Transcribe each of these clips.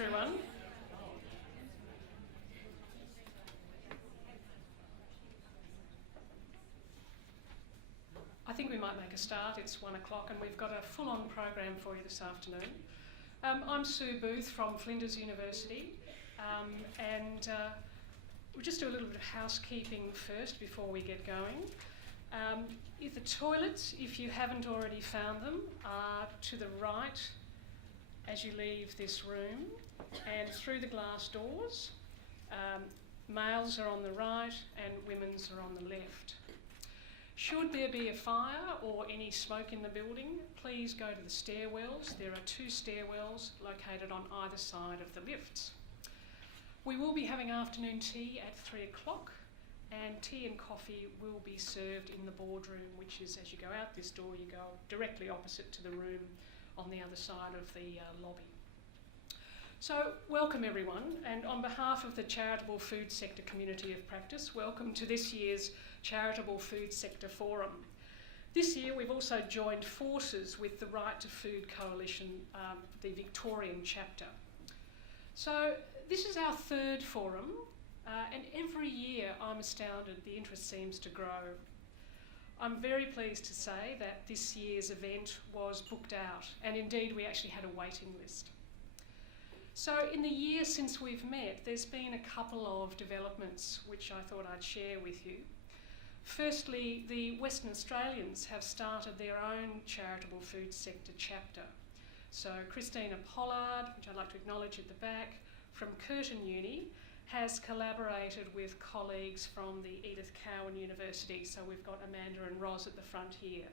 everyone. I think we might make a start. It's 1 o'clock and we've got a full-on program for you this afternoon. I'm Sue Booth from Flinders University, and we'll just do a little bit of housekeeping first before we get going. The toilets, if you haven't already found them, are to the right as you leave this room and through the glass doors. Males are on the right and women's are on the left. Should there be a fire or any smoke in the building, please go to the stairwells. There are 2 stairwells located on either side of the lifts. We will be having afternoon tea at 3 o'clock, and tea and coffee will be served in the boardroom, which is, as you go out this door, you go directly opposite to the room on the other side of the lobby. So, welcome everyone, and on behalf of the Charitable Food Sector Community of Practice, welcome to this year's Charitable Food Sector Forum. This year we've also joined forces with the Right to Food Coalition, the Victorian chapter. So, this is our 3rd forum, and every year I'm astounded the interest seems to grow. I'm very pleased to say that this year's event was booked out, and indeed we actually had a waiting list. So in the year since we've met, there's been a couple of developments which I thought I'd share with you. Firstly, the Western Australians have started their own charitable food sector chapter. So Christina Pollard, which I'd like to acknowledge at the back, from Curtin Uni, has collaborated with colleagues from the Edith Cowan University. So we've got Amanda and Ros at the front here.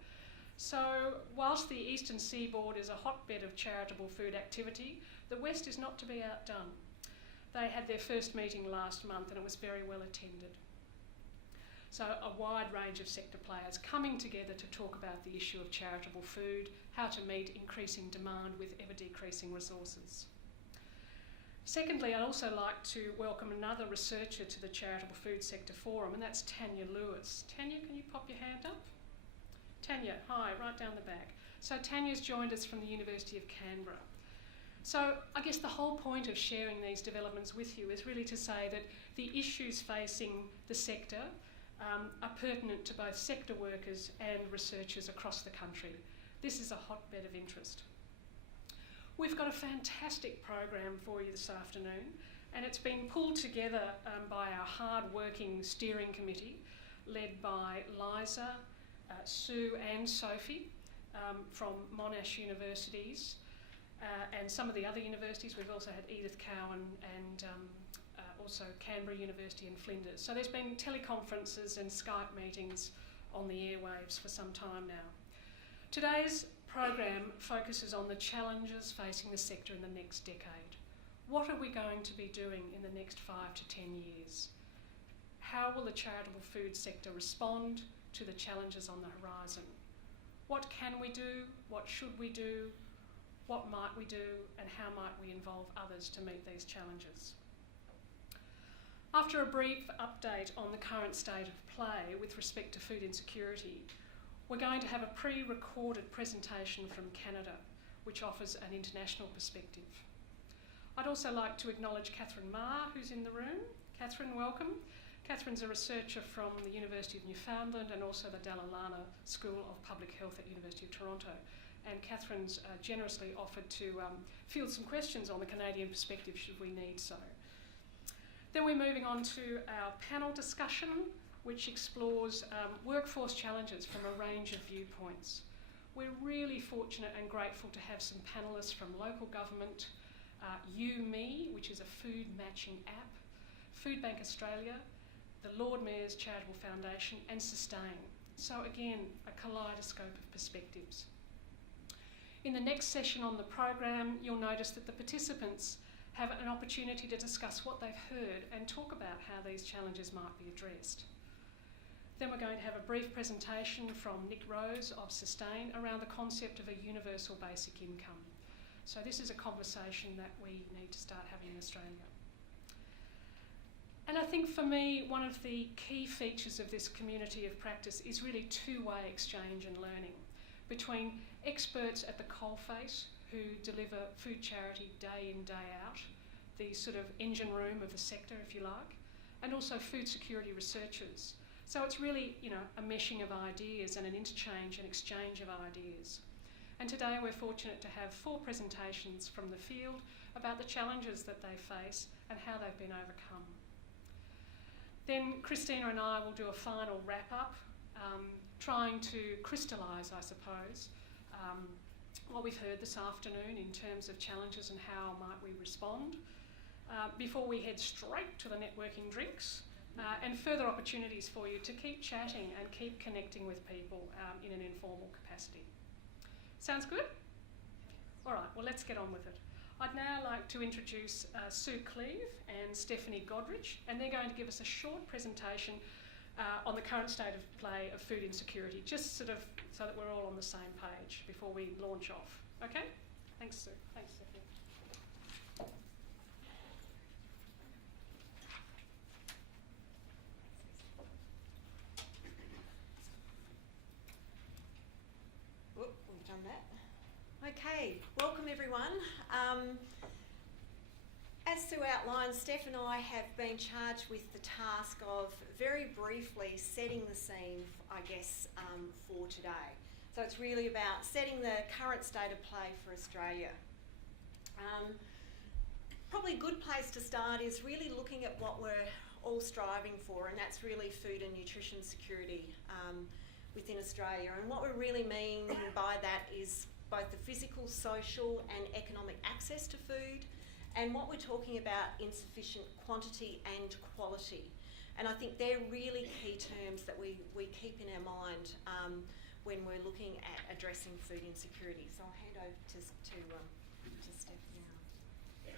So whilst the Eastern Seaboard is a hotbed of charitable food activity, the West is not to be outdone. They had their first meeting last month and it was very well attended. So a wide range of sector players coming together to talk about the issue of charitable food, how to meet increasing demand with ever-decreasing resources. Secondly, I'd also like to welcome another researcher to the Charitable Food Sector Forum, and that's Tanya Lewis. Tanya, can you pop your hand up? Tanya, hi, right down the back. So Tanya's joined us from the University of Canberra. So I guess the whole point of sharing these developments with you is really to say that the issues facing the sector are pertinent to both sector workers and researchers across the country. This is a hotbed of interest. We've got a fantastic program for you this afternoon, and it's been pulled together by our hard-working steering committee led by Liza, Sue and Sophie from Monash universities and some of the other universities. We've also had Edith Cowan and also Canberra University and Flinders. So there's been teleconferences and Skype meetings on the airwaves for some time now. Today's program focuses on the challenges facing the sector in the next decade. What are we going to be doing in the next 5 to 10 years? How will the charitable food sector respond to the challenges on the horizon? What can we do? What should we do? What might we do? And how might we involve others to meet these challenges? After a brief update on the current state of play with respect to food insecurity, we're going to have a pre-recorded presentation from Canada, which offers an international perspective. I'd also like to acknowledge Catherine Marr, who's in the room. Catherine, welcome. Catherine's a researcher from the University of Newfoundland and also the Dalla Lana School of Public Health at University of Toronto. And Catherine's generously offered to field some questions on the Canadian perspective should we need so. Then we're moving on to our panel discussion, which explores workforce challenges from a range of viewpoints. We're really fortunate and grateful to have some panellists from local government, Me, which is a food matching app, Food Bank Australia, the Lord Mayor's Charitable Foundation, and Sustain. So again, a kaleidoscope of perspectives. In the next session on the program, you'll notice that the participants have an opportunity to discuss what they've heard and talk about how these challenges might be addressed. Then we're going to have a brief presentation from Nick Rose of Sustain around the concept of a universal basic income. So this is a conversation that we need to start having in Australia. And I think for me, one of the key features of this community of practice is really two-way exchange and learning between experts at the coalface who deliver food charity day in, day out, the sort of engine room of the sector, if you like, and also food security researchers. So it's really, a meshing of ideas and an interchange and exchange of ideas. And today we're fortunate to have 4 presentations from the field about the challenges that they face and how they've been overcome. Then Christina and I will do a final wrap-up, trying to crystallise, I suppose, what we've heard this afternoon in terms of challenges and how might we respond, before we head straight to the networking drinks and further opportunities for you to keep chatting and keep connecting with people in an informal capacity. Sounds good? All right, well, let's get on with it. I'd now like to introduce Sue Cleave and Stephanie Godrich, and they're going to give us a short presentation on the current state of play of food insecurity, just sort of so that we're all on the same page before we launch off. Okay? Thanks, Sue. Thanks, Stephanie. We've done that. Okay, welcome everyone. As Sue outlined, Steph and I have been charged with the task of very briefly setting the scene, I guess, for today. So it's really about setting the current state of play for Australia. Probably a good place to start is really looking at what we're all striving for, and that's really food and nutrition security within Australia. And what we really mean by that is both the physical, social and economic access to food, and what we're talking about, insufficient quantity and quality. And I think they're really key terms that we keep in our mind when we're looking at addressing food insecurity. So I'll hand over to Steph now.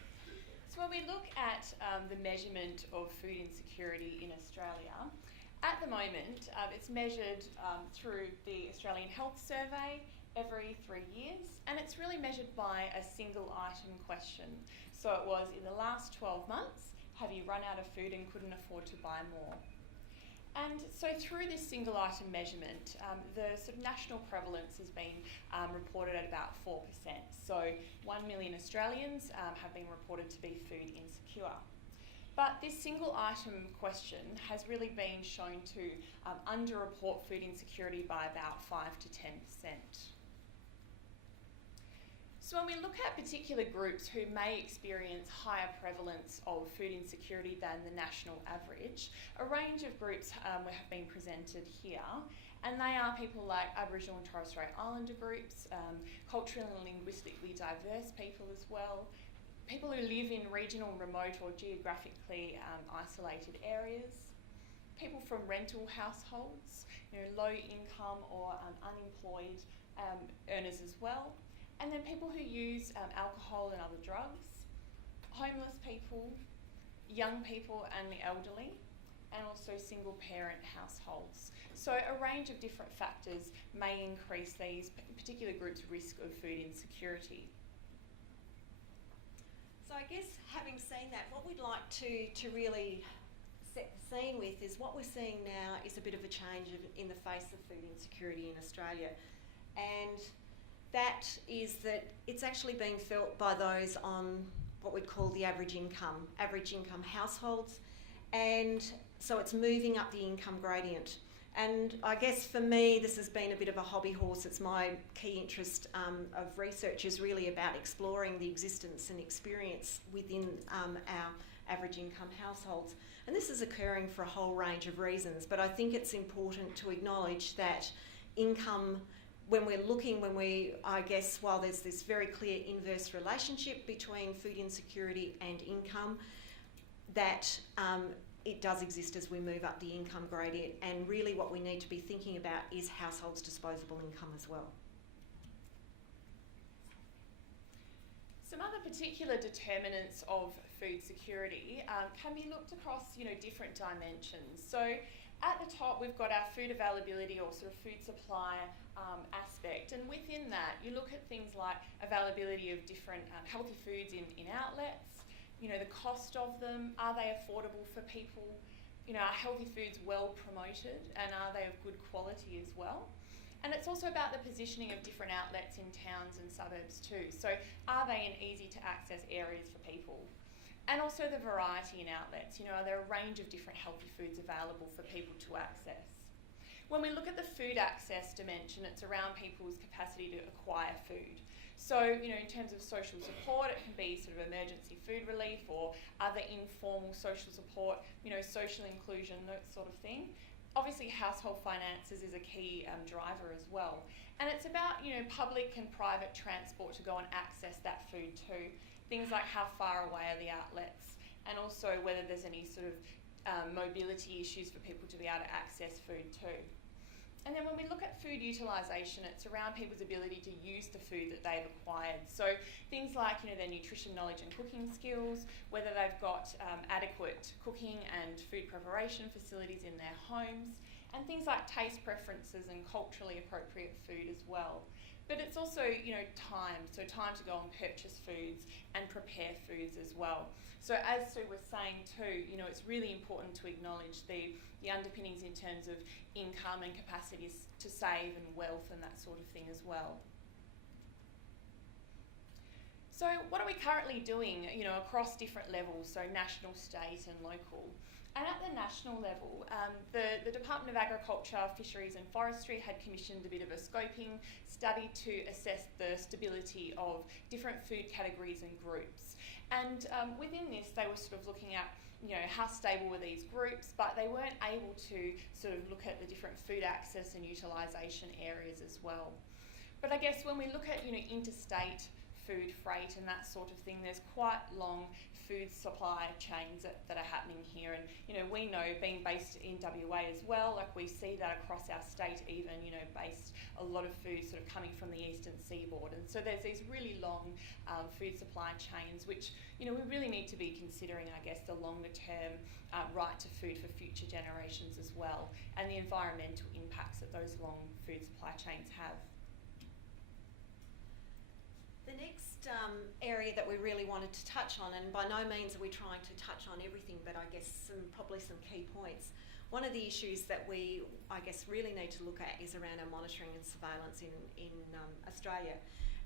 So when we look at the measurement of food insecurity in Australia, at the moment it's measured through the Australian Health Survey every 3 years, and it's really measured by a single item question. So it was, in the last 12 months, have you run out of food and couldn't afford to buy more? And so through this single item measurement, the sort of national prevalence has been reported at about 4%. So 1 million Australians have been reported to be food insecure. But this single item question has really been shown to underreport food insecurity by about 5 to 10%. So when we look at particular groups who may experience higher prevalence of food insecurity than the national average, a range of groups have been presented here, and they are people like Aboriginal and Torres Strait Islander groups, culturally and linguistically diverse people as well, people who live in regional, remote or geographically isolated areas, people from rental households, low income or unemployed earners as well, and then people who use alcohol and other drugs, homeless people, young people and the elderly, and also single parent households. So a range of different factors may increase these particular groups' risk of food insecurity. So I guess having seen that, what we'd like to really set the scene with is what we're seeing now is a bit of a change in the face of food insecurity in Australia. And that is that it's actually being felt by those on what we'd call the average income households. And so it's moving up the income gradient. And I guess for me, this has been a bit of a hobby horse. It's my key interest of research is really about exploring the existence and experience within our average income households. And this is occurring for a whole range of reasons, but I think it's important to acknowledge that income, I guess, while there's this very clear inverse relationship between food insecurity and income, that it does exist as we move up the income gradient, and really what we need to be thinking about is households' disposable income as well. Some other particular determinants of food security can be looked across, different dimensions. So at the top, we've got our food availability or sort of food supply aspect, and within that, you look at things like availability of different healthy foods in outlets. The cost of them, are they affordable for people? Are healthy foods well promoted, and are they of good quality as well? And it's also about the positioning of different outlets in towns and suburbs too. So are they in easy to access areas for people? And also the variety in outlets. Are there a range of different healthy foods available for people to access? When we look at the food access dimension, it's around people's capacity to acquire food. So, in terms of social support, it can be sort of emergency food relief or other informal social support, social inclusion, that sort of thing. Obviously, household finances is a key driver as well. And it's about, public and private transport to go and access that food too. Things like how far away are the outlets, and also whether there's any sort of mobility issues for people to be able to access food too. And then when we look at food utilisation, it's around people's ability to use the food that they've acquired. So things like, their nutrition knowledge and cooking skills, whether they've got adequate cooking and food preparation facilities in their homes, and things like taste preferences and culturally appropriate food as well. But it's also, time, so time to go and purchase foods and prepare foods as well. So as Sue was saying too, it's really important to acknowledge the underpinnings in terms of income and capacities to save and wealth and that sort of thing as well. So what are we currently doing, across different levels, so national, state and local? And at the national level, the Department of Agriculture, Fisheries and Forestry had commissioned a bit of a scoping study to assess the stability of different food categories and groups. And within this, they were sort of looking at, how stable were these groups, but they weren't able to sort of look at the different food access and utilisation areas as well. But I guess when we look at, interstate food freight and that sort of thing, there's quite long food supply chains that are happening here. And, we know, being based in WA as well, like we see that across our state even, based a lot of food sort of coming from the eastern seaboard. And so there's these really long food supply chains, which, we really need to be considering, I guess, the longer term right to food for future generations as well, and the environmental impacts that those long food supply chains have. The next area that we really wanted to touch on, and by no means are we trying to touch on everything, but I guess probably some key points. One of the issues that we, I guess, really need to look at is around our monitoring and surveillance in Australia.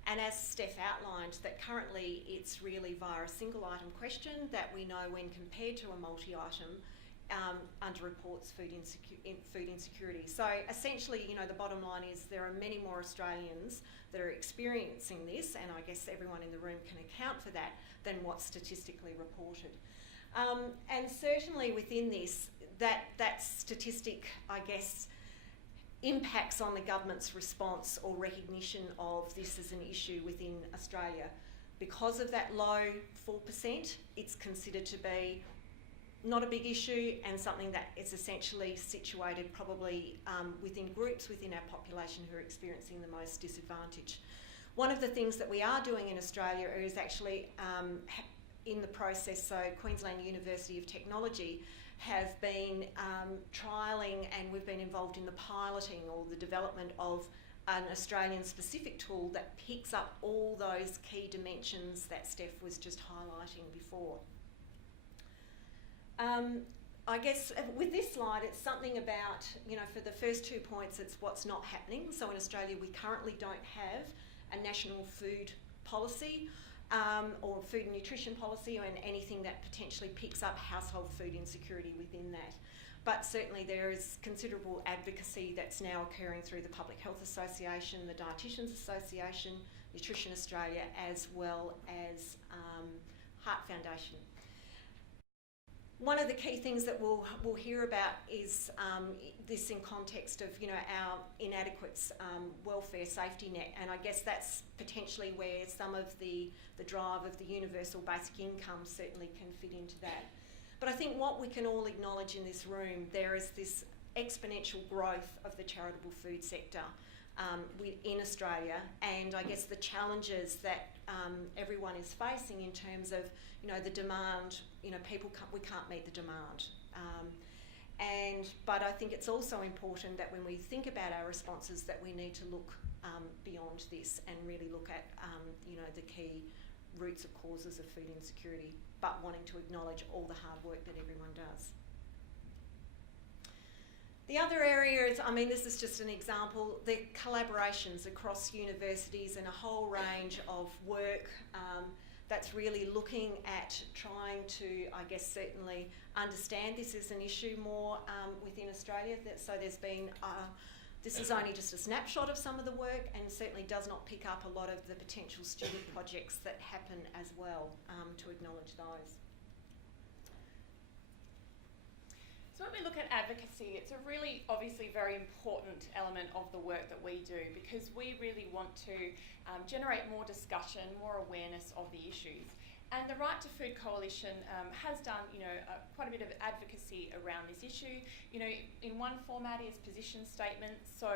And as Steph outlined, that currently it's really via a single item question that we know when compared to a multi-item underreports food insecurity. So essentially, the bottom line is there are many more Australians that are experiencing this, and I guess everyone in the room can account for that, than what's statistically reported. And certainly within this, that statistic, I guess, impacts on the government's response or recognition of this as an issue within Australia. Because of that low 4%, it's considered to be not a big issue, and something that is essentially situated probably within groups within our population who are experiencing the most disadvantage. One of the things that we are doing in Australia is actually in the process, so Queensland University of Technology have been trialling, and we've been involved in the piloting or the development of an Australian specific tool that picks up all those key dimensions that Steph was just highlighting before. I guess with this slide, it's something about, for the first 2 points, it's what's not happening. So in Australia, we currently don't have a national food policy or food and nutrition policy, or anything that potentially picks up household food insecurity within that. But certainly there is considerable advocacy that's now occurring through the Public Health Association, the Dietitics Association, Nutrition Australia, as well as Heart Foundation. One of the key things that we'll hear about is this in context of our inadequate welfare safety net, and I guess that's potentially where some of the drive of the universal basic income certainly can fit into that. But I think what we can all acknowledge in this room, there is this exponential growth of the charitable food sector in Australia, and I guess the challenges that everyone is facing in terms of the demand. We can't meet the demand, but I think it's also important that when we think about our responses, that we need to look beyond this and really look at the key roots of causes of food insecurity, but wanting to acknowledge all the hard work that everyone does. The other area is, I mean, this is just an example, the collaborations across universities and a whole range of work that's really looking at trying to, I guess, certainly understand this as an issue more within Australia. So there's been, this is only just a snapshot of some of the work and certainly does not pick up a lot of the potential student projects that happen as well, to acknowledge those. So when we look at advocacy, it's a really obviously very important element of the work that we do, because we really want to generate more discussion, more awareness of the issues. And the Right to Food Coalition has done, quite a bit of advocacy around this issue. In one format is position statements. So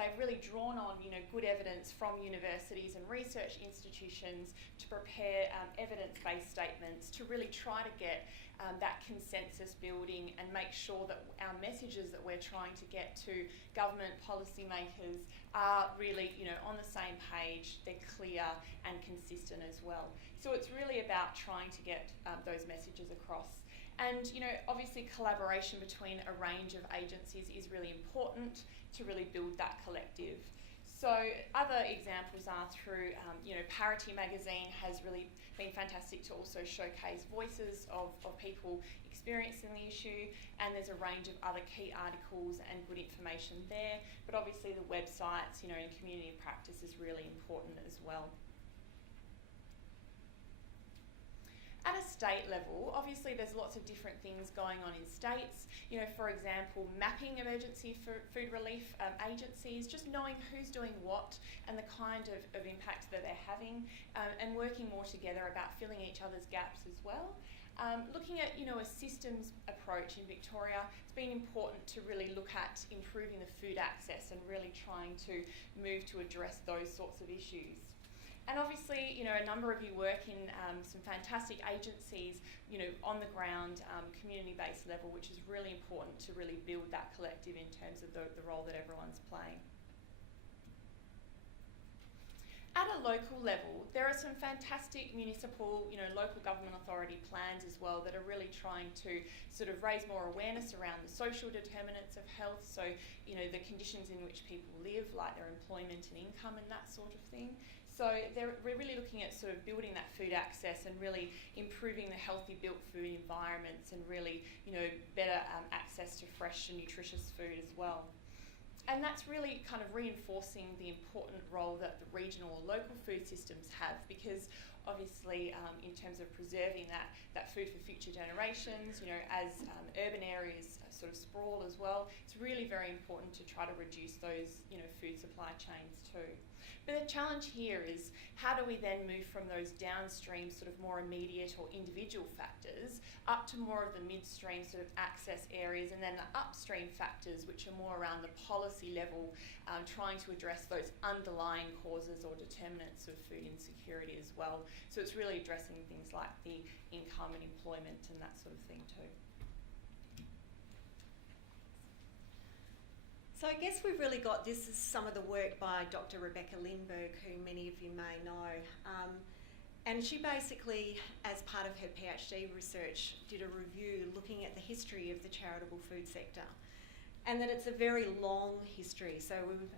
they've really drawn on, good evidence from universities and research institutions to prepare evidence-based statements to really try to get that consensus building and make sure that our messages that we're trying to get to government policymakers are really, on the same page, they're clear and consistent as well. So it's really about trying to get those messages across. And, obviously collaboration between a range of agencies is really important to really build that collective. So other examples are through, Parity magazine has really been fantastic to also showcase voices of people experiencing the issue, and there's a range of other key articles and good information there. But obviously the websites, and community practice is really important as well. At a state level, obviously there's lots of different things going on in states. For example, mapping emergency food relief agencies, just knowing who's doing what and the kind of impact that they're having, and working more together about filling each other's gaps as well. Looking at, a systems approach in Victoria, it's been important to really look at improving the food access and really trying to move to address those sorts of issues. And obviously, a number of you work in some fantastic agencies, on the ground, community-based level, which is really important to really build that collective in terms of the role that everyone's playing. At a local level, there are some fantastic municipal, local government authority plans as well that are really trying to sort of raise more awareness around the social determinants of health. So, the conditions in which people live, like their employment and income and that sort of thing. So we're really looking at sort of building that food access and really improving the healthy built food environments and really, better access to fresh and nutritious food as well. And that's really kind of reinforcing the important role that the regional or local food systems have, because obviously in terms of preserving that food for future generations, as urban areas sort of sprawl as well, it's really very important to try to reduce those, food supply chains too. But the challenge here is, how do we then move from those downstream sort of more immediate or individual factors up to more of the midstream sort of access areas, and then the upstream factors which are more around the policy level, trying to address those underlying causes or determinants of food insecurity as well. So it's really addressing things like the income and employment and that sort of thing too. So I guess we've really got, this is some of the work by Dr. Rebecca Lindberg, who many of you may know. And she basically, as part of her PhD research, did a review looking at the history of the charitable food sector. And that it's a very long history. So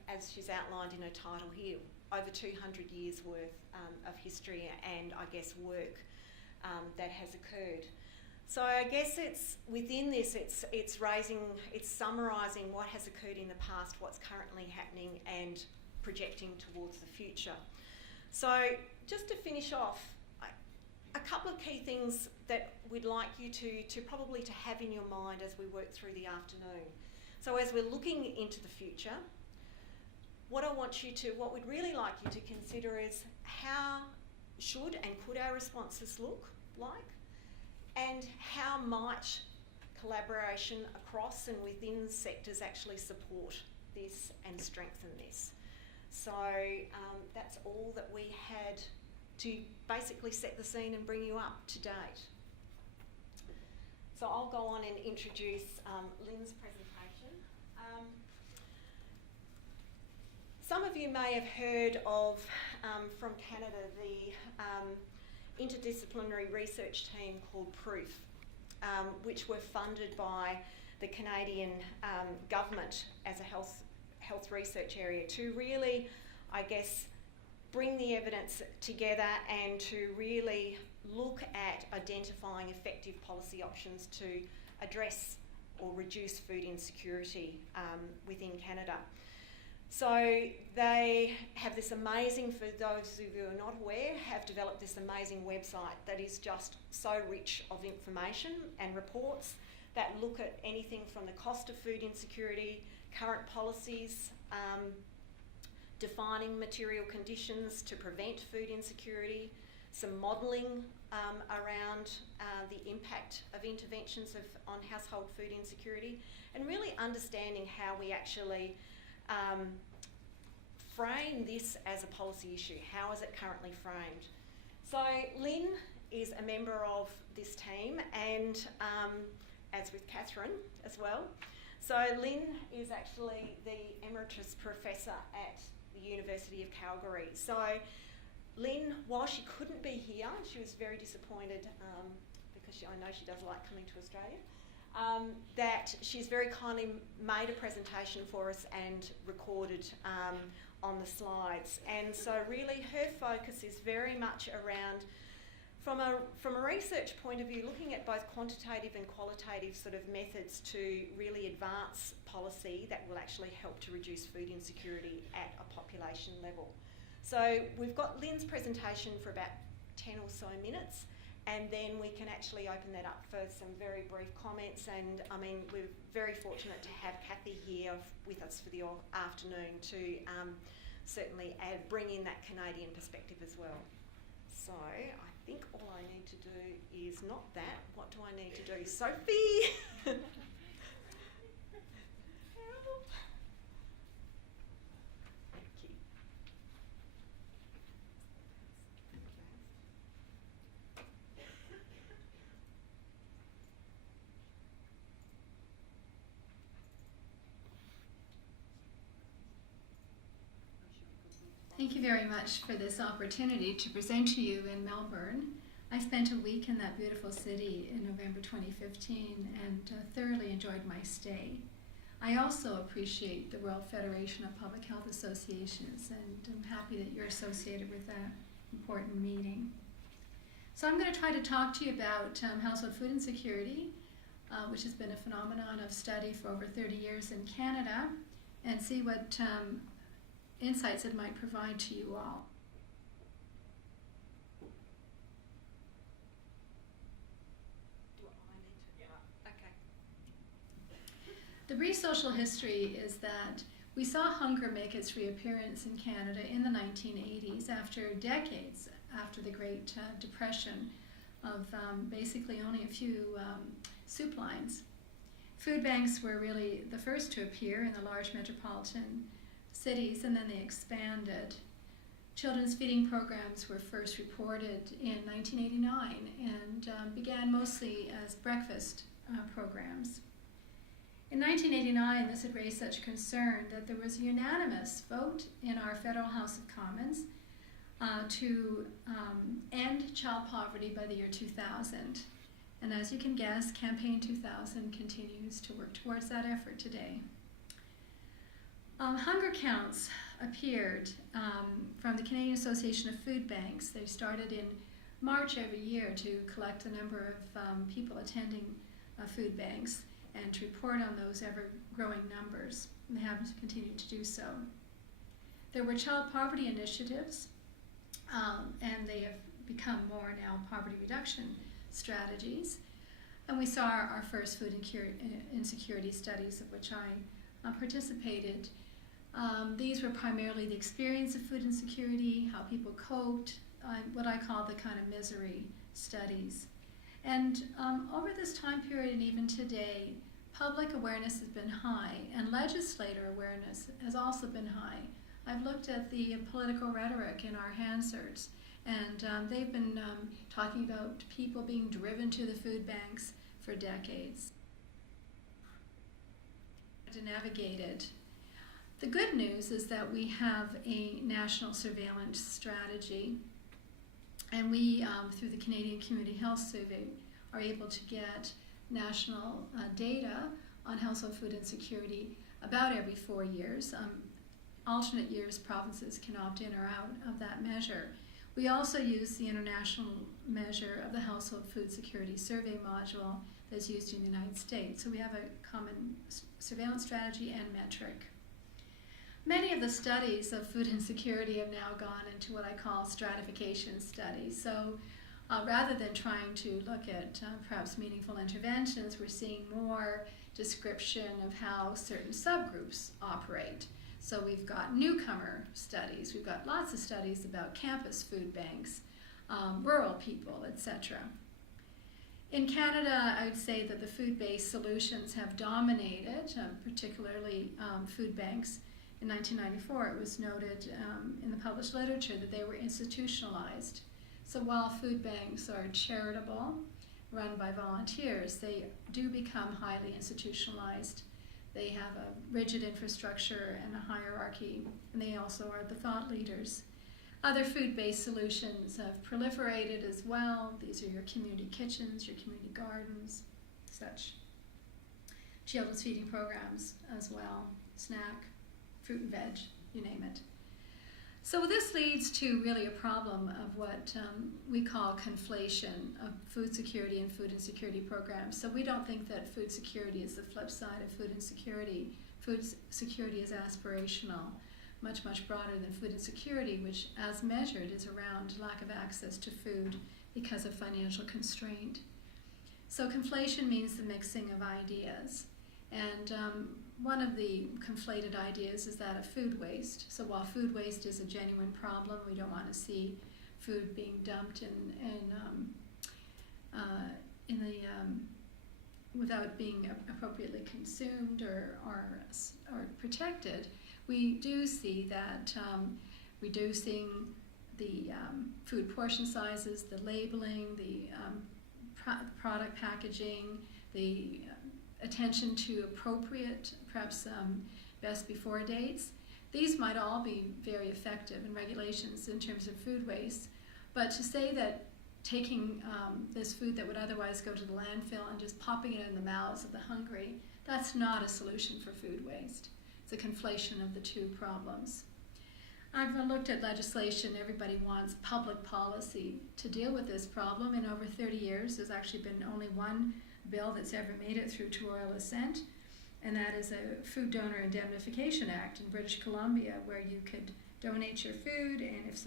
as she's outlined in her title here, over 200 years worth of history and I guess work that has occurred. So I guess it's within this, it's summarising what has occurred in the past, what's currently happening, and projecting towards the future. So just to finish off, a couple of key things that we'd like you to probably to have in your mind as we work through the afternoon. So as we're looking into the future, what we'd really like you to consider is how should and could our responses look like? And how might collaboration across and within sectors actually support this and strengthen this? So that's all that we had to basically set the scene and bring you up to date. So I'll go on and introduce Lynn's presentation. Some of you may have heard of, from Canada, the interdisciplinary research team called Proof, which were funded by the Canadian government as a health research area to really, I guess, bring the evidence together and to really look at identifying effective policy options to address or reduce food insecurity within Canada. So they have this amazing, for those of you who are not aware, have developed this amazing website that is just so rich of information and reports that look at anything from the cost of food insecurity, current policies, defining material conditions to prevent food insecurity, some modelling around the impact of interventions on household food insecurity, and really understanding how we actually frame this as a policy issue. How is it currently framed? So Lynn is a member of this team, and as with Catherine as well. So Lynn is actually the Emeritus Professor at the University of Calgary. So Lynn, while she couldn't be here, she was very disappointed because I know she does like coming to Australia, that she's very kindly made a presentation for us and recorded on the slides. And so really her focus is very much around, from a research point of view, looking at both quantitative and qualitative sort of methods to really advance policy that will actually help to reduce food insecurity at a population level. So we've got Lynn's presentation for about 10 or so minutes, and then we can actually open that up for some very brief comments. And I mean, we're very fortunate to have Kathy here with us for the afternoon to certainly bring in that Canadian perspective as well. So I think all I need to do is not that. What do I need to do? Sophie! Help. Thank you. Thank you very much for this opportunity to present to you in Melbourne. I spent a week in that beautiful city in November 2015 and thoroughly enjoyed my stay. I also appreciate the World Federation of Public Health Associations, and I'm happy that you're associated with that important meeting. So I'm going to try to talk to you about household food insecurity, which has been a phenomenon of study for over 30 years in Canada, and see what insights it might provide to you all. The brief social history is that we saw hunger make its reappearance in Canada in the 1980s after decades after the Great Depression of basically only a few soup lines. Food banks were really the first to appear in the large metropolitan cities, and then they expanded. Children's feeding programs were first reported in 1989 and began mostly as breakfast programs. In 1989, this had raised such concern that there was a unanimous vote in our Federal House of Commons to end child poverty by the year 2000. And as you can guess, Campaign 2000 continues to work towards that effort today. Hunger counts appeared from the Canadian Association of Food Banks. They started in March every year to collect the number of people attending food banks and to report on those ever-growing numbers. And they have continued to do so. There were child poverty initiatives, and they have become more now poverty reduction strategies. And we saw our first food insecurity studies, of which I participated. These were primarily the experience of food insecurity, how people coped, what I call the kind of misery studies. And over this time period and even today, public awareness has been high, and legislator awareness has also been high. I've looked at the political rhetoric in our Hansards, and they've been talking about people being driven to the food banks for decades. To navigate it. The good news is that we have a national surveillance strategy, and we, through the Canadian Community Health Survey, are able to get national data on household food insecurity about every 4 years. Alternate years, provinces can opt in or out of that measure. We also use the international measure of the Household Food Security Survey module that's used in the United States. So we have a common surveillance strategy and metric. Many of the studies of food insecurity have now gone into what I call stratification studies. So rather than trying to look at perhaps meaningful interventions, we're seeing more description of how certain subgroups operate. So we've got newcomer studies, we've got lots of studies about campus food banks, rural people, etc. In Canada, I would say that the food-based solutions have dominated, particularly food banks. In 1994, it was noted in the published literature that they were institutionalized. So while food banks are charitable, run by volunteers, they do become highly institutionalized. They have a rigid infrastructure and a hierarchy, and they also are the thought leaders. Other food-based solutions have proliferated as well. These are your community kitchens, your community gardens, such. Children's feeding programs as well, snack, fruit and veg, you name it. So this leads to really a problem of what we call conflation of food security and food insecurity programs. So we don't think that food security is the flip side of food insecurity. Food security is aspirational, much, much broader than food insecurity, which as measured is around lack of access to food because of financial constraint. So conflation means the mixing of ideas. And one of the conflated ideas is that of food waste. So while food waste is a genuine problem, we don't want to see food being dumped without being appropriately consumed or protected. We do see that reducing the food portion sizes, the labeling, the product packaging, the attention to appropriate, perhaps best before dates. These might all be very effective in regulations in terms of food waste, but to say that taking this food that would otherwise go to the landfill and just popping it in the mouths of the hungry, that's not a solution for food waste. It's a conflation of the two problems. I've looked at legislation. Everybody wants public policy to deal with this problem. In over 30 years, there's actually been only one bill that's ever made it through to oral assent, and that is a Food Donor Indemnification Act in British Columbia, where you could donate your food, and if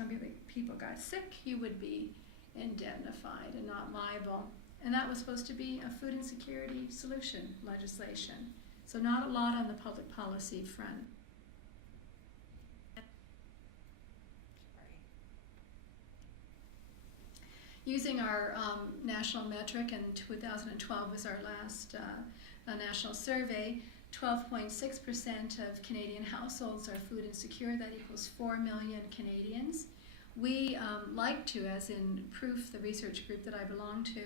people got sick, you would be indemnified and not liable. And that was supposed to be a food insecurity solution legislation. So not a lot on the public policy front. Using our national metric, and 2012 was our last national survey, 12.6% of Canadian households are food insecure. That equals 4 million Canadians. We like to, as in Proof, the research group that I belong to,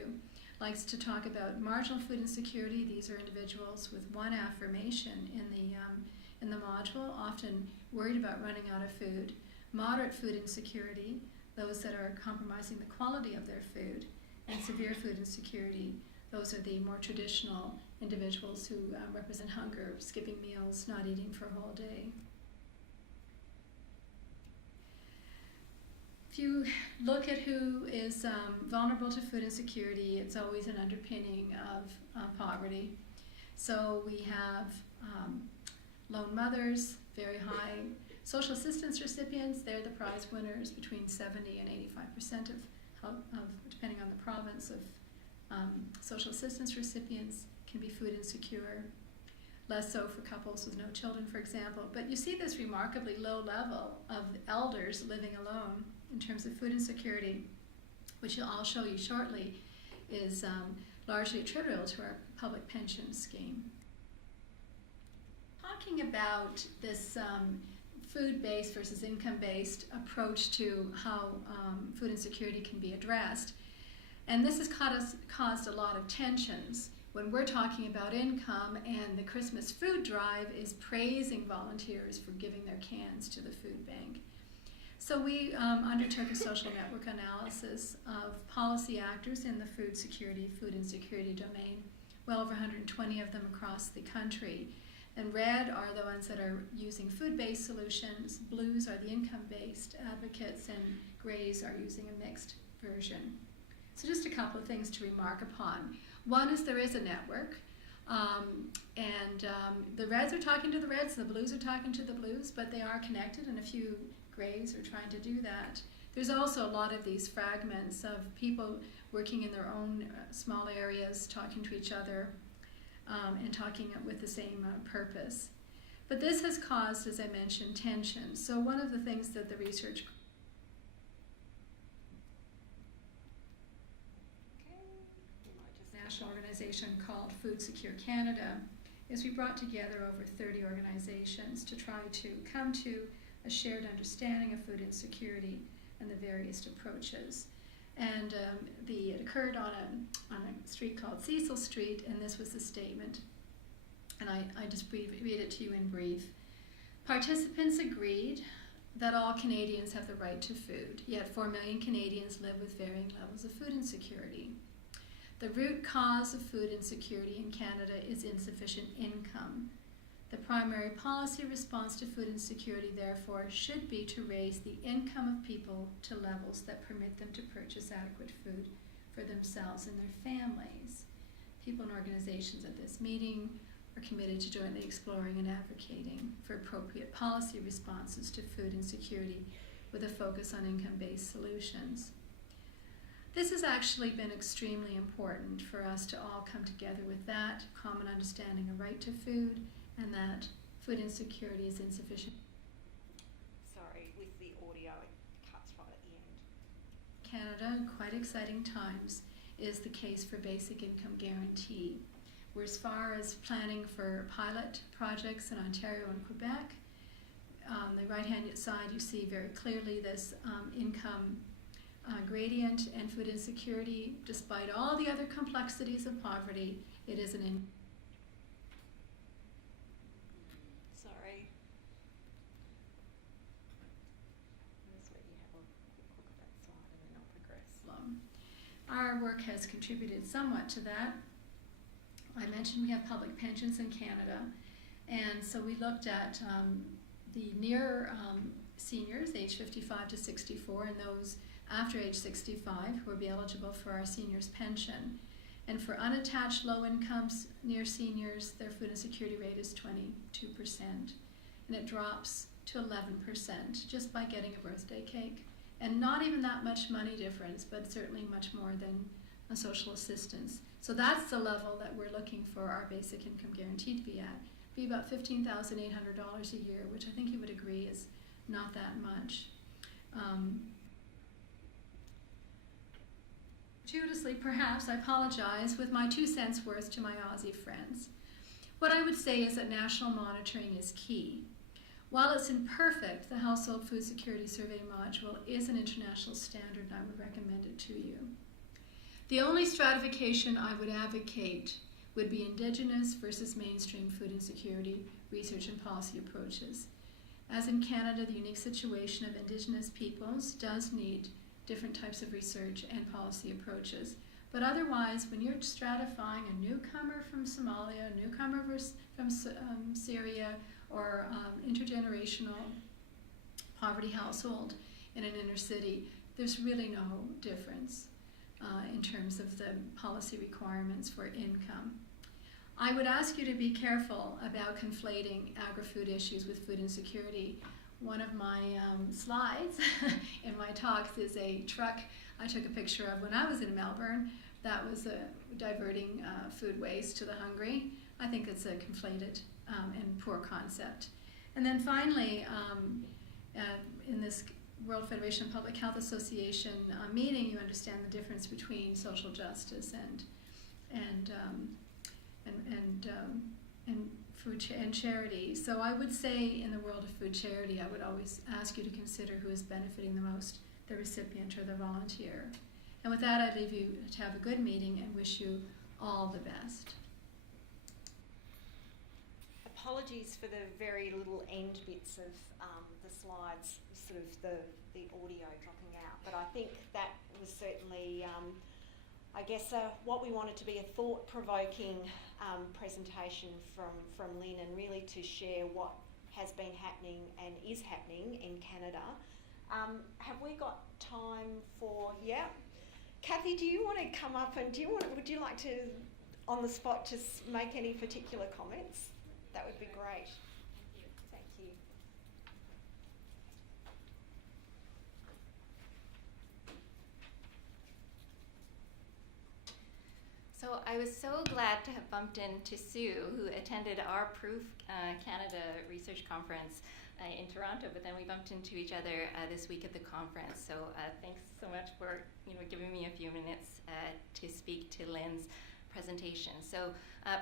likes to talk about marginal food insecurity. These are individuals with one affirmation in the module, often worried about running out of food. Moderate food insecurity, those that are compromising the quality of their food. And severe food insecurity, those are the more traditional individuals who represent hunger, skipping meals, not eating for a whole day. If you look at who is vulnerable to food insecurity, it's always an underpinning of poverty. So we have lone mothers, very high social assistance recipients. They're the prize winners. Between 70 and 85% of depending on the province, of social assistance recipients can be food insecure. Less so for couples with no children, for example. But you see this remarkably low level of elders living alone in terms of food insecurity, which I'll show you shortly, is largely attributable to our public pension scheme. Talking about this food-based versus income-based approach to how food insecurity can be addressed, and this has caused a lot of tensions when we're talking about income, and the Christmas food drive is praising volunteers for giving their cans to the food bank. So we undertook a social network analysis of policy actors in the food security, food insecurity domain, well over 120 of them across the country. And red are the ones that are using food-based solutions, blues are the income-based advocates, and grays are using a mixed version. So just a couple of things to remark upon. One is there is a network, the reds are talking to the reds, the blues are talking to the blues, but they are connected, and a few grays are trying to do that. There's also a lot of these fragments of people working in their own small areas, talking to each other, and talking with the same purpose. But this has caused, as I mentioned, tension. So one of the things that the research national organization called Food Secure Canada is we brought together over 30 organizations to try to come to a shared understanding of food insecurity and the various approaches. And it occurred on a street called Cecil Street, and this was the statement. And I just read it to you in brief. Participants agreed that all Canadians have the right to food, yet 4 million Canadians live with varying levels of food insecurity. The root cause of food insecurity in Canada is insufficient income. The primary policy response to food insecurity, therefore, should be to raise the income of people to levels that permit them to purchase adequate food for themselves and their families. People and organizations at this meeting are committed to jointly exploring and advocating for appropriate policy responses to food insecurity with a focus on income-based solutions. This has actually been extremely important for us to all come together with that common understanding of right to food and that food insecurity is insufficient. Sorry, with the audio, it cuts right at the end. Canada, in quite exciting times, is the case for basic income guarantee. We're as far as planning for pilot projects in Ontario and Quebec. On the right-hand side, you see very clearly this income gradient and food insecurity. Despite all the other complexities of poverty, it is an Sorry. I'll just let you have a quick look at that slide and then I'll progress. Our work has contributed somewhat to that. I mentioned we have public pensions in Canada, and so we looked at the near seniors, age 55 to 64, and those after age 65 who will be eligible for our seniors' pension. And for unattached low incomes near seniors, their food insecurity rate is 22%, and it drops to 11% just by getting a birthday cake. And not even that much money difference, but certainly much more than a social assistance. So that's the level that we're looking for our basic income guarantee to be at. Be about $15,800 a year, which I think you would agree is not that much. Gratuitously, perhaps, I apologize, with my 2 cents worth to my Aussie friends. What I would say is that national monitoring is key. While it's imperfect, the Household Food Security Survey module is an international standard, and I would recommend it to you. The only stratification I would advocate would be Indigenous versus mainstream food insecurity research and policy approaches. As in Canada, the unique situation of Indigenous peoples does need different types of research and policy approaches. But otherwise, when you're stratifying a newcomer from Somalia, a newcomer from Syria, or intergenerational poverty household in an inner city, there's really no difference in terms of the policy requirements for income. I would ask you to be careful about conflating agri-food issues with food insecurity. One of my slides in my talks is a truck I took a picture of when I was in Melbourne that was diverting food waste to the hungry. I think it's a conflated and poor concept. And then finally, in this World Federation of Public Health Association meeting, you understand the difference between social justice and food and charity. So I would say in the world of food charity, I would always ask you to consider who is benefiting the most, the recipient or the volunteer. And with that, I leave you to have a good meeting and wish you all the best. Apologies for the very little end bits of the slides, sort of the audio dropping out, but I think that was certainly I guess what we wanted to be a thought-provoking presentation from Lynn, and really to share what has been happening and is happening in Canada. Have we got time for, yeah? Kathy, do you want to come up and would you like to, on the spot, just make any particular comments? That would be great. Thank you. So I was so glad to have bumped into Sue, who attended our Proof Canada Research Conference in Toronto, but then we bumped into each other this week at the conference. So thanks so much for giving me a few minutes to speak to Lynn's presentation. So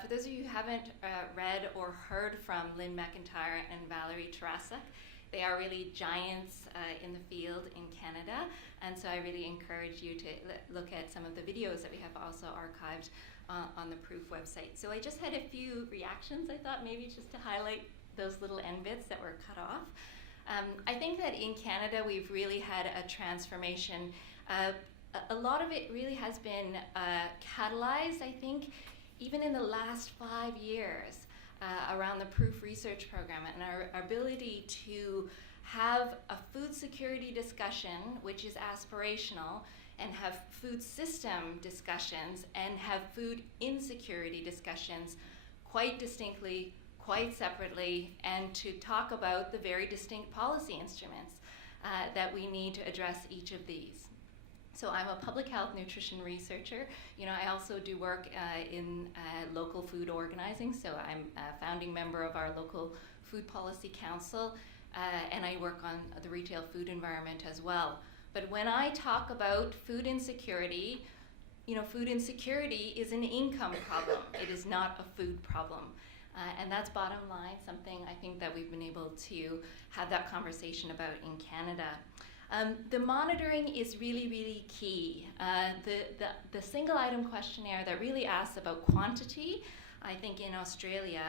for those of you who haven't read or heard from Lynn McIntyre and Valerie Tarasuk, they are really giants in the field in Canada, and so I really encourage you to look at some of the videos that we have also archived on the Proof website. So I just had a few reactions, I thought maybe just to highlight those little end bits that were cut off. I think that in Canada we've really had a transformation. A lot of it really has been catalyzed, I think, even in the last 5 years. Around the Proof Research Program and our ability to have a food security discussion, which is aspirational, and have food system discussions, and have food insecurity discussions quite distinctly, quite separately, and to talk about the very distinct policy instruments that we need to address each of these. So I'm a public health nutrition researcher. I also do work in local food organizing. So I'm a founding member of our local food policy council, and I work on the retail food environment as well. But when I talk about food insecurity, food insecurity is an income problem. It is not a food problem. And that's bottom line, something I think that we've been able to have that conversation about in Canada. The monitoring is really, really key. The single item questionnaire that really asks about quantity, I think in Australia,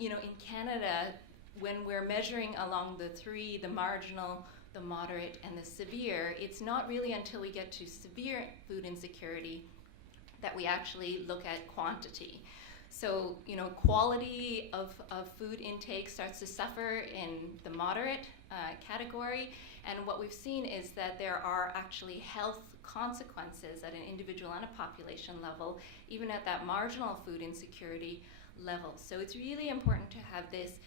in Canada, when we're measuring along the three, the marginal, the moderate, and the severe, it's not really until we get to severe food insecurity that we actually look at quantity. So, quality of food intake starts to suffer in the moderate category. And what we've seen is that there are actually health consequences at an individual and a population level, even at that marginal food insecurity level. So it's really important to have this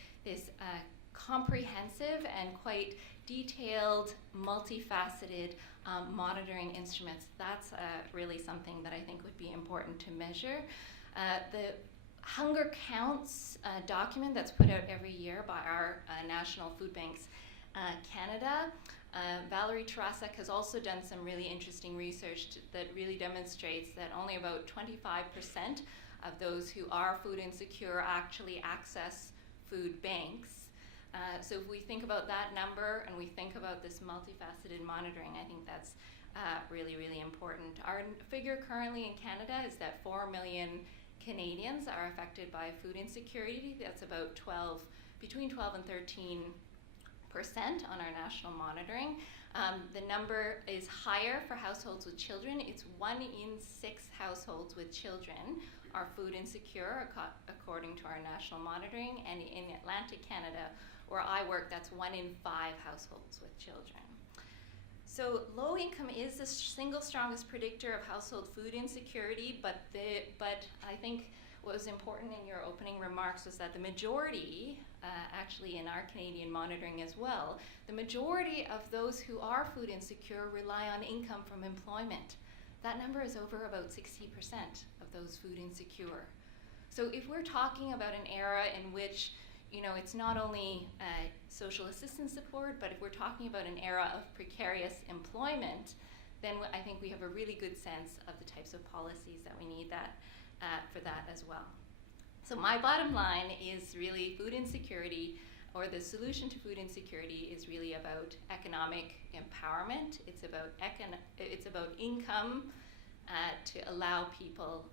comprehensive and quite detailed, multifaceted monitoring instruments. That's really something that I think would be important to measure. The Hunger Counts document that's put out every year by our National Food Banks Canada. Valerie Tarasuk has also done some really interesting research that really demonstrates that only about 25% of those who are food insecure actually access food banks. So if we think about that number and we think about this multifaceted monitoring, I think that's really, really important. Our figure currently in Canada is that 4 million Canadians are affected by food insecurity. That's about between 12 and 13% on our national monitoring. The number is higher for households with children. It's 1 in 6 households with children are food insecure, according to our national monitoring. And in Atlantic Canada, where I work, that's 1 in 5 households with children. So low income is the single strongest predictor of household food insecurity, but I think what was important in your opening remarks was that the majority, actually in our Canadian monitoring as well, the majority of those who are food insecure rely on income from employment. That number is over about 60% of those food insecure. So if we're talking about an era in which it's not only social assistance support, but if we're talking about an era of precarious employment, then I think we have a really good sense of the types of policies that we need for that as well. So my bottom line is really food insecurity, or the solution to food insecurity is really about economic empowerment. It's about income to allow people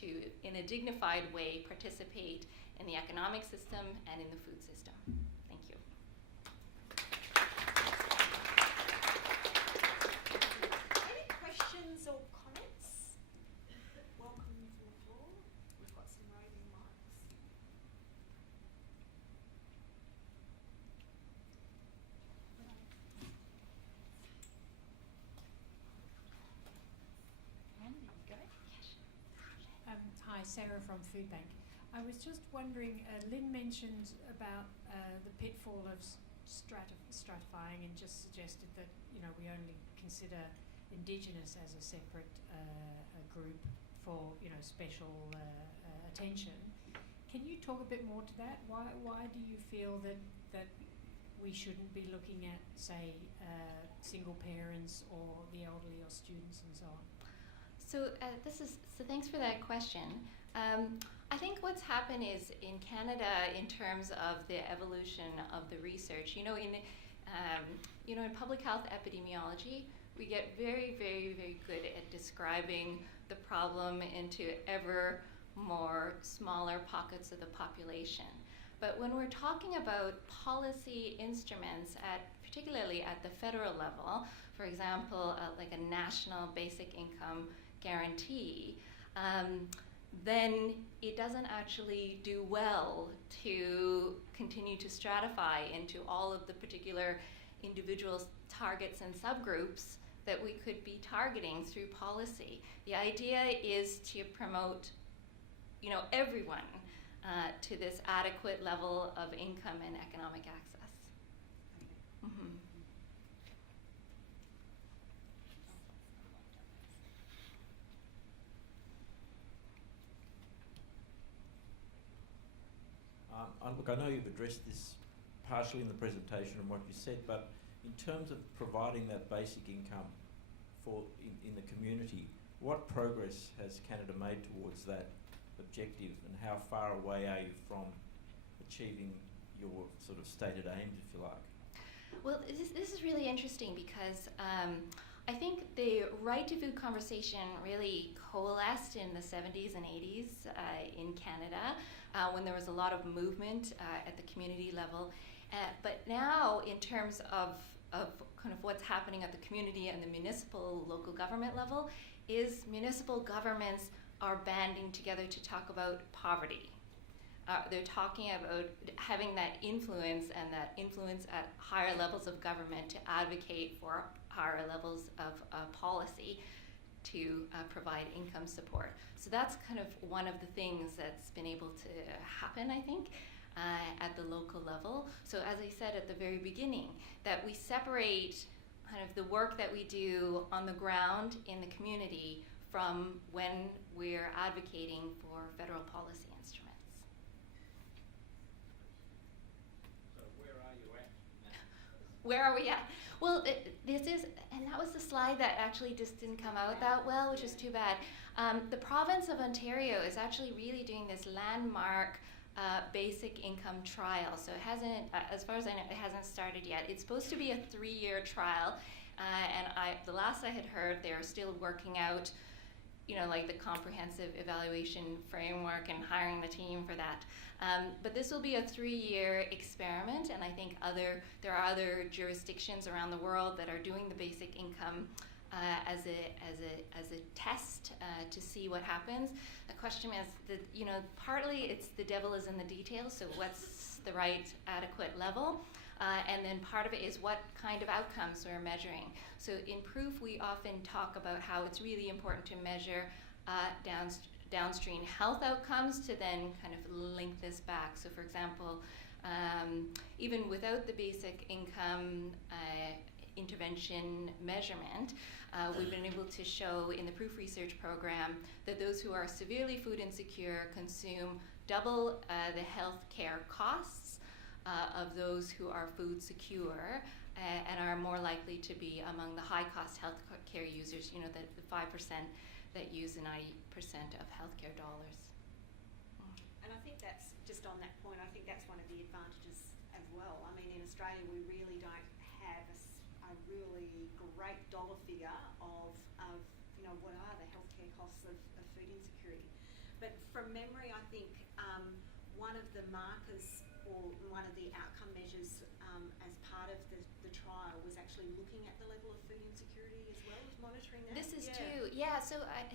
to, in a dignified way, participate in the economic system and in the food system. Thank you. Any questions or comments? Hi, Sarah from Food Bank. I was just wondering, Lynn mentioned about the pitfall of stratifying and just suggested that, you know, we only consider Indigenous as a separate a group for, you know, special attention. Can you talk a bit more to that? Why do you feel that we shouldn't be looking at, say, single parents or the elderly or students and so on? So thanks for that question. I think what's happened is in Canada, in terms of the evolution of the research, in public health epidemiology, we get very, very, very good at describing the problem into ever more smaller pockets of the population. But when we're talking about policy instruments, particularly at the federal level, for example, like a national basic income guarantee, then it doesn't actually do well to continue to stratify into all of the particular individual targets and subgroups that we could be targeting through policy. The idea is to promote, everyone to this adequate level of income and economic access. Mm-hmm. Look, I know you've addressed this partially in the presentation and what you said, but in terms of providing that basic income in the community, what progress has Canada made towards that objective, and how far away are you from achieving your sort of stated aims, if you like? Well, this is really interesting because I think the right to food conversation really coalesced in the 70s and 80s in Canada when there was a lot of movement at the community level. But now, in terms of kind of what's happening at the community and the municipal, local government level, is municipal governments are banding together to talk about poverty. They're talking about having that influence, and that influence at higher levels of government to advocate for higher levels of policy to provide income support. So that's kind of one of the things that's been able to happen, I think, at the local level. So as I said at the very beginning, that we separate kind of the work that we do on the ground in the community from when we're advocating for federal policy instruments. So where are you at now? Where are we at? Well, and that was the slide that actually just didn't come out that well, which is too bad. The province of Ontario is actually really doing this landmark basic income trial. So it hasn't, as far as I know, it hasn't started yet. It's supposed to be a 3-year trial, and the last I had heard, they're still working out, like the comprehensive evaluation framework and hiring the team for that. But this will be a 3-year experiment, and I think there are other jurisdictions around the world that are doing the basic income as a test to see what happens. The question is that partly it's the devil is in the details. So what's the right adequate level? And then part of it is what kind of outcomes we're measuring. So in proof, we often talk about how it's really important to measure downstream health outcomes to then kind of link this back. So for example, even without the basic income intervention measurement, we've been able to show in the proof research program that those who are severely food insecure consume double the health care costs of those who are food secure and are more likely to be among the high-cost health care users, the 5% that use 90% of healthcare dollars. And I think that's, just on that point, I think that's one of the advantages as well. I mean, in Australia, we really don't have a really great dollar figure of what are the healthcare costs of food insecurity. But from memory, I think one of the markers or one of the outcome measures as part of the trial was actually looking at the level of food insecurity as well as monitoring that. This is true. Yeah, so I've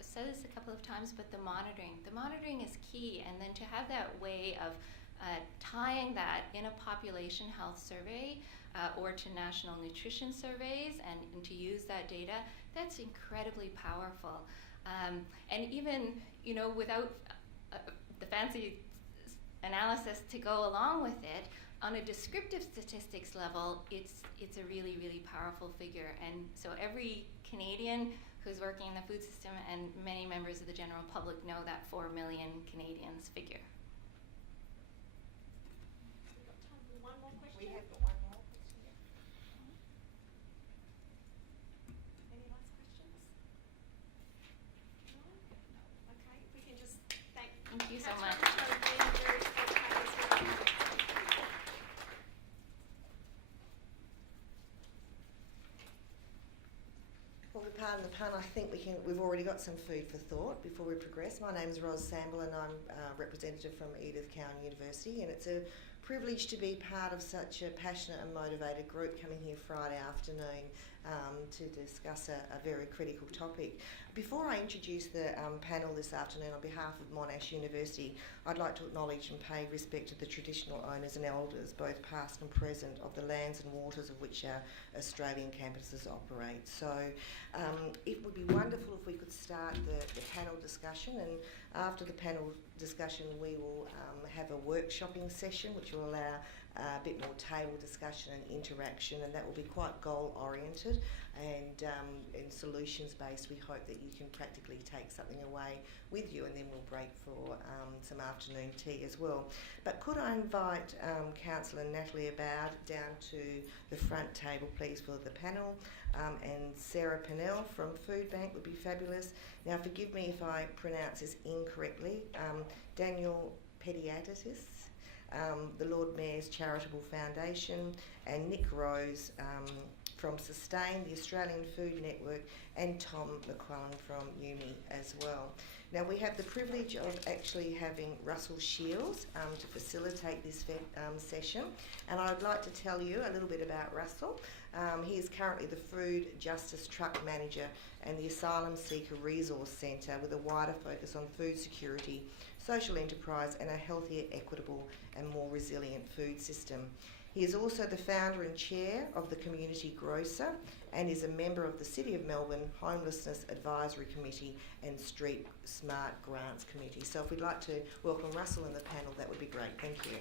said this a couple of times, but the monitoring is key, and then to have that way of tying that in a population health survey or to national nutrition surveys and to use that data, that's incredibly powerful. And even, without the fancy analysis to go along with it, on a descriptive statistics level, it's a really, really powerful figure. And so every Canadian who's working in the food system and many members of the general public know that 4 million Canadians figure. We've got time for one more question. We have got one more question. Any last questions? No? Okay, if we can just thank Thank you so Catherine much. for being very spontaneous. Well, pardon the pun, I think we've already got some food for thought before we progress. My name's Ros Samble and I'm a representative from Edith Cowan University, and it's a privilege to be part of such a passionate and motivated group coming here Friday afternoon to discuss a very critical topic. Before I introduce the panel this afternoon on behalf of Monash University, I'd like to acknowledge and pay respect to the traditional owners and elders, both past and present, of the lands and waters of which our Australian campuses operate. So it would be wonderful if we could start the panel discussion, and after the panel discussion we will have a workshopping session which will allow a bit more table discussion and interaction, and that will be quite goal oriented and solutions based. We hope that you can practically take something away with you, and then we'll break for some afternoon tea as well. But could I invite Councillor Natalie Aboud down to the front table please for the panel, and Sarah Pennell from Food Bank would be fabulous. Now forgive me if I pronounce this incorrectly. Daniel Pediatis, the Lord Mayor's Charitable Foundation, and Nick Rose from Sustain, the Australian Food Network, and Tom McQuillan from UMI as well. Now we have the privilege of actually having Russell Shields to facilitate this session, and I'd like to tell you a little bit about Russell. He is currently the Food Justice Truck Manager and the Asylum Seeker Resource Centre, with a wider focus on food security, social enterprise and a healthier, equitable and more resilient food system. He is also the founder and chair of the Community Grocer and is a member of the City of Melbourne Homelessness Advisory Committee and Street Smart Grants Committee. So if we'd like to welcome Russell in the panel, that would be great. Thank you.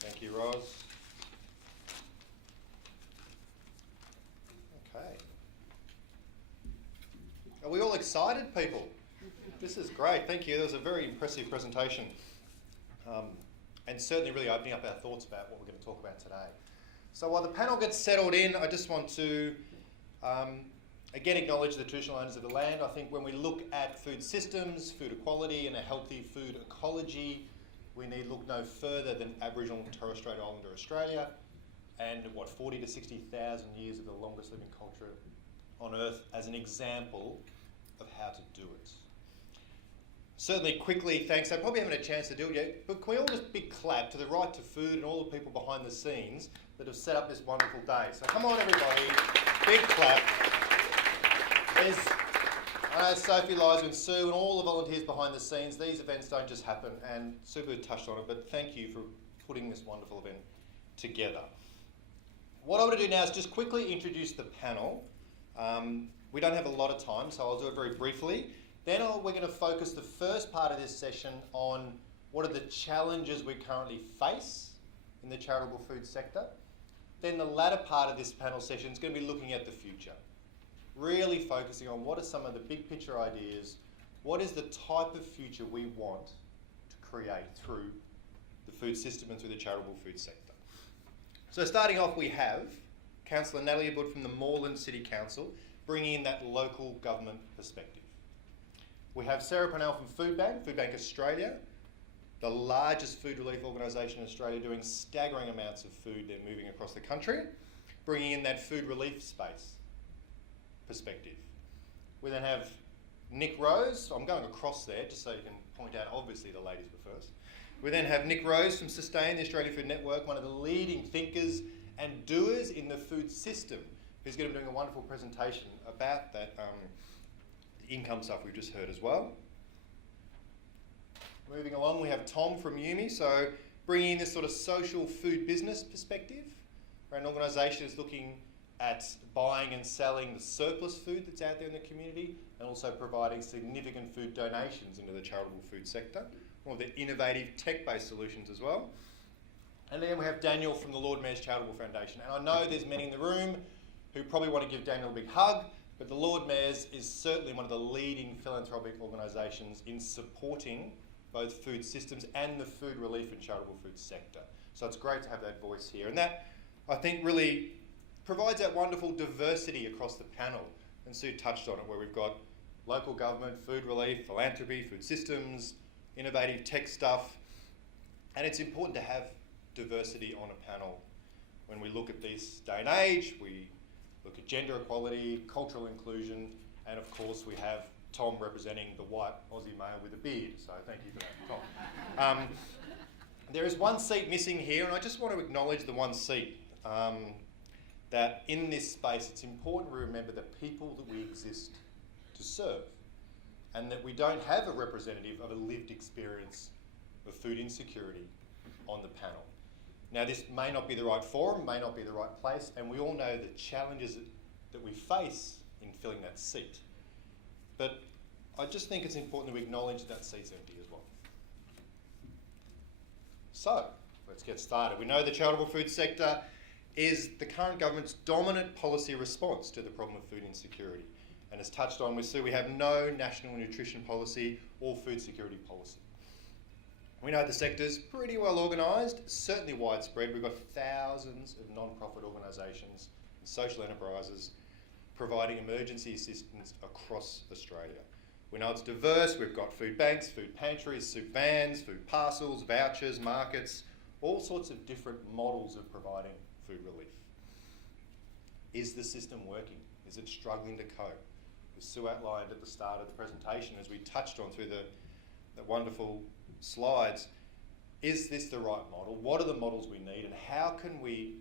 Thank you, Ros. Okay. Are we all excited, people? This is great. Thank you. That was a very impressive presentation. And certainly really opening up our thoughts about what we're going to talk about today. So while the panel gets settled in, I just want to again acknowledge the traditional owners of the land. I think when we look at food systems, food equality and a healthy food ecology, we need look no further than Aboriginal and Torres Strait Islander Australia, and 40 to 60,000 years of the longest living culture on Earth as an example of how to do it. Certainly, quickly, thanks. I probably haven't had a chance to do it yet, but can we all just big clap to the Right to Food and all the people behind the scenes that have set up this wonderful day. So come on, everybody, big clap. There's Sophie, Liza and Sue and all the volunteers behind the scenes. These events don't just happen, and Sue touched on it, but thank you for putting this wonderful event together. What I want to do now is just quickly introduce the panel. We don't have a lot of time, so I'll do it very briefly. Then we're going to focus the first part of this session on what are the challenges we currently face in the charitable food sector. Then the latter part of this panel session is going to be looking at the future, really focusing on what are some of the big picture ideas, what is the type of future we want to create through the food system and through the charitable food sector. So starting off, we have Councillor Natalie Aboud from the Moreland City Council, bringing in that local government perspective. We have Sarah Pennell from Food Bank Australia, the largest food relief organisation in Australia, doing staggering amounts of food they're moving across the country, bringing in that food relief space perspective. We then have Nick Rose. I'm going across there just so you can point out, obviously the ladies were first. We then have Nick Rose from Sustain, the Australian Food Network, one of the leading thinkers and doers in the food system, who's going to be doing a wonderful presentation about that income stuff we've just heard as well. Moving along, we have Tom from UMI, so bringing in this sort of social food business perspective, where an organisation is looking at buying and selling the surplus food that's out there in the community, and also providing significant food donations into the charitable food sector, one of the innovative tech-based solutions as well. And then we have Daniel from the Lord Mayor's Charitable Foundation. And I know there's many in the room who probably want to give Daniel a big hug, but the Lord Mayor's is certainly one of the leading philanthropic organisations in supporting both food systems and the food relief and charitable food sector. So it's great to have that voice here. And that, I think, really provides that wonderful diversity across the panel. And Sue touched on it, where we've got local government, food relief, philanthropy, food systems, innovative tech stuff. And it's important to have diversity on a panel. When we look at this day and age, we look at gender equality, cultural inclusion, and of course we have Tom representing the white Aussie male with a beard. So thank you for that, Tom. There is one seat missing here, and I just want to acknowledge the one seat. That in this space, it's important we remember the people that we exist to serve, and that we don't have a representative of a lived experience of food insecurity on the panel. Now, this may not be the right forum, may not be the right place, and we all know the challenges that we face in filling that seat. But I just think it's important that we acknowledge that seat's empty as well. So, let's get started. We know the charitable food sector is the current government's dominant policy response to the problem of food insecurity. And as touched on with Sue, we have no national nutrition policy or food security policy. We know the sector's pretty well organised, certainly widespread. We've got thousands of non-profit organisations and social enterprises providing emergency assistance across Australia. We know it's diverse. We've got food banks, food pantries, soup vans, food parcels, vouchers, markets, all sorts of different models of providing food relief. Is the system working? Is it struggling to cope? As Sue outlined at the start of the presentation, as we touched on through the wonderful slides, is this the right model? What are the models we need, and how can we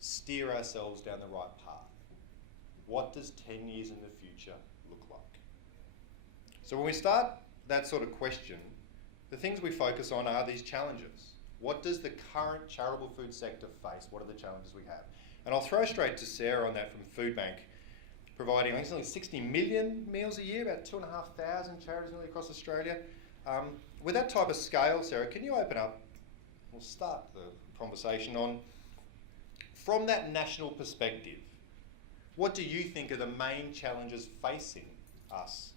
steer ourselves down the right path? What does 10 years in the future look like? So when we start that sort of question, the things we focus on are these challenges. What does the current charitable food sector face? What are the challenges we have? And I'll throw straight to Sarah on that from Food Bank, providing I think something 60 million meals a year, about 2,500 charities nearly across Australia. With that type of scale, Sarah, can you open up? We'll start the conversation on, from that national perspective, what do you think are the main challenges facing us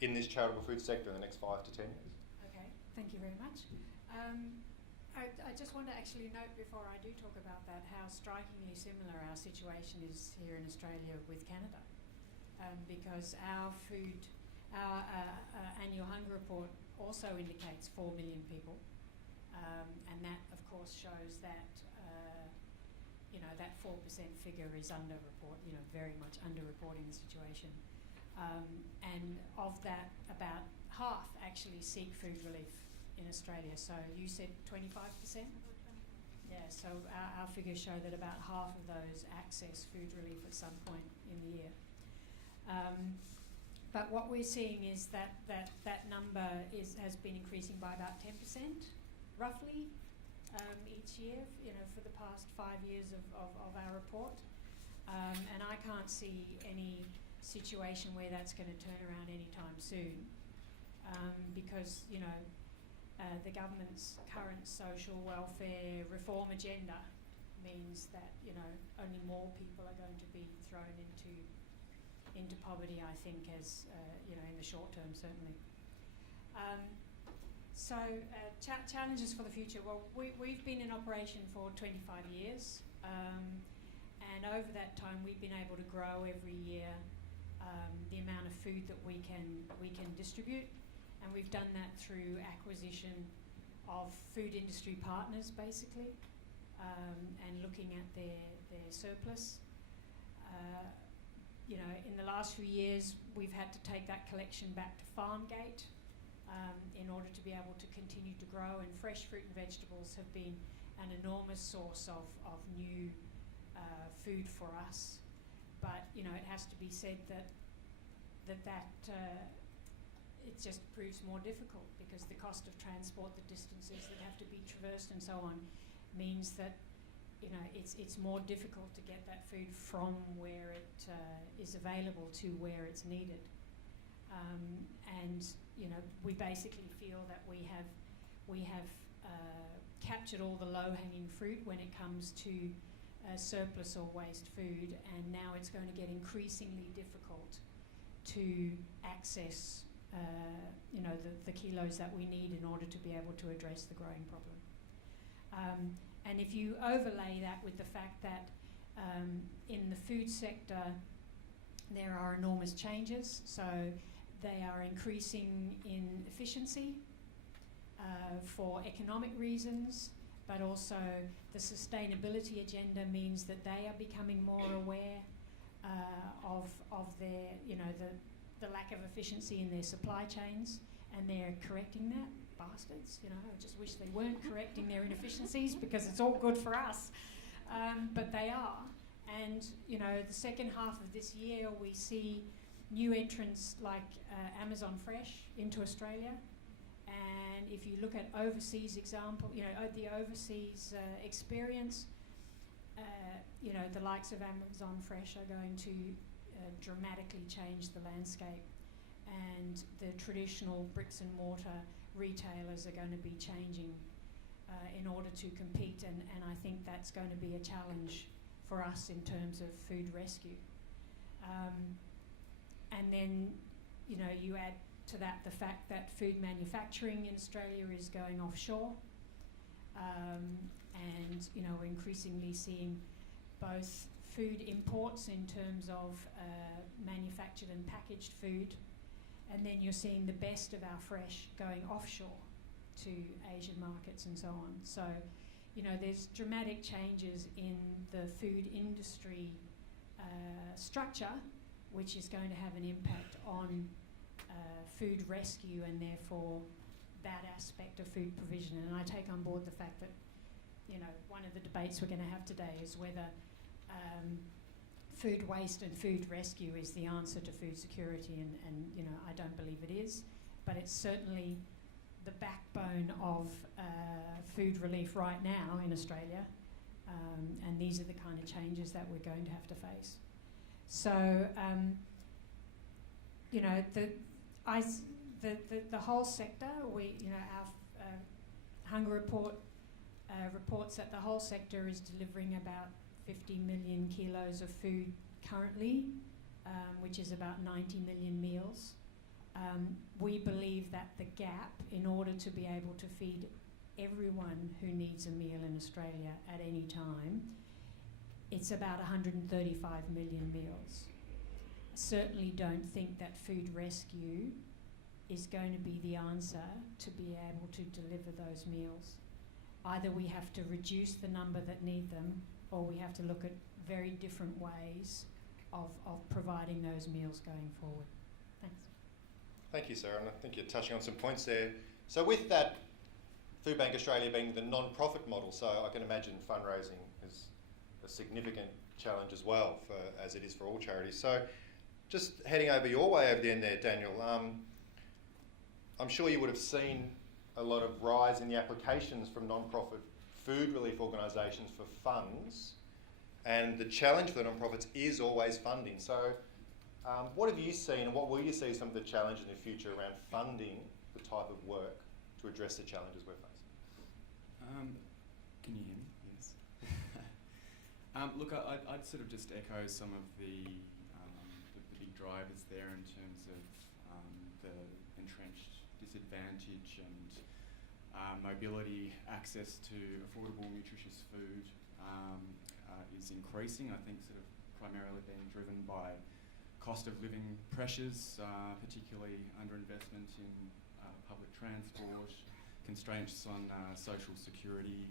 in this charitable food sector in the next 5 to 10 years? Okay, thank you very much. I just want to actually note before I do talk about that how strikingly similar our situation is here in Australia with Canada, because our annual hunger report also indicates 4 million people, and that of course shows that that 4% figure is very much underreporting the situation, and of that about half actually seek food relief in Australia. So you said 25%? Yeah, so our figures show that about half of those access food relief at some point in the year. But what we're seeing is that number has been increasing by about 10%, roughly, each year, for the past 5 years of our report. And I can't see any situation where that's going to turn around anytime soon, because, the government's current social welfare reform agenda means that, only more people are going to be thrown into poverty, I think, as in the short term, certainly. Challenges for the future. Well, we've been in operation for 25 years, and over that time we've been able to grow every year the amount of food that we can distribute, and we've done that through acquisition of food industry partners, basically, and looking at their surplus. In the last few years, we've had to take that collection back to farm gate in order to be able to continue to grow, and fresh fruit and vegetables have been an enormous source of new food for us. But, it has to be said that it just proves more difficult, because the cost of transport, the distances that have to be traversed and so on, means that you know, it's more difficult to get that food from where it is available to where it's needed. And you know, we basically feel that we have captured all the low-hanging fruit when it comes to surplus or waste food, and now it's going to get increasingly difficult to access you know, the kilos that we need in order to be able to address the growing problem. And if you overlay that with the fact that in the food sector there are enormous changes, so they are increasing in efficiency for economic reasons, but also the sustainability agenda means that they are becoming more aware of their, you know, the lack of efficiency in their supply chains, and they're correcting that. Bastards, you know, I just wish they weren't correcting their inefficiencies because it's all good for us, but they are. And you know, the second half of this year we see new entrants like Amazon Fresh into Australia, and if you look at overseas example, you know, the overseas experience, you know, the likes of Amazon Fresh are going to dramatically change the landscape, and the traditional bricks and mortar retailers are going to be changing in order to compete, and I think that's going to be a challenge for us in terms of food rescue. And then, you know, you add to that the fact that food manufacturing in Australia is going offshore, and you know, we're increasingly seeing both food imports in terms of manufactured and packaged food, and then you're seeing the best of our fresh going offshore to Asian markets and so on. So, you know, there's dramatic changes in the food industry structure, which is going to have an impact on food rescue and therefore that aspect of food provision. And I take on board the fact that, you know, one of the debates we're going to have today is whether food waste and food rescue is the answer to food security, and you know, I don't believe it is, but it's certainly the backbone of food relief right now in Australia, and these are the kind of changes that we're going to have to face. So, you know, the whole sector, you know, our hunger report reports that the whole sector is delivering about 50 million kilos of food currently, which is about 90 million meals. We believe that the gap, in order to be able to feed everyone who needs a meal in Australia at any time, it's about 135 million meals. I certainly don't think that food rescue is going to be the answer to be able to deliver those meals. Either we have to reduce the number that need them, or we have to look at very different ways of providing those meals going forward. Thanks. Thank you, Sarah, and I think you're touching on some points there. So with that, Food Bank Australia being the non-profit model, so I can imagine fundraising is a significant challenge as well, as it is for all charities. So just heading over your way over the end there, Daniel, I'm sure you would have seen a lot of rise in the applications from non-profit food relief organisations for funds, and the challenge for the non-profits is always funding. So what have you seen, and what will you see some of the challenges in the future around funding the type of work to address the challenges we're facing? Can you hear me? Yes. Look, I'd sort of just echo some of the big drivers there in terms of the entrenched disadvantage and mobility, access to affordable, nutritious food is increasing. I think sort of primarily being driven by cost of living pressures, particularly underinvestment in public transport, constraints on social security,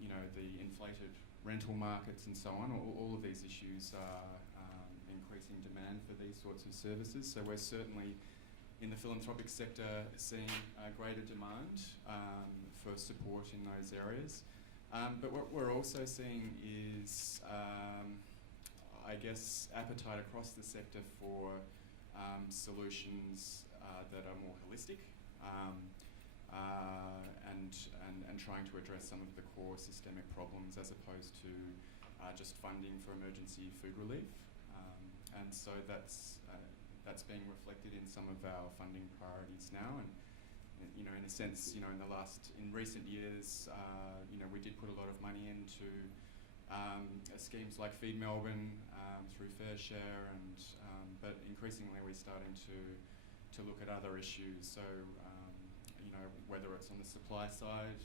you know, the inflated rental markets and so on. All of these issues are increasing demand for these sorts of services. So we're certainly in the philanthropic sector seeing greater demand for support in those areas. But what we're also seeing is, I guess, appetite across the sector for solutions that are more holistic. and trying to address some of the core systemic problems as opposed to just funding for emergency food relief. And so that's being reflected in some of our funding priorities now. And you know, in a sense, you know, in recent years, you know, we did put a lot of money into schemes like Feed Melbourne through Fair Share, and but increasingly we're starting to look at other issues. So you know, whether it's on the supply side,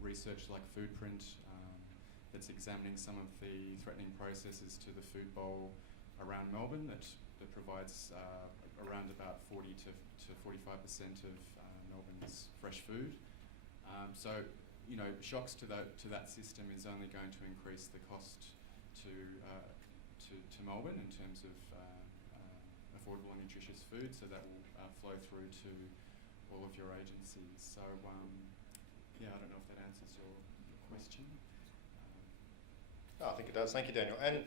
research like Foodprint that's examining some of the threatening processes to the food bowl around Melbourne that provides around about 40 to 45% of Melbourne's fresh food. So you know, shocks to that system is only going to increase the cost to Melbourne in terms of affordable and nutritious food. So that will flow through to all of your agencies. So yeah, I don't know if that answers your question. Oh, I think it does. Thank you, Daniel. And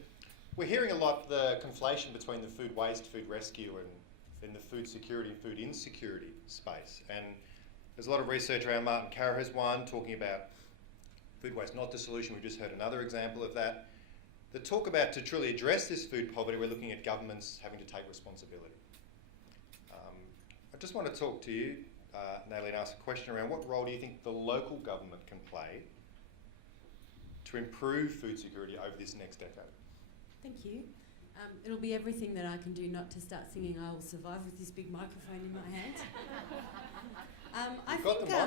we're hearing a lot the conflation between the food waste, food rescue, and the food security and food insecurity space. And there's a lot of research around. Martin Carra has one talking about food waste not the solution. We just heard another example of that. The talk about to truly address this food poverty, we're looking at governments having to take responsibility. I just want to talk to you, Natalie, and ask a question around what role do you think the local government can play to improve food security over this next decade? Thank you. It'll be everything that I can do not to start singing I Will Survive with this big microphone in my hand.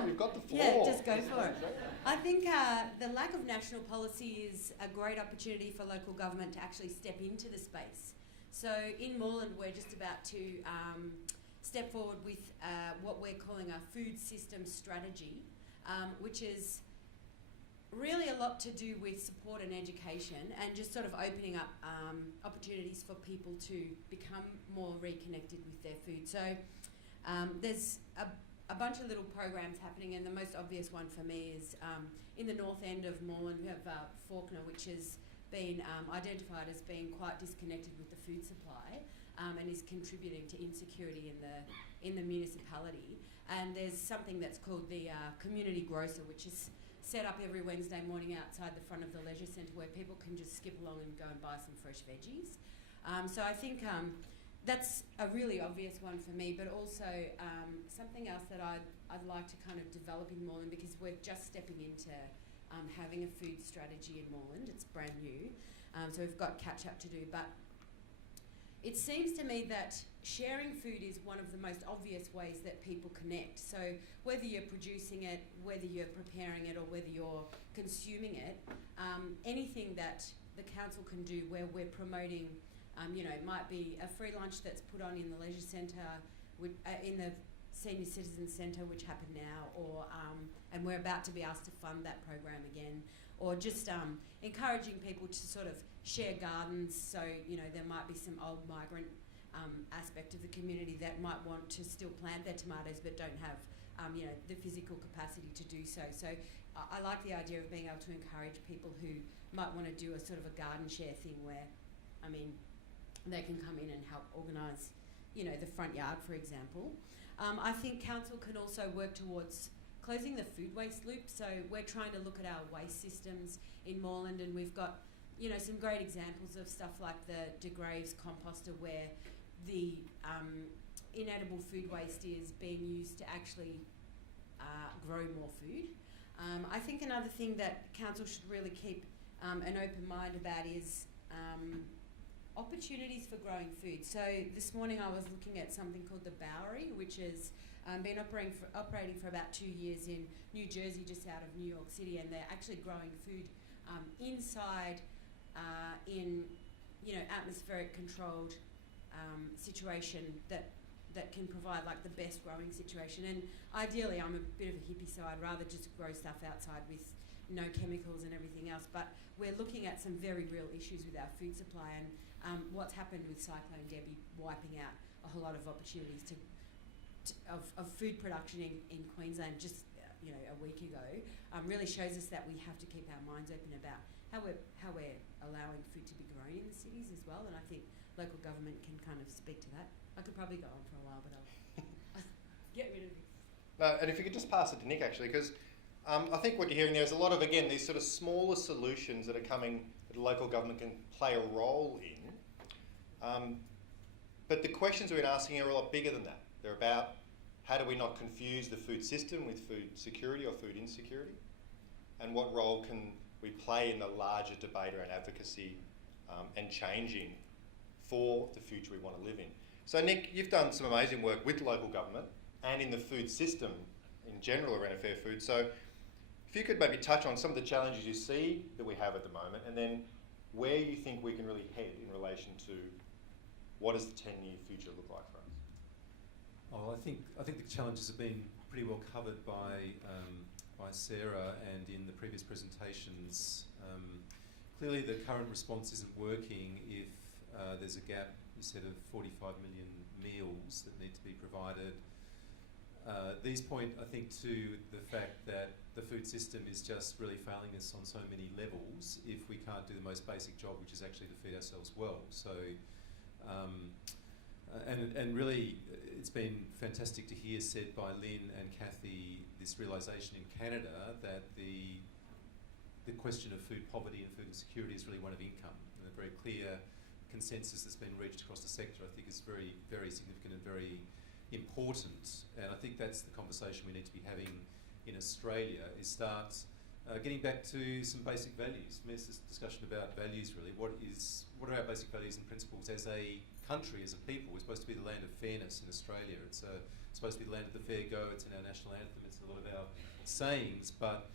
You've got the floor. Yeah, just go for it. I think the lack of national policy is a great opportunity for local government to actually step into the space. So in Moreland, we're just about to step forward with what we're calling a food system strategy, which is really a lot to do with support and education and just sort of opening up opportunities for people to become more reconnected with their food. So there's a bunch of little programs happening, and the most obvious one for me is in the north end of Moreland, we have Fawkner, which has been identified as being quite disconnected with the food supply and is contributing to insecurity in the municipality. And there's something that's called the community grocer, which is set up every Wednesday morning outside the front of the leisure centre where people can just skip along and go and buy some fresh veggies. So I think that's a really obvious one for me, but also something else that I'd like to kind of develop in Moreland, because we're just stepping into having a food strategy in Moreland. It's brand new, so we've got catch up to do, but it seems to me that sharing food is one of the most obvious ways that people connect. So whether you're producing it, whether you're preparing it, or whether you're consuming it, anything that the council can do where we're promoting, you know, it might be a free lunch that's put on in the leisure centre, in the senior citizen centre, which happened now, or and we're about to be asked to fund that program again, or just encouraging people to sort of share gardens. So, you know, there might be some old migrant aspect of the community that might want to still plant their tomatoes but don't have, you know, the physical capacity to do so. So I like the idea of being able to encourage people who might want to do a sort of a garden share thing where, I mean, they can come in and help organise, you know, the front yard, for example. I think council can also work towards closing the food waste loop. So we're trying to look at our waste systems in Moreland, and we've got, you know, some great examples of stuff like the De Graves composter, where the inedible food waste is being used to actually grow more food. I think another thing that council should really keep an open mind about is opportunities for growing food. So this morning I was looking at something called the Bowery, which has been operating for about 2 years in New Jersey, just out of New York City, and they're actually growing food inside in, you know, atmospheric controlled situation that can provide like the best growing situation. And ideally, I'm a bit of a hippie, so I'd rather just grow stuff outside with no chemicals and everything else. But we're looking at some very real issues with our food supply, and what's happened with Cyclone Debbie wiping out a whole lot of opportunities of food production in Queensland just you know, a week ago, really shows us that we have to keep our minds open about how we're allowing food to be grown in the cities as well. And I think local government can kind of speak to that. I could probably go on for a while, but I'll get rid of this. No, and if you could just pass it to Nick, actually, because I think what you're hearing there is a lot of, again, these sort of smaller solutions that are coming that local government can play a role in. But the questions we're asking are a lot bigger than that. They're about how do we not confuse the food system with food security or food insecurity? And what role can we play in the larger debate around advocacy and changing for the future we want to live in? So Nick, you've done some amazing work with local government and in the food system in general around fair food. So if you could maybe touch on some of the challenges you see that we have at the moment, and then where you think we can really head in relation to what does the 10-year future look like for us? Oh, I think the challenges have been pretty well covered by Sarah and in the previous presentations. Clearly the current response isn't working if there's a gap, you said, of 45 million meals that need to be provided. These point, I think, to the fact that the food system is just really failing us on so many levels if we can't do the most basic job, which is actually to feed ourselves well. So, and really, it's been fantastic to hear said by Lynn and Kathy this realisation in Canada that the question of food poverty and food insecurity is really one of income, and a very clear consensus that's been reached across the sector, I think, is very, very significant and very important. And I think that's the conversation we need to be having in Australia, is start getting back to some basic values. There's this discussion about values, really. What are our basic values and principles as a country, as a people? We're supposed to be the land of fairness in Australia. It's supposed to be the land of the fair go. It's in our national anthem. It's in a lot of our sayings. But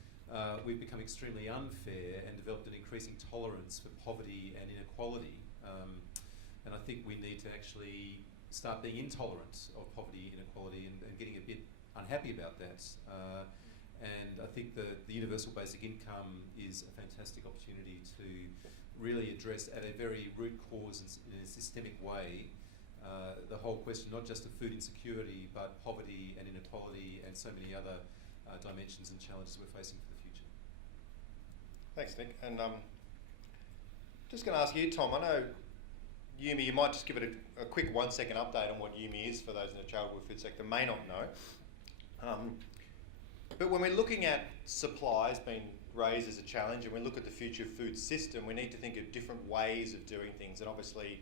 we've become extremely unfair and developed an increasing tolerance for poverty and inequality. And I think we need to actually start being intolerant of poverty, inequality, and getting a bit unhappy about that. And I think the universal basic income is a fantastic opportunity to really address at a very root cause in a systemic way the whole question, not just of food insecurity, but poverty and inequality and so many other dimensions and challenges we're facing for the future. Thanks, Nick. And just going to ask you, Tom, I know Yumi, you might just give it a quick 1 second update on what Yumi is for those in the charitable food sector may not know. But when we're looking at supplies being raised as a challenge and we look at the future food system, we need to think of different ways of doing things. And obviously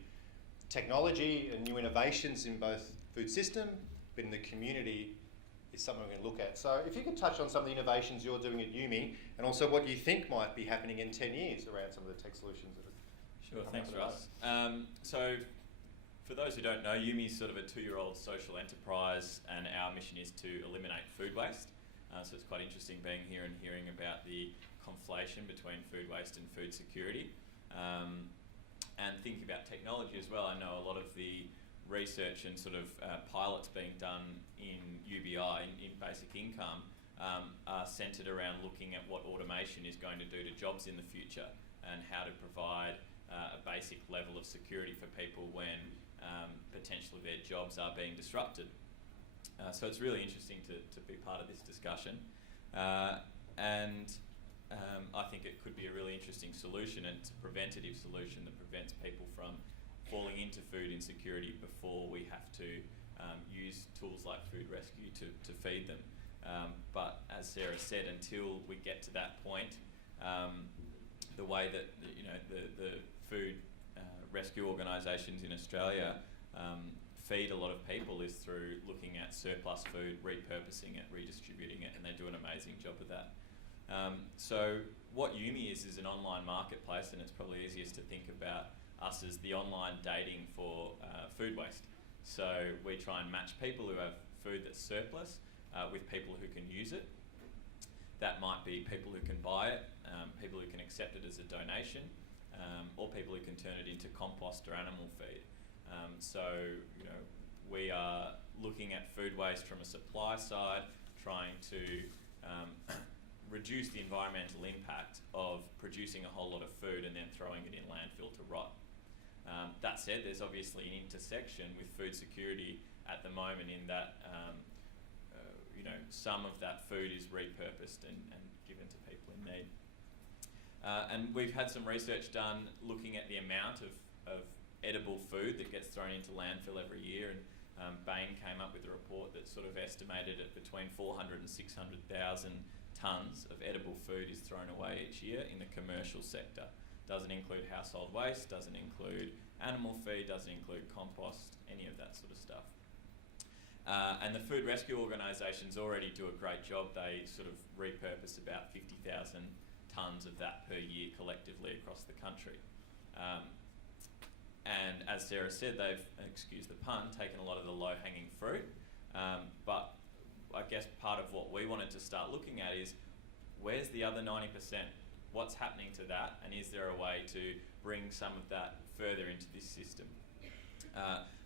technology and new innovations in both food system but in the community is something we're going to look at. So if you could touch on some of the innovations you're doing at Yumi and also what you think might be happening in 10 years around some of the tech solutions that are Sure, thanks, Russ. So, for those who don't know, Yumi is sort of a 2-year-old social enterprise, and our mission is to eliminate food waste. So it's quite interesting being here and hearing about the conflation between food waste and food security. And thinking about technology as well, I know a lot of the research and sort of pilots being done in UBI, in basic income, are centred around looking at what automation is going to do to jobs in the future and how to provide a basic level of security for people when potentially their jobs are being disrupted. So it's really interesting to be part of this discussion. And I think it could be a really interesting solution, and it's a preventative solution that prevents people from falling into food insecurity before we have to use tools like food rescue to feed them. But as Sarah said, until we get to that point, the way that the food rescue organisations in Australia feed a lot of people is through looking at surplus food, repurposing it, redistributing it, and they do an amazing job of that. So what Yumi is an online marketplace, and it's probably easiest to think about us as the online dating for food waste. So we try and match people who have food that's surplus with people who can use it. That might be people who can buy it, people who can accept it as a donation, or people who can turn it into compost or animal feed. So, we are looking at food waste from a supply side, trying to reduce the environmental impact of producing a whole lot of food and then throwing it in landfill to rot. That said, there's obviously an intersection with food security at the moment in that some of that food is repurposed and given to people in need. And we've had some research done looking at the amount of edible food that gets thrown into landfill every year, and Bain came up with a report that sort of estimated it between 400 and 600,000 tonnes of edible food is thrown away each year in the commercial sector. Doesn't include household waste, doesn't include animal feed, doesn't include compost, any of that sort of stuff. And the food rescue organisations already do a great job. They sort of repurpose about 50,000 tonnes of that per year collectively across the country. And as Sarah said, they've, excuse the pun, taken a lot of the low-hanging fruit. But I guess part of what we wanted to start looking at is, where's the other 90%? What's happening to that? And is there a way to bring some of that further into this system?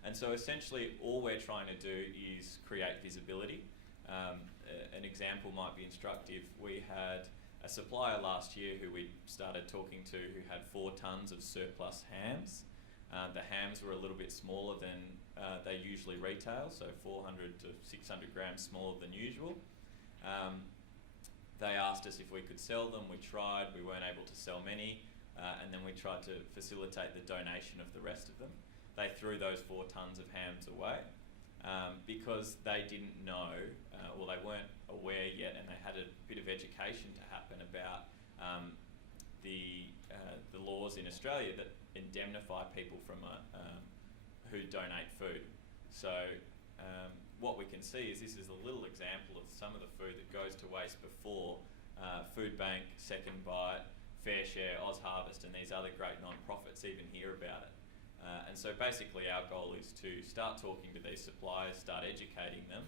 And so essentially all we're trying to do is create visibility. An example might be instructive. We had a supplier last year who we started talking to who had 4 tonnes of surplus hams. The hams were a little bit smaller than they usually retail, so 400 to 600 grams smaller than usual. They asked us if we could sell them. We tried, we weren't able to sell many, and then we tried to facilitate the donation of the rest of them. They threw those 4 tonnes of hams away because they didn't know, or they weren't aware yet, and they had a bit of education to happen about the laws in Australia that indemnify people from who donate food. So what we can see is this is a little example of some of the food that goes to waste before Food Bank, Second Bite, Fair Share, Oz Harvest and these other great non-profits even hear about it. And so basically our goal is to start talking to these suppliers, start educating them,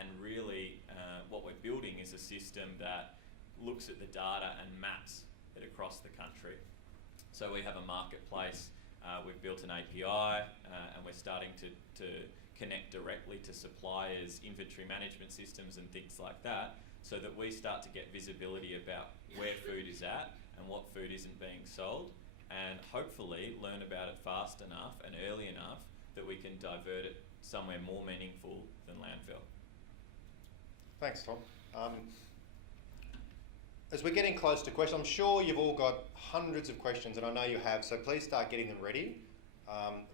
and really what we're building is a system that looks at the data and maps it across the country. So we have a marketplace, we've built an API, and we're starting to connect directly to suppliers' inventory management systems and things like that, so that we start to get visibility about where food is at and what food isn't being sold, and hopefully learn about it fast enough and early enough that we can divert it somewhere more meaningful than landfill. Thanks, Tom. As we're getting close to questions, I'm sure you've all got hundreds of questions, and I know you have, so please start getting them ready.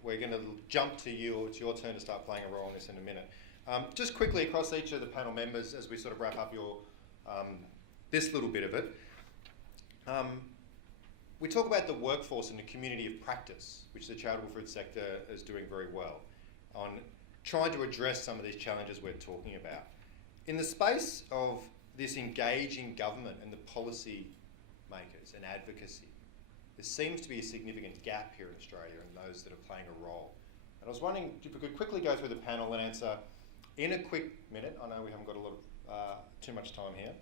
We're going to jump to you. It's your turn to start playing a role in this in a minute. Just quickly across each of the panel members as we sort of wrap up your this little bit of it. We talk about the workforce and the community of practice, which the charitable food sector is doing very well on trying to address some of these challenges we're talking about. In the space of this engaging government and the policy makers and advocacy, there seems to be a significant gap here in Australia and those that are playing a role. And I was wondering if we could quickly go through the panel and answer in a quick minute. I know we haven't got a lot of too much time here.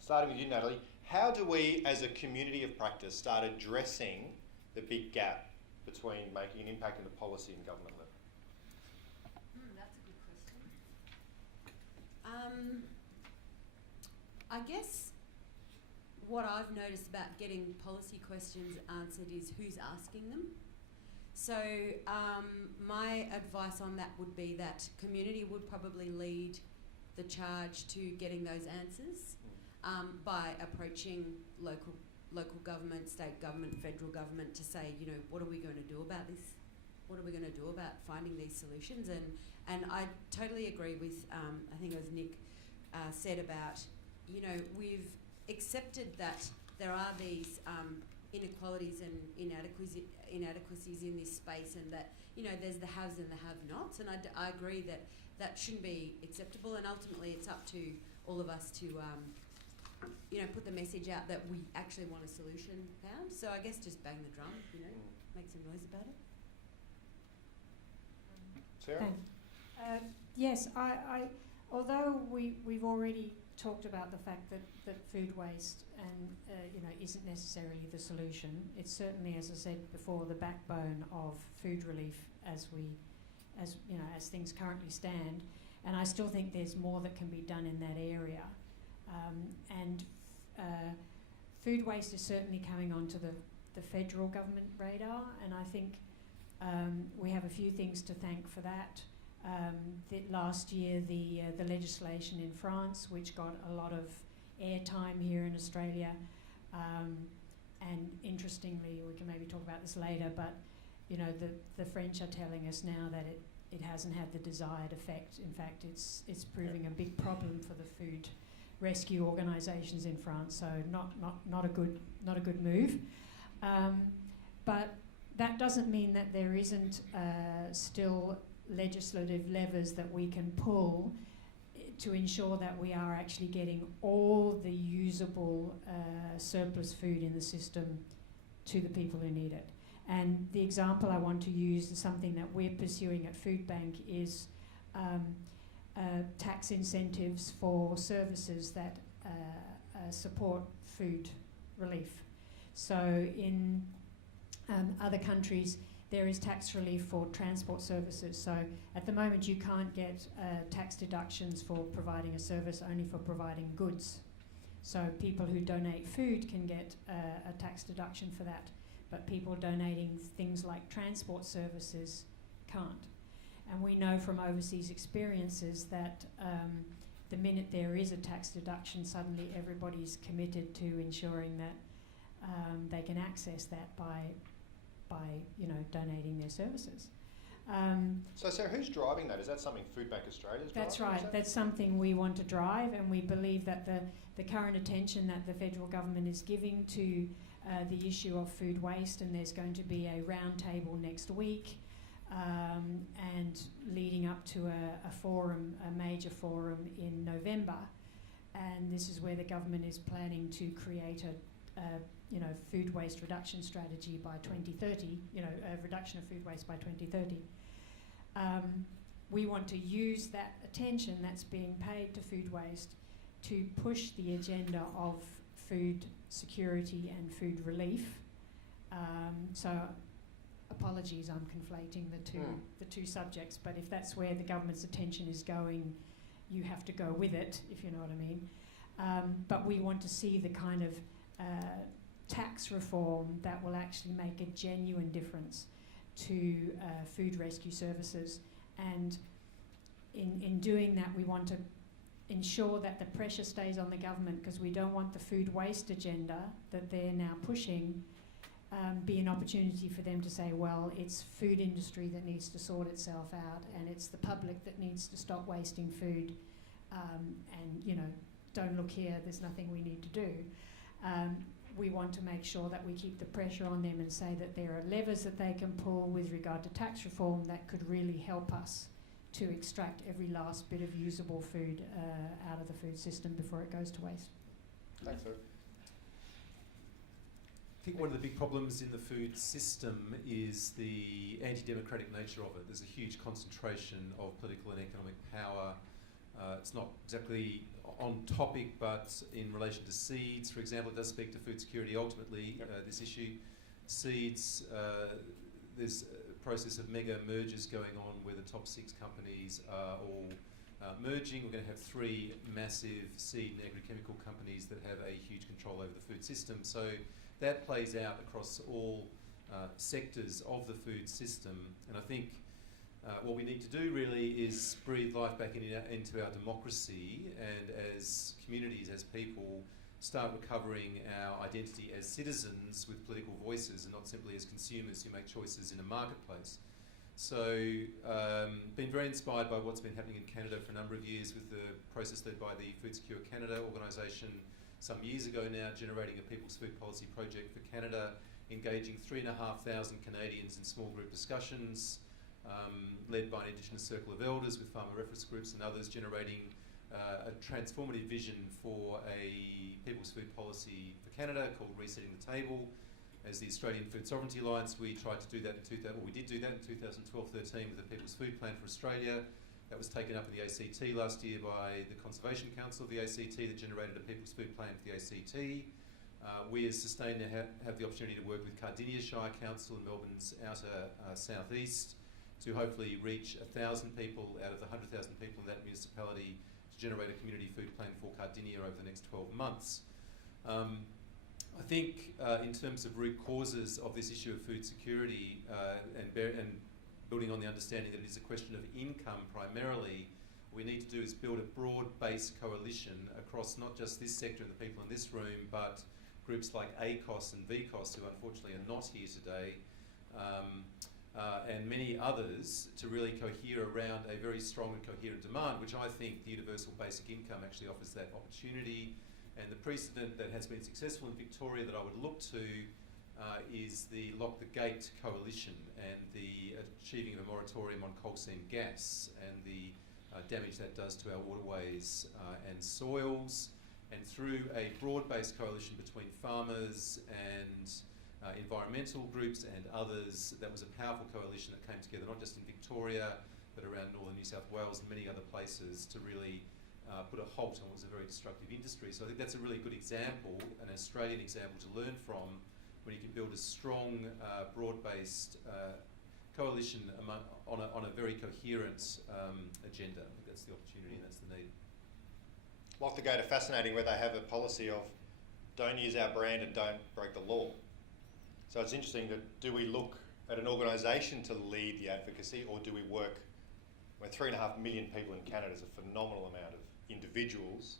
Starting with you, Natalie, how do we as a community of practice start addressing the big gap between making an impact in the policy and government level? That's a good question. I guess what I've noticed about getting policy questions answered is who's asking them. So my advice on that would be that community would probably lead the charge to getting those answers by approaching local government, state government, federal government to say, you know, what are we going to do about this? What are we going to do about finding these solutions? And I totally agree with, I think it was Nick said about, you know, we've accepted that there are these inequalities and inadequacies in this space, and that, you know, there's the haves and the have-nots, and I agree that that shouldn't be acceptable, and ultimately it's up to all of us to, you know, put the message out that we actually want a solution found. So I guess just bang the drum, you know, make some noise about it. Sarah? Yes, although we've already talked about the fact that food waste and you know, isn't necessarily the solution. It's certainly, as I said before, the backbone of food relief as you know, as things currently stand. And I still think there's more that can be done in that area. Food waste is certainly coming onto the federal government radar, and I think we have a few things to thank for that. Last year, the legislation in France, which got a lot of airtime here in Australia, and interestingly, we can maybe talk about this later, but you know, the French are telling us now that it hasn't had the desired effect. In fact, it's proving a big problem for the food rescue organisations in France. So not a good move. But that doesn't mean that there isn't still legislative levers that we can pull to ensure that we are actually getting all the usable surplus food in the system to the people who need it. And the example I want to use is something that we're pursuing at Food Bank is tax incentives for services that support food relief. So in other countries, there is tax relief for transport services. So at the moment you can't get tax deductions for providing a service, only for providing goods. So people who donate food can get a tax deduction for that, but people donating things like transport services can't. And we know from overseas experiences that the minute there is a tax deduction, suddenly everybody's committed to ensuring that they can access that by donating their services. So Sarah, who's driving that? Is that something Food Bank Australia's driving? That's right. That's something we want to drive, and we believe that the current attention that the federal government is giving to the issue of food waste, and there's going to be a roundtable next week, and leading up to a major forum in November, and this is where the government is planning to create a food waste reduction strategy by 2030, a reduction of food waste by 2030. We want to use that attention that's being paid to food waste to push the agenda of food security and food relief. So apologies, I'm conflating the two subjects, but if that's where the government's attention is going, you have to go with it, if you know what I mean. But we want to see the kind of tax reform that will actually make a genuine difference to food rescue services. And in doing that, we want to ensure that the pressure stays on the government, because we don't want the food waste agenda that they're now pushing be an opportunity for them to say, well, it's food industry that needs to sort itself out, and it's the public that needs to stop wasting food, and don't look here, there's nothing we need to do. We want to make sure that we keep the pressure on them and say that there are levers that they can pull with regard to tax reform that could really help us to extract every last bit of usable food out of the food system before it goes to waste. Thanks, sir. I think one of the big problems in the food system is the anti-democratic nature of it. There's a huge concentration of political and economic power. It's not exactly on topic, but in relation to seeds, for example, it does speak to food security ultimately, this issue. Seeds, there's a process of mega mergers going on where the top 6 companies are all merging. We're going to have 3 massive seed and agrochemical companies that have a huge control over the food system. So that plays out across all sectors of the food system. And I think what we need to do really is breathe life back into our democracy, and as communities, as people, start recovering our identity as citizens with political voices and not simply as consumers who make choices in a marketplace. So, been very inspired by what's been happening in Canada for a number of years with the process led by the Food Secure Canada organisation some years ago now, generating a People's Food Policy Project for Canada, engaging 3,500 Canadians in small group discussions, led by an Indigenous Circle of Elders with farmer reference groups and others, generating a transformative vision for a People's Food Policy for Canada called Resetting the Table. As the Australian Food Sovereignty Alliance, we tried to do that we did do that in 2012-13 with the People's Food Plan for Australia. That was taken up in the ACT last year by the Conservation Council of the ACT that generated a People's Food Plan for the ACT. We as Sustain have the opportunity to work with Cardinia Shire Council in Melbourne's outer southeast to hopefully reach 1,000 people out of the 100,000 people in that municipality to generate a community food plan for Cardinia over the next 12 months. I think in terms of root causes of this issue of food security and building on the understanding that it is a question of income primarily, what we need to do is build a broad-based coalition across not just this sector and the people in this room, but groups like ACOS and VCOS, who unfortunately are not here today, and many others to really cohere around a very strong and coherent demand, which I think the universal basic income actually offers that opportunity. And the precedent that has been successful in Victoria that I would look to is the Lock the Gate coalition and the achieving of a moratorium on coal seam gas and the damage that does to our waterways and soils. And through a broad-based coalition between farmers and environmental groups and others, that was a powerful coalition that came together not just in Victoria but around northern New South Wales and many other places to really put a halt on what was a very destructive industry. So I think that's a really good example, an Australian example to learn from, when you can build a strong, broad-based coalition on a very coherent agenda. I think that's the opportunity and that's the need. Lock the Gate are fascinating, where they have a policy of don't use our brand and don't break the law. So it's interesting that do we look at an organisation to lead the advocacy, or do we work, where 3.5 million people in Canada is a phenomenal amount of individuals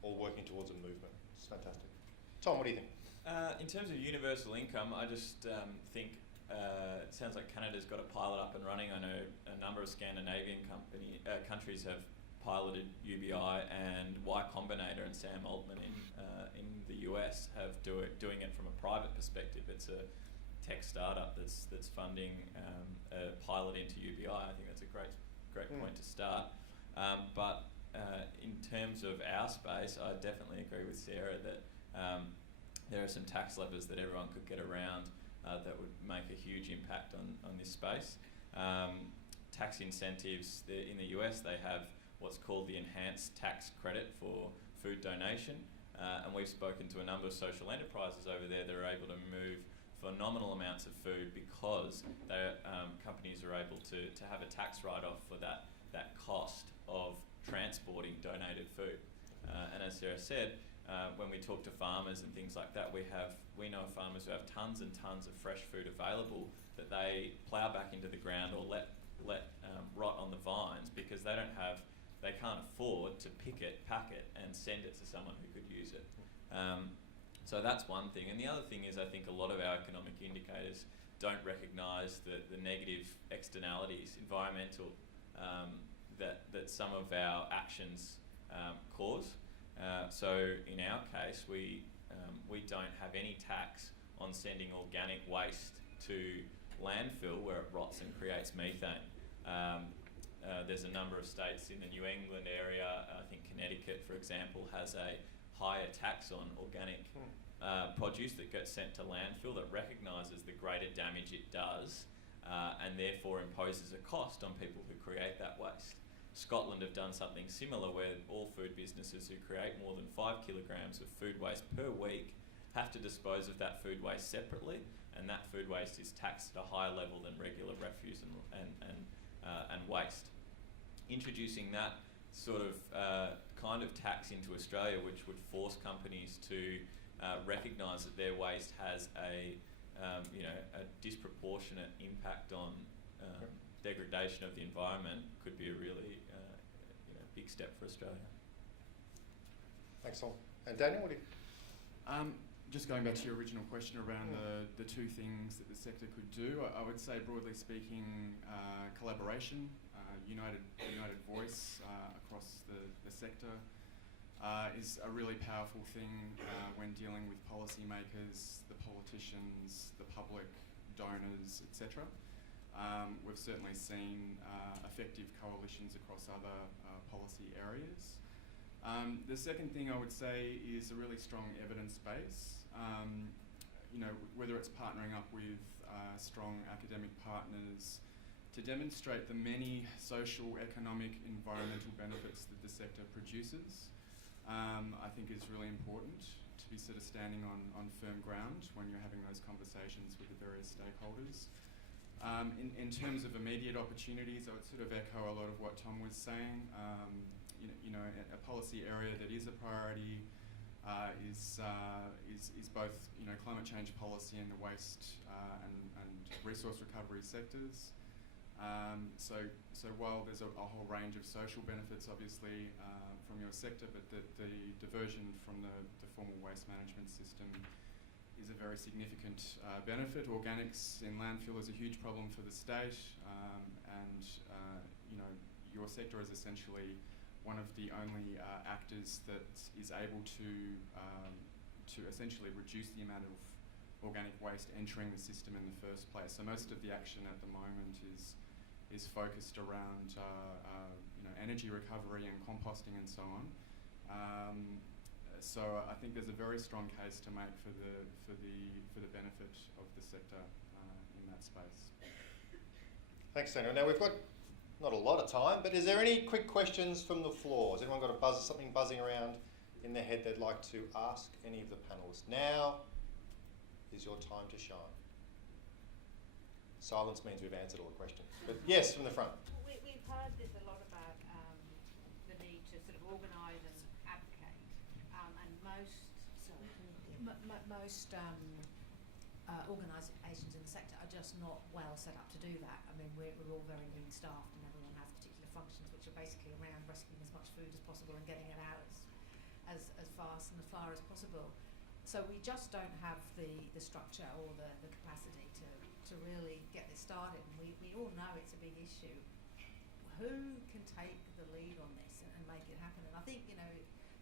all working towards a movement. It's fantastic. Tom, what do you think? In terms of universal income, I just think it sounds like Canada's got a pilot up and running. I know a number of Scandinavian countries have piloted UBI, and Y Combinator and Sam Altman in the US have doing it from a private perspective. It's a tech startup that's funding a pilot into UBI. I think that's a great point to start. But in terms of our space, I definitely agree with Sarah that there are some tax levers that everyone could get around that would make a huge impact on this space. Tax incentives, in the US they have what's called the enhanced tax credit for food donation, and we've spoken to a number of social enterprises over there that are able to move phenomenal amounts of food because companies are able to have a tax write-off for that cost of transporting donated food. And as Sarah said, when we talk to farmers and things like that, we know farmers who have tons and tons of fresh food available that they plough back into the ground or let rot on the vines because they can't afford to pick it, pack it, and send it to someone who could use it. So that's one thing. And the other thing is, I think a lot of our economic indicators don't recognise the negative externalities, environmental, that some of our actions cause. So in our case, we don't have any tax on sending organic waste to landfill where it rots and creates methane. There's a number of states in the New England area, I think Connecticut, for example, has a higher tax on organic produce that gets sent to landfill that recognises the greater damage it does and therefore imposes a cost on people who create that waste. Scotland have done something similar where all food businesses who create more than 5 kilograms of food waste per week have to dispose of that food waste separately, and that food waste is taxed at a higher level than regular refuse and waste. Introducing that sort of kind of tax into Australia, which would force companies to recognise that their waste has a disproportionate impact on degradation of the environment, could be a really big step for Australia. Thanks, Tom. And Daniel, what do you? Just going back to your original question around the two things that the sector could do, I would say broadly speaking, collaboration, united voice across the sector is a really powerful thing when dealing with policymakers, the politicians, the public, donors, etc. We've certainly seen effective coalitions across other policy areas. The second thing I would say is a really strong evidence base. Whether it's partnering up with strong academic partners to demonstrate the many social, economic, environmental benefits that the sector produces, I think is really important to be sort of standing on firm ground when you're having those conversations with the various stakeholders. In terms of immediate opportunities, I would sort of echo a lot of what Tom was saying. A policy area that is a priority is both climate change policy and the waste and resource recovery sectors. So while there's a whole range of social benefits, obviously, from your sector, but the diversion from the formal waste management system is a very significant benefit. Organics in landfill is a huge problem for the state, and you know, your sector is essentially one of the only actors that is able to essentially reduce the amount of organic waste entering the system in the first place. So most of the action at the moment is focused around you know, energy recovery and composting and so on. So I think there's a very strong case to make for the benefit of the sector in that space. Thanks, Sandra. Now we've got not a lot of time, but is there any quick questions from the floor? Has anyone got something buzzing around in their head they'd like to ask any of the panellists? Now is your time to shine. Silence means we've answered all the questions. But yes, from the front. We've heard this a lot about the need to sort of organise and advocate, and most organisations in the sector are just not well set up to do that. I mean, we're all very lean staffed, and everyone has particular functions which are basically around rescuing as much food as possible and getting it out as fast and as far as possible. So we just don't have the structure or the capacity to really get this started, and we all know it's a big issue. Who can take the lead on this and make it happen? And I think, you know,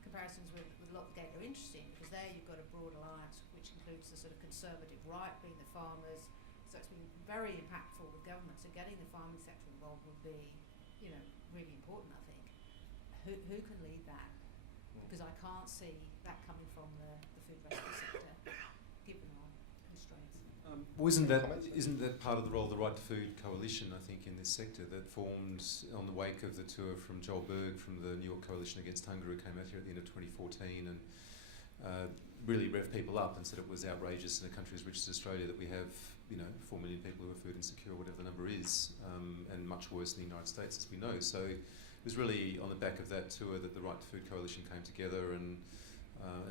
comparisons with Lockgate are interesting, because there you've got a broad alliance which includes the sort of conservative right, being the farmers. So it's been very impactful with government. So getting the farming sector involved would be, you know, really important, I think. Who can lead that? Because I can't see that coming from the food rescue sector, given our constraints. Well, isn't that part of the role of the Right to Food Coalition, I think, in this sector, that formed on the wake of the tour from Joel Berg from the New York Coalition Against Hunger, who came out here at the end of 2014 and really revved people up and said it was outrageous in a country as rich as Australia that we have, you know, 4 million people who are food insecure, whatever the number is, and much worse in the United States, as we know. So it was really on the back of that tour that the Right to Food Coalition came together and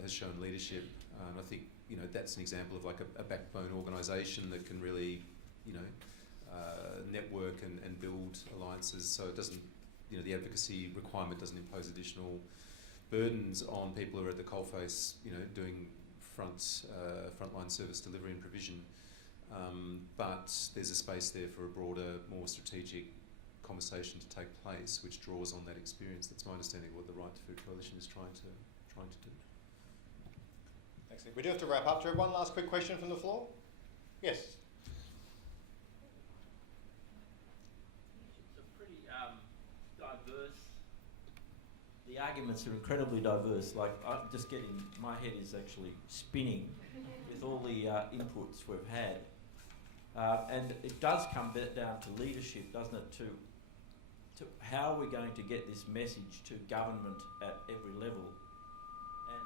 has shown leadership. And I think, you know, that's an example of like a backbone organisation that can really, you know, network and build alliances. So it doesn't, you know, the advocacy requirement doesn't impose additional burdens on people who are at the coalface, you know, doing frontline service delivery and provision. But there's a space there for a broader, more strategic conversation to take place, which draws on that experience. That's my understanding of what the Right to Food Coalition is trying to do. Thanks. We do have to wrap up. Do you have one last quick question from the floor? Yes. It's a pretty diverse. The arguments are incredibly diverse. Like, I'm just getting, my head is actually spinning with all the inputs we've had. And it does come down to leadership, doesn't it, to how we're going to get this message to government at every level. And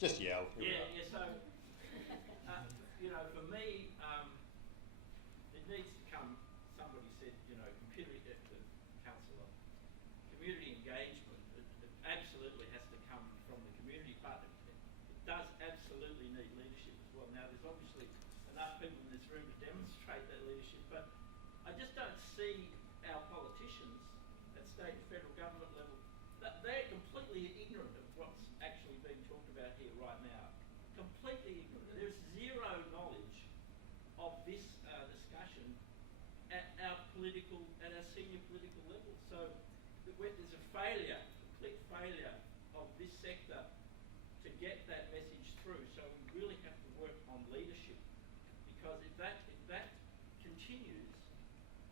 just yell. Yeah. So you know, for me, it needs to come. Somebody said, you know, councillor, community engagement. It absolutely has to come from the community, but it does absolutely need leadership as well. Now, there's obviously enough people in this room to demonstrate that leadership, but I just don't see our politicians at state and federal government level, that they're completely ignorant of what's actually being talked about here right now. Completely ignorant. There's zero knowledge of this discussion at our senior political level. So there's a failure, complete failure of this sector to get that message through. So we really have to work on leadership, because if that continues,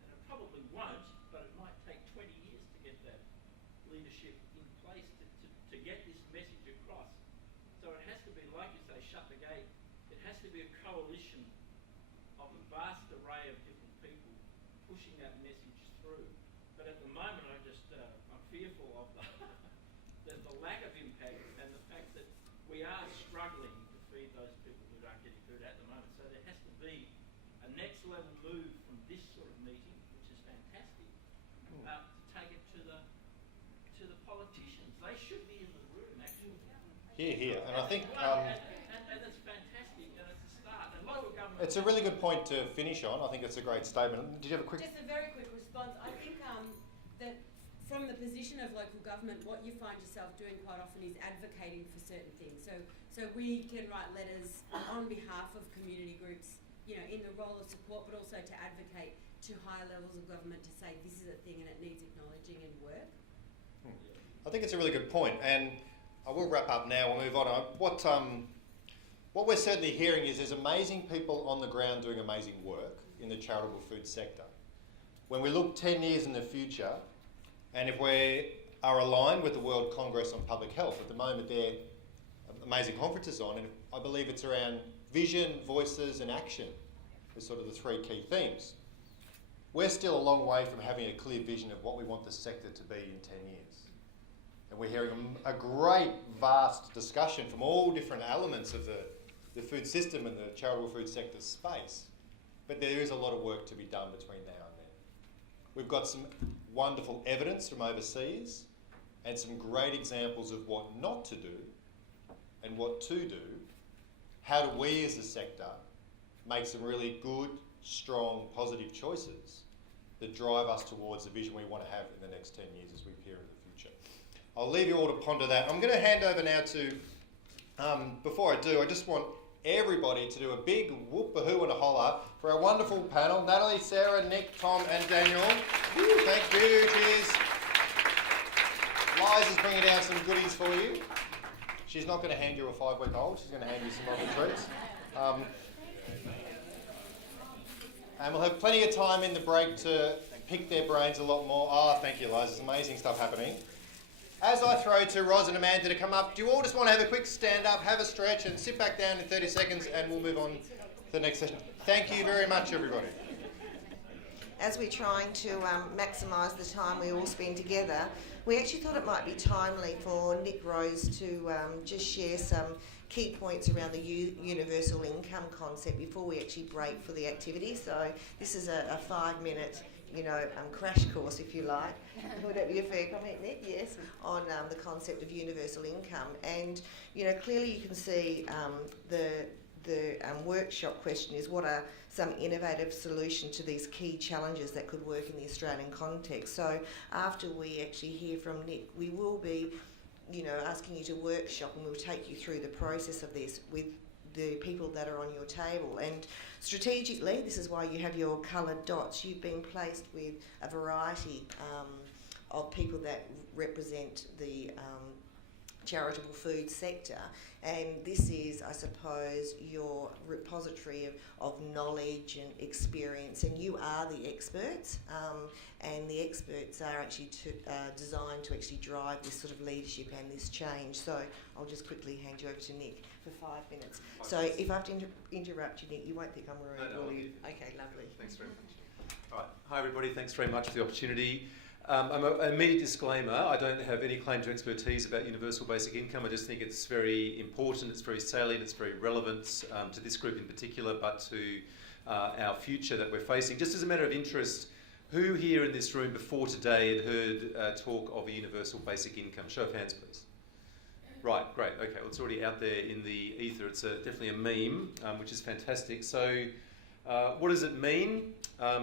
and it probably won't, but it might take 20 years to get that leadership in place to get this message across. So it has to be, like you say, shut the gate. It has to be a coalition of a vast array of different people pushing that message through. But at the moment, I'm fearful of the lack of impact and the fact that we are struggling to feed those people who aren't getting food at the moment. So there has to be a next level move from this sort of meeting, which is fantastic, to take it to the politicians. They should be in the room, actually. Here. And I think and it's fantastic, and it's a start. And local government. it's a really good point to finish on. I think it's a great statement. Did you have a quick? Just a very quick response. I think that from the position of local government, what you find yourself doing quite often is advocating for certain things. So we can write letters on behalf of community groups, you know, in the role of support, but also to advocate to higher levels of government to say this is a thing and it needs acknowledging and work. I think it's a really good point, and I will wrap up now. We'll move on. What we're certainly hearing is there's amazing people on the ground doing amazing work in the charitable food sector. When we look 10 years in the future, and if we are aligned with the World Congress on Public Health, at the moment there are amazing conferences on, and I believe it's around vision, voices and action is sort of the three key themes. We're still a long way from having a clear vision of what we want the sector to be in 10 years. And we're hearing a great, vast discussion from all different elements of the food system and the charitable food sector space. But there is a lot of work to be done between now and then. We've got some wonderful evidence from overseas and some great examples of what not to do and what to do. How do we as a sector make some really good, strong, positive choices that drive us towards the vision we want to have in the next 10 years as we peer into the future? I'll leave you all to ponder that. I'm going to hand over now to, before I do, I just want everybody to do a big whoop-a-hoo and a holler for our wonderful panel, Natalie, Sarah, Nick, Tom and Daniel. Thank you, cheers. Liz is bringing down some goodies for you. She's not going to hand you a 5-week-old, she's going to hand you some other treats. And we'll have plenty of time in the break to pick their brains a lot more. Oh, thank you, Liz, there's amazing stuff happening. As I throw to Roz and Amanda to come up, do you all just want to have a quick stand up, have a stretch and sit back down in 30 seconds and we'll move on to the next session. Thank you very much, everybody. As we're trying to maximise the time we all spend together, we actually thought it might be timely for Nick Rose to just share some key points around the universal income concept before we actually break for the activity. So this is a 5-minute crash course, if you like. Would that be a fair comment, Nick? Yes, on the concept of universal income. And, clearly you can see the workshop question is what are some innovative solutions to these key challenges that could work in the Australian context. So after we actually hear from Nick, we will be, asking you to workshop and we'll take you through the process of this with the people that are on your table. And strategically, this is why you have your coloured dots. You've been placed with a variety of people that represent the charitable food sector, and this is, I suppose, your repository of knowledge and experience, and you are the experts, and the experts are actually designed to actually drive this sort of leadership and this change. So I'll just quickly hand you over to Nick for 5 minutes. If I have to interrupt you, Nick, you won't think I'm rude, will you? Okay, lovely. Thanks very much. All right. Hi, everybody. Thanks very much for the opportunity. An immediate disclaimer, I don't have any claim to expertise about universal basic income. I just think it's very important, it's very salient, it's very relevant to this group in particular, but to our future that we're facing. Just as a matter of interest, who here in this room before today had heard talk of a universal basic income? Show of hands, please. Right, great, okay, well, it's already out there in the ether. It's definitely a meme, which is fantastic. So what does it mean?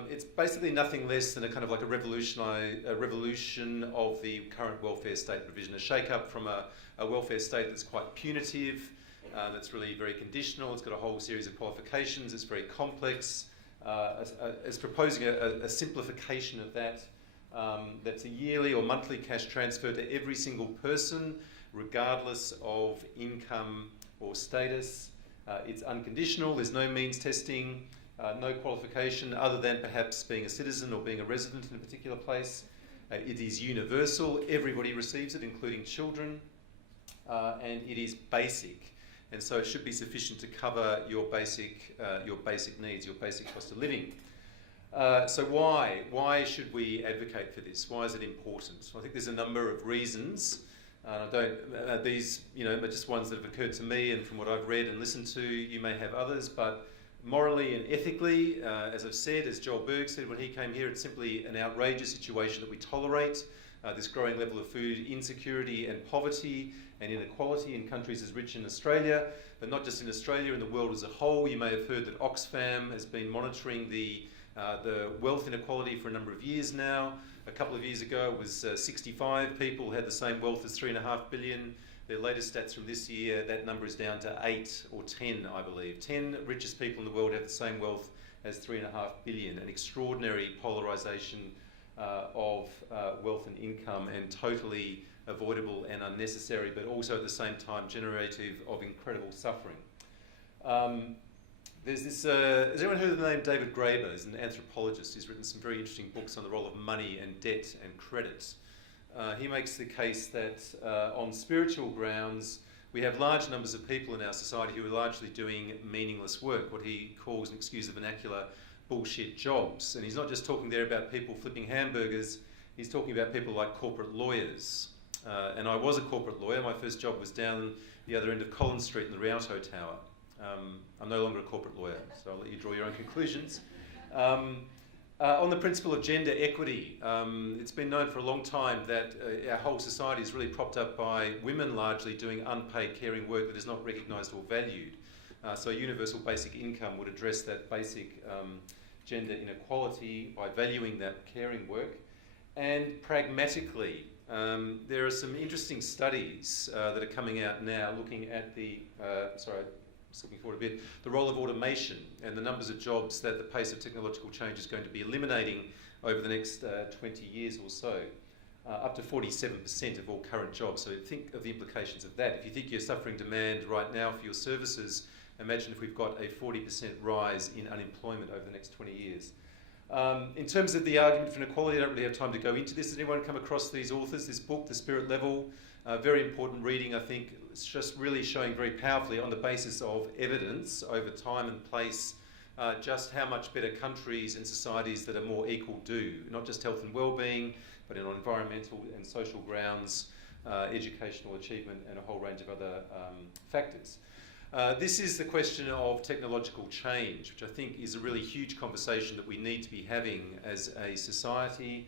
It's basically nothing less than a kind of like a revolution of the current welfare state provision, a shake-up from a welfare state that's quite punitive, that's really very conditional, it's got a whole series of qualifications, it's very complex. It's proposing a simplification of that, that's a yearly or monthly cash transfer to every single person, regardless of income or status. It's unconditional, there's no means testing, no qualification other than perhaps being a citizen or being a resident in a particular place. It is universal, everybody receives it, including children, and it is basic. And so it should be sufficient to cover your basic needs, your basic cost of living. So why should we advocate for this? Why is it important? Well, I think there's a number of reasons. These are just ones that have occurred to me, and from what I've read and listened to, you may have others, but morally and ethically, as I've said, as Joel Berg said when he came here, it's simply an outrageous situation that we tolerate, this growing level of food insecurity and poverty and inequality in countries as rich in Australia, but not just in Australia, in the world as a whole. You may have heard that Oxfam has been monitoring the The wealth inequality for a number of years now. A couple of years ago it was 65 people had the same wealth as 3.5 billion. Their latest stats from this year, that number is down to 8 or 10, I believe. 10 richest people in the world have the same wealth as 3.5 billion. An extraordinary polarisation of wealth and income, and totally avoidable and unnecessary, but also at the same time generative of incredible suffering. There's this, has anyone heard of the name David Graeber? He's an anthropologist. He's written some very interesting books on the role of money and debt and credit. He makes the case that on spiritual grounds, we have large numbers of people in our society who are largely doing meaningless work, what he calls, and excuse the vernacular, bullshit jobs. And he's not just talking there about people flipping hamburgers, he's talking about people like corporate lawyers. And I was a corporate lawyer. My first job was down the other end of Collins Street in the Rialto Tower. I'm no longer a corporate lawyer, so I'll let you draw your own conclusions. On the principle of gender equity, it's been known for a long time that our whole society is really propped up by women largely doing unpaid caring work that is not recognised or valued. So a universal basic income would address that basic gender inequality by valuing that caring work. And pragmatically, there are some interesting studies that are coming out now looking at the, skipping forward a bit, the role of automation and the numbers of jobs that the pace of technological change is going to be eliminating over the next 20 years or so, up to 47% of all current jobs. So think of the implications of that. If you think you're suffering demand right now for your services, imagine if we've got a 40% rise in unemployment over the next 20 years. In terms of the argument for inequality, I don't really have time to go into this. Has anyone come across these authors, this book, The Spirit Level? Very important reading, I think. It's just really showing very powerfully on the basis of evidence over time and place just how much better countries and societies that are more equal do. Not just health and well-being, but on environmental and social grounds, educational achievement, and a whole range of other factors. This is the question of technological change, which I think is a really huge conversation that we need to be having as a society.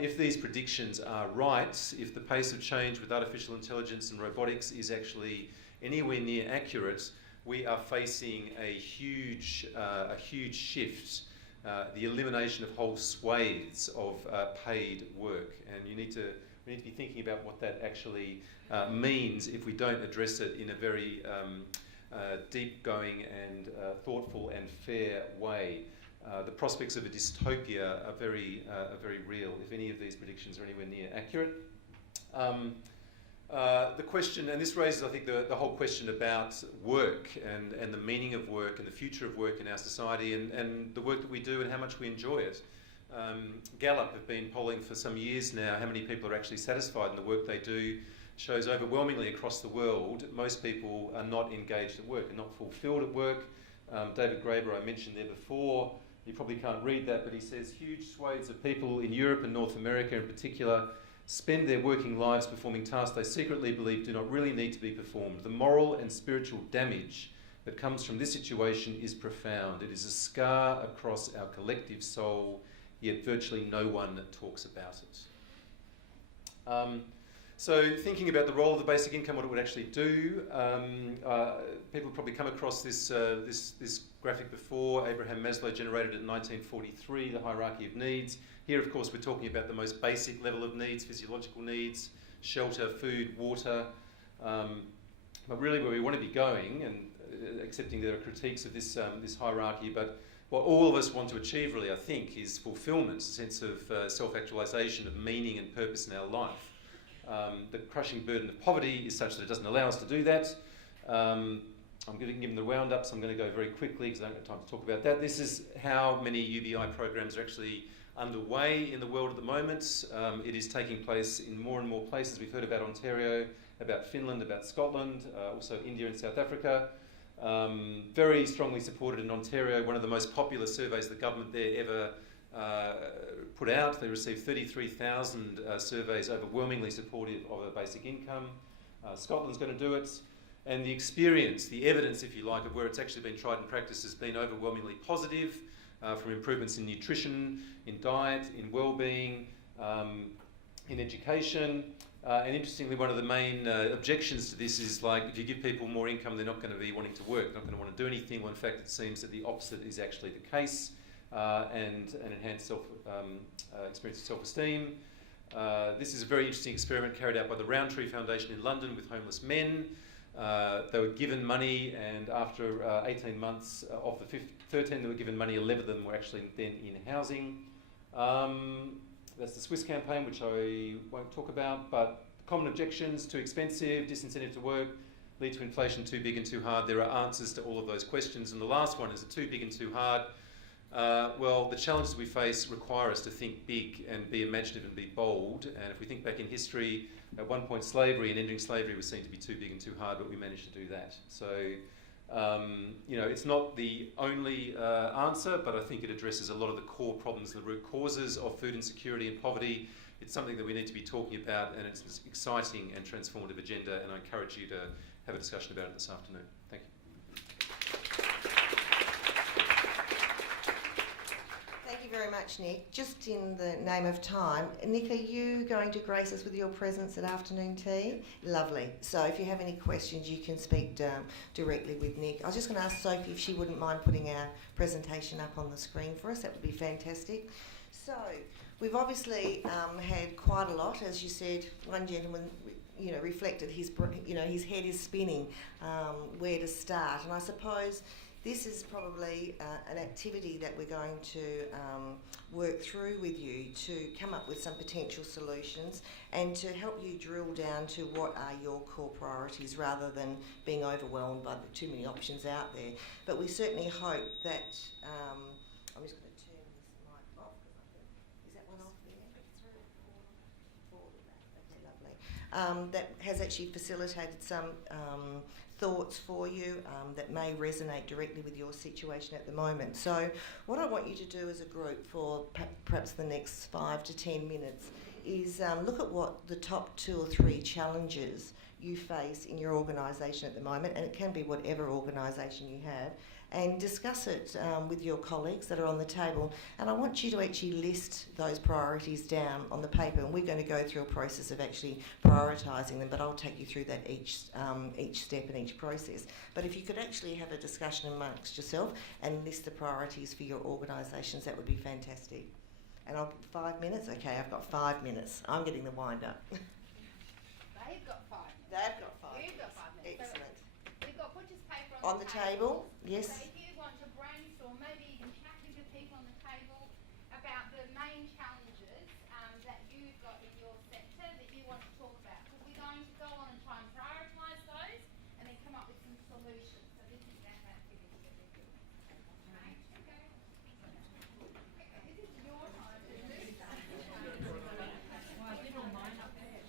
If these predictions are right, if the pace of change with artificial intelligence and robotics is actually anywhere near accurate, we are facing a huge shift, the elimination of whole swathes of paid work. And we need to be thinking about what that actually means if we don't address it in a very deep-going and thoughtful and fair way. The prospects of a dystopia are very real if any of these predictions are anywhere near accurate. The question, and this raises, I think, the whole question about work and the meaning of work and the future of work in our society and the work that we do and how much we enjoy it. Gallup have been polling for some years now how many people are actually satisfied in the work they do. Shows overwhelmingly across the world, most people are not engaged at work, are not fulfilled at work. David Graeber, I mentioned there before, you probably can't read that, but he says huge swathes of people in Europe and North America in particular spend their working lives performing tasks they secretly believe do not really need to be performed. The moral and spiritual damage that comes from this situation is profound. It is a scar across our collective soul, yet virtually no one talks about it. So thinking about the role of the basic income, what it would actually do, people have probably come across this graphic before. Abraham Maslow generated it in 1943, the hierarchy of needs. Here, of course, we're talking about the most basic level of needs, physiological needs, shelter, food, water. But really where we want to be going, and accepting there are critiques of this hierarchy, but what all of us want to achieve really, I think, is fulfillment, a sense of self-actualisation, of meaning and purpose in our life. The crushing burden of poverty is such that it doesn't allow us to do that. I'm going to give them the roundup, so I'm going to go very quickly because I don't have time to talk about that. This is how many UBI programs are actually underway in the world at the moment. It is taking place in more and more places. We've heard about Ontario, about Finland, about Scotland, also India and South Africa. Very strongly supported in Ontario, one of the most popular surveys the government there ever put out. They received 33,000 surveys overwhelmingly supportive of a basic income. Scotland's going to do it. And the experience, the evidence, if you like, of where it's actually been tried and practiced has been overwhelmingly positive, from improvements in nutrition, in diet, in well-being, in education. And interestingly, one of the main objections to this is like, if you give people more income, they're not going to be wanting to work, not going to want to do anything. Well, in fact, it seems that the opposite is actually the case. and an enhanced experience of self-esteem. This is a very interesting experiment carried out by the Roundtree Foundation in London with homeless men. They were given money, and after 18 months, of the 13 that were given money, 11 of them were actually then in housing. That's the Swiss campaign, which I won't talk about, but common objections: too expensive, disincentive to work, lead to inflation, too big and too hard. There are answers to all of those questions, and the last one is too big and too hard. Well, the challenges we face require us to think big and be imaginative and be bold. And if we think back in history, at one point slavery and ending slavery was seen to be too big and too hard, but we managed to do that. So, it's not the only answer, but I think it addresses a lot of the core problems, the root causes of food insecurity and poverty. It's something that we need to be talking about, and it's an exciting and transformative agenda, and I encourage you to have a discussion about it this afternoon. Thank you. Thank you very much, Nick. Just in the name of time, Nick, are you going to grace us with your presence at afternoon tea? Lovely. So if you have any questions, you can speak directly with Nick. I was just going to ask Sophie if she wouldn't mind putting our presentation up on the screen for us. That would be fantastic. So we've obviously had quite a lot, as you said. One gentleman, reflected his head is spinning, where to start, and I suppose this is probably an activity that we're going to work through with you to come up with some potential solutions and to help you drill down to what are your core priorities rather than being overwhelmed by the too many options out there. But we certainly hope that, I'm just going to turn this mic off because I think, is that one off there? Okay, lovely. That has actually facilitated some thoughts for you that may resonate directly with your situation at the moment. So what I want you to do as a group for perhaps the next 5 to 10 minutes is look at what the top 2 or 3 challenges you face in your organisation at the moment, and it can be whatever organisation you have, and discuss it with your colleagues that are on the table. And I want you to actually list those priorities down on the paper, and we're going to go through a process of actually prioritising them, but I'll take you through that each step and each process. But if you could actually have a discussion amongst yourself and list the priorities for your organisations, that would be fantastic. And 5 minutes? Okay, I've got 5 minutes. I'm getting the wind up. They've got 5 minutes. They've got 5 You've minutes. got 5 minutes. Excellent. So we've got put this paper On the table, yes. So if you want to brainstorm, maybe even chat with the people on the table about the main challenges that you've got in your sector that you want to talk about. Because we're going to go on and try and prioritise those and then come up with some solutions. So this is that activity that we're doing. Okay? This is your time to do that. Well, I did all mine up there.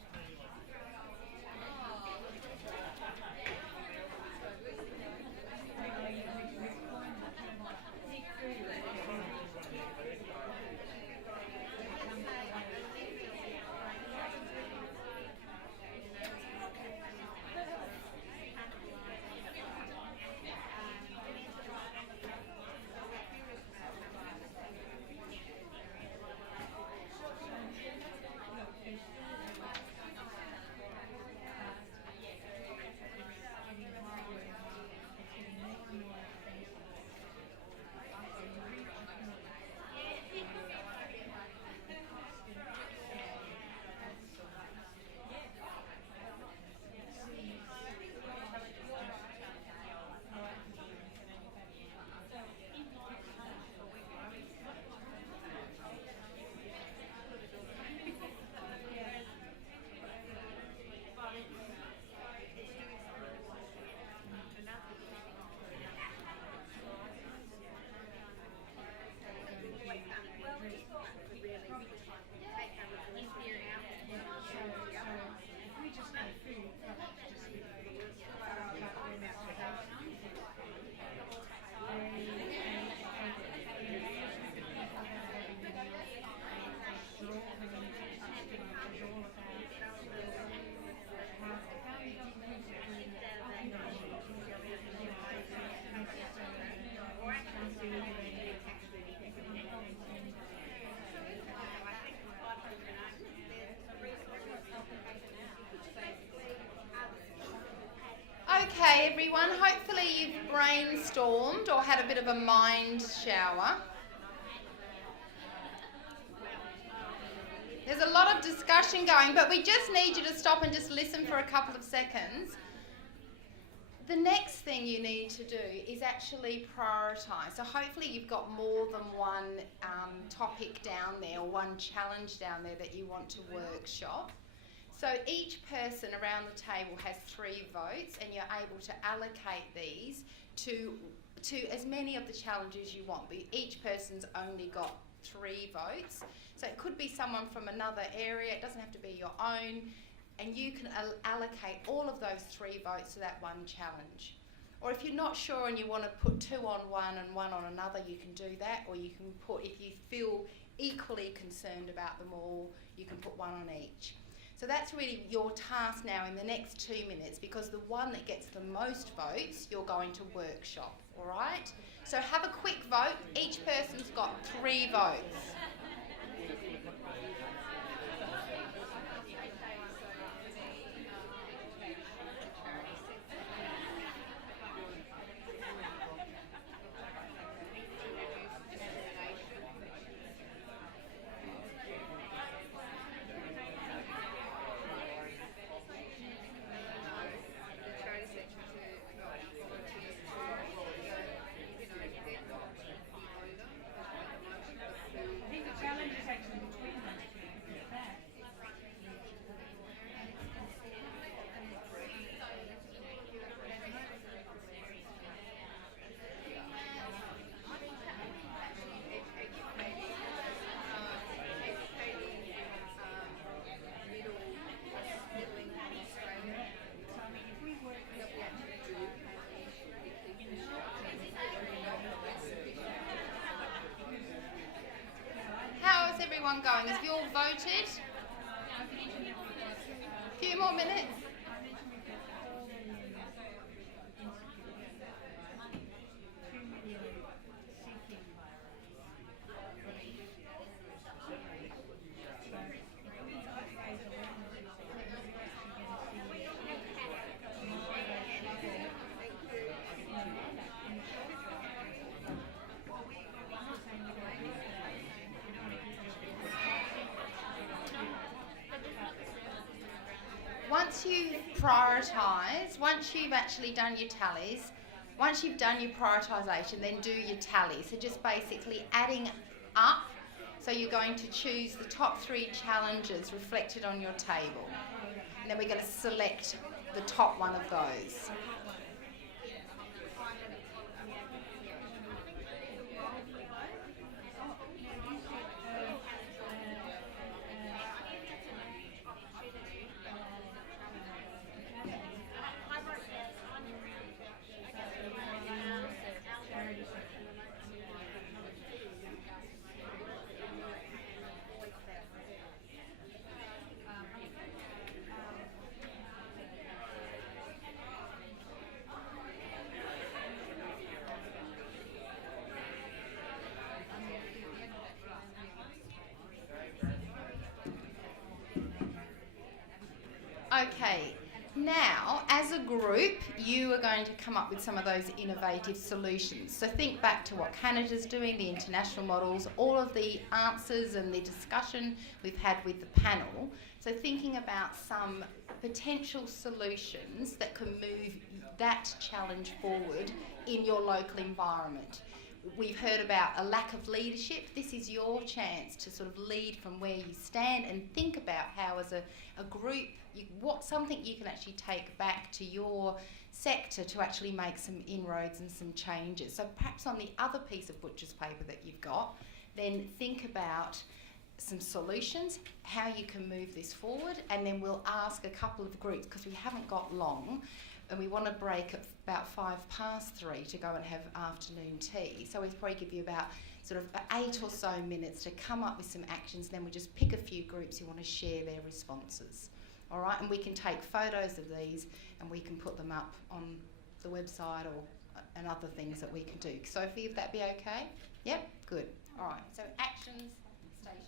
Okay, everyone, hopefully you've brainstormed or had a bit of a mind shower. There's a lot of discussion going, but we just need you to stop and just listen for a couple of seconds. The next thing you need to do is actually prioritise. So hopefully you've got more than one topic down there or one challenge down there that you want to workshop. So each person around the table has 3 votes, and you're able to allocate these to as many of the challenges you want. But each person's only got 3 votes. So it could be someone from another area, it doesn't have to be your own, and you can allocate all of those 3 votes to that one challenge. Or if you're not sure and you want to put 2 on one and 1 on another, you can do that. Or you can put, if you feel equally concerned about them all, you can put 1 on each. So that's really your task now in the next 2 minutes, because the one that gets the most votes, you're going to workshop, all right? So have a quick vote. Each person's got 3 votes. How's everyone going? Have you all voted? A few more minutes. Once you've prioritised, once you've actually done your tallies, once you've done your prioritisation, then do your tallies. So just basically adding up. So you're going to choose the top 3 challenges reflected on your table. And then we're going to select the top one of those. Okay, now as a group, you are going to come up with some of those innovative solutions. So think back to what Canada's doing, the international models, all of the answers and the discussion we've had with the panel. So thinking about some potential solutions that can move that challenge forward in your local environment. We've heard about a lack of leadership. This is your chance to sort of lead from where you stand and think about how as a group, what's something you can actually take back to your sector to actually make some inroads and some changes. So perhaps on the other piece of butcher's paper that you've got, then think about some solutions, how you can move this forward, and then we'll ask a couple of groups, because we haven't got long, and we want to break at about 3:05 to go and have afternoon tea. So we'll probably give you about sort of 8 or so minutes to come up with some actions, then we just pick a few groups who want to share their responses. All right, and we can take photos of these and we can put them up on the website and other things that we can do. Sophie, if that be okay? Yep, good. All right, so actions, stations.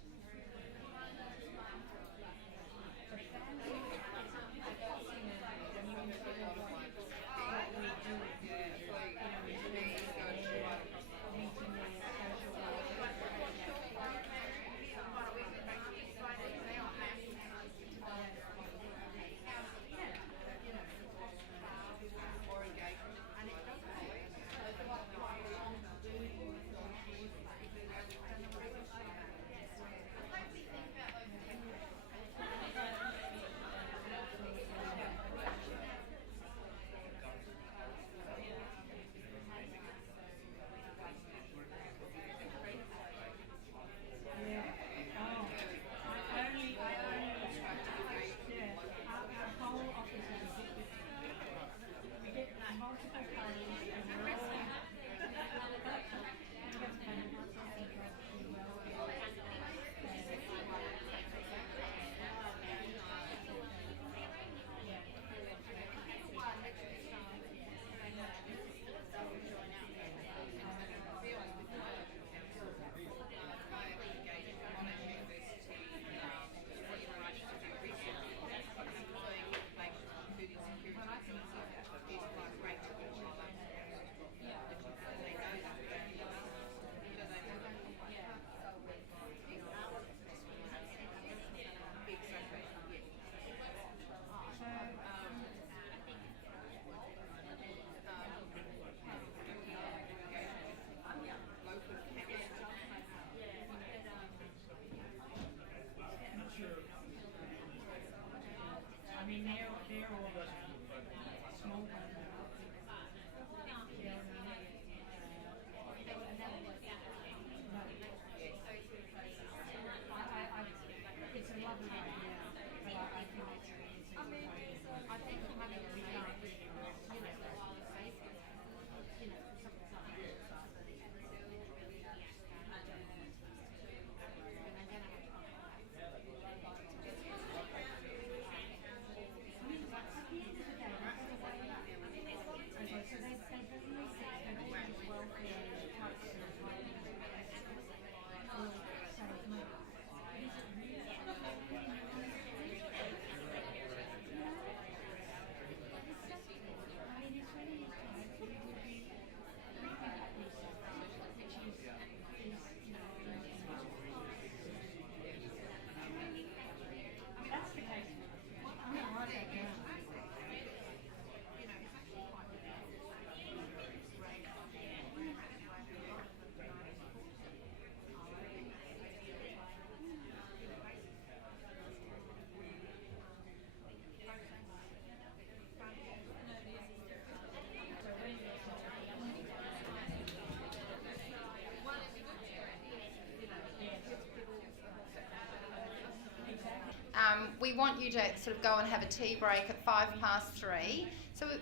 We want you to sort of go and have a tea break at 3:05.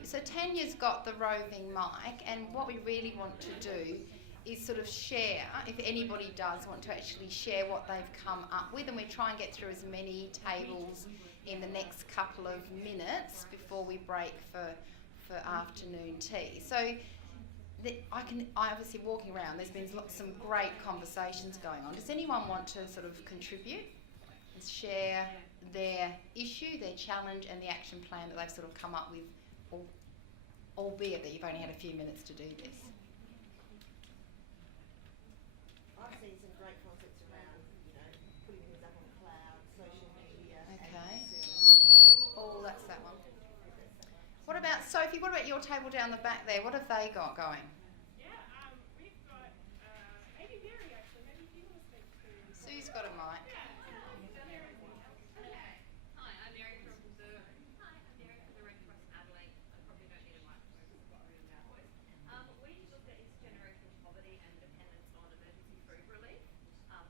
So Tanya's got the roving mic, and what we really want to do is sort of share, if anybody does want to actually share what they've come up with, and we try and get through as many tables in the next couple of minutes before we break for afternoon tea. So I obviously walking around, there's been some great conversations going on. Does anyone want to sort of contribute and share their issue, their challenge, and the action plan that they've sort of come up with, albeit that you've only had a few minutes to do this? I've seen some great concepts around, putting things up on the cloud, social media. Okay. Oh, that's that one. What about Sophie? What about your table down the back there? What have they got going? Yeah, we've got Amy Berry actually. Maybe you want to speak to. Sue's got a mic. Hi, I'm Mary from the. Hi, I'm Mary from the Red Cross Adelaide. I probably don't need a microphone because I've got a really loud voice. We looked at intergenerational poverty and dependence on emergency food relief,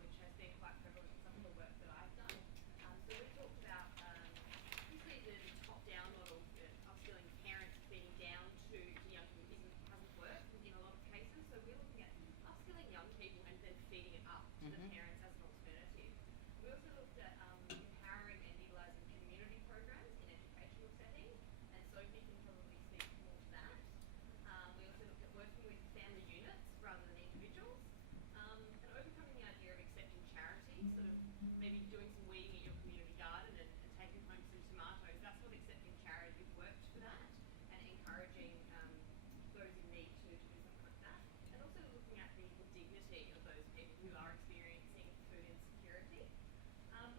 which has been quite prevalent in some of the work that I've done. So we talked about usually the top-down model, upskilling parents feeding down to young people hasn't worked in a lot of cases. So we're looking at upskilling young people and then feeding it up to the parents as an alternative. We also looked at empowering and utilising community programs in educational settings, and Sophie can probably speak more to that. We also looked at working with family units rather than individuals, and overcoming the idea of accepting charity, sort of maybe doing some weeding at your community garden and taking home some tomatoes. That's not accepting charity. We've worked for that, and encouraging those in need to do something like that. And also looking at the dignity of those people who are experiencing food insecurity.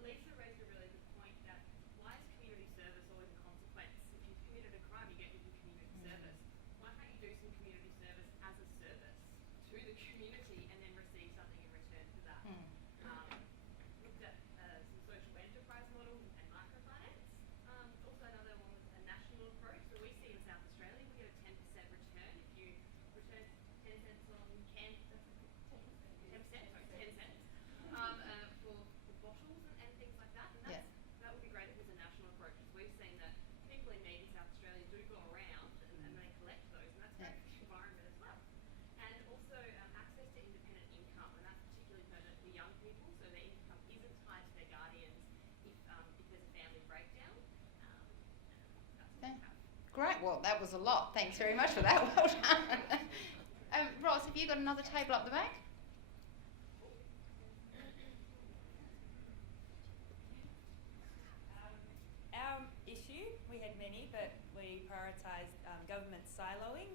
Lisa raised a really good point that why is community service always a consequence? If you've committed a crime, you get into community service. Why can't you do some community service as a service to the community and then receive something in return for that? Looked at some social enterprise models and microfinance. Also another one was a national approach. So we see in South Australia, we get a 10% return if you return 10 cents on cans. 10 cents, sorry, 10 cents for bottles and things like that. And that would be great if it was a national approach. We've seen that people in need in South Australia do go around and they collect those, and that's great for the environment as well. And also access to independent income, and that's particularly pertinent for young people, so their income isn't tied to their guardians if there's a family breakdown. That's what we have. Great. Well, that was a lot. Thanks very much for that. Well done. Ross, have you got another table up the back? Our issue, we had many, but we prioritised government siloing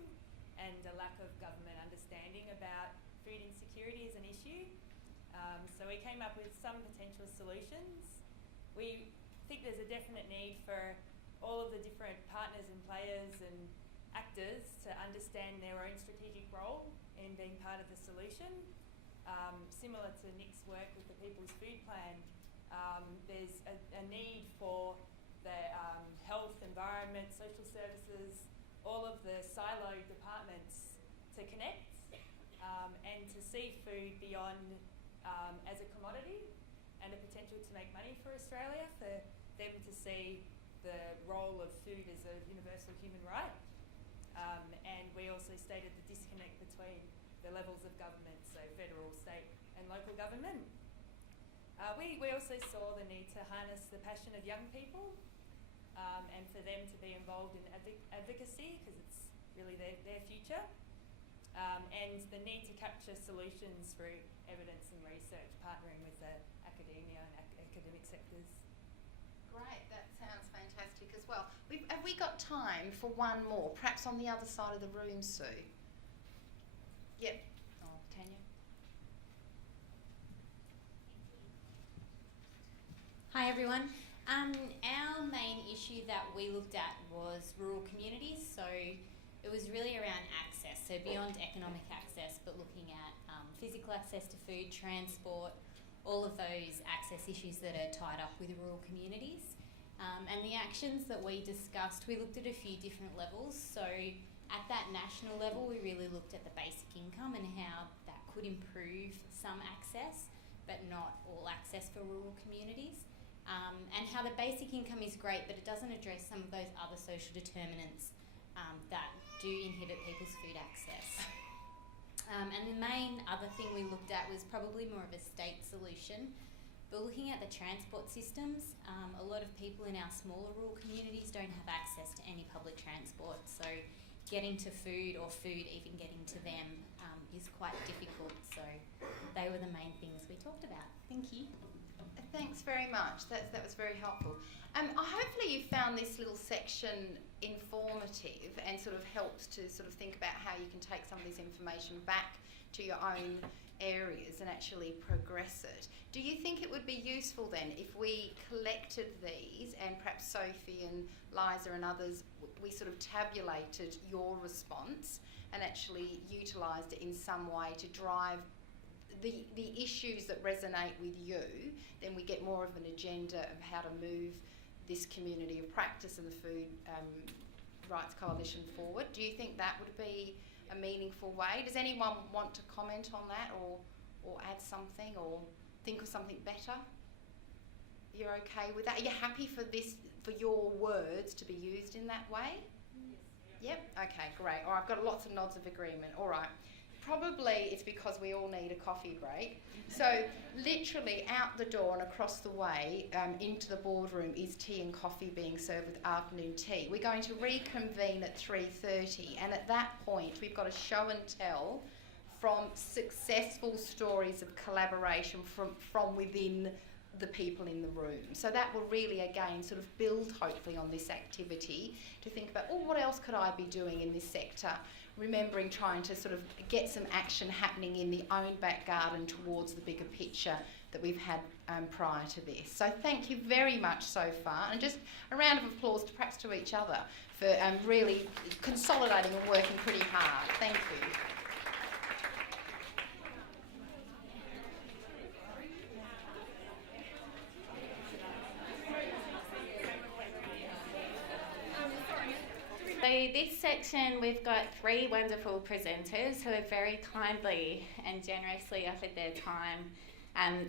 and a lack of government understanding about food insecurity as an issue. So we came up with some potential solutions. We think there's a definite need for all of the different partners and players and actors to understand their own strategic role in being part of the solution. Similar to Nick's work with the People's Food Plan, there's a need for the health, environment, social services, all of the siloed departments to connect and to see food beyond as a commodity and a potential to make money for Australia, for them to see the role of food as a universal human right. And we also stated the disconnect between the levels of government, so federal, state and local government. We also saw the need to harness the passion of young people and for them to be involved in advocacy, because it's really their future. and the need to capture solutions through evidence and research, partnering with the academia and academic sectors. Great, that sounds fantastic as well. Have we got time for one more, perhaps on the other side of the room, Sue? Yep. Oh, Tanya. Hi everyone. Our main issue that we looked at was rural communities, so it was really around access, so beyond economic access, but looking at physical access to food, transport, all of those access issues that are tied up with rural communities. And the actions that we discussed, we looked at a few different levels. So at that national level, we really looked at the basic income and how that could improve some access, but not all access for rural communities. And how the basic income is great, but it doesn't address some of those other social determinants that do inhibit people's food access. And the main other thing we looked at was probably more of a state solution. But looking at the transport systems, a lot of people in our smaller rural communities don't have access to any public transport. So getting to food or food even getting to them is quite difficult. So they were the main things we talked about. Thank you. Thanks very much. That was very helpful. Hopefully you found this little section informative and sort of helps to sort of think about how you can take some of this information back to your own areas and actually progress it. Do you think it would be useful then if we collected these and perhaps Sophie and Liza and others, we sort of tabulated your response and actually utilised it in some way to drive the issues that resonate with you, then we get more of an agenda of how to move this community of practice and the Food Rights Coalition forward. Do you think that would be a meaningful way? Does anyone want to comment on that or add something or think of something better? You're okay with that? Are you happy for your words to be used in that way? Yes. Yep. Okay, great. All right, I've got lots of nods of agreement. All right. Probably it's because we all need a coffee break. So literally out the door and across the way into the boardroom is tea and coffee being served with afternoon tea. We're going to reconvene at 3:30, and at that point we've got a show and tell from successful stories of collaboration from within the people in the room. So that will really again sort of build hopefully on this activity to think about, oh, what else could I be doing in this sector? Remembering trying to sort of get some action happening in the own back garden towards the bigger picture that we've had prior to this. So thank you very much so far, and just a round of applause to perhaps to each other for really consolidating and working pretty hard. Thank you. So this section, we've got 3 wonderful presenters who have very kindly and generously offered their time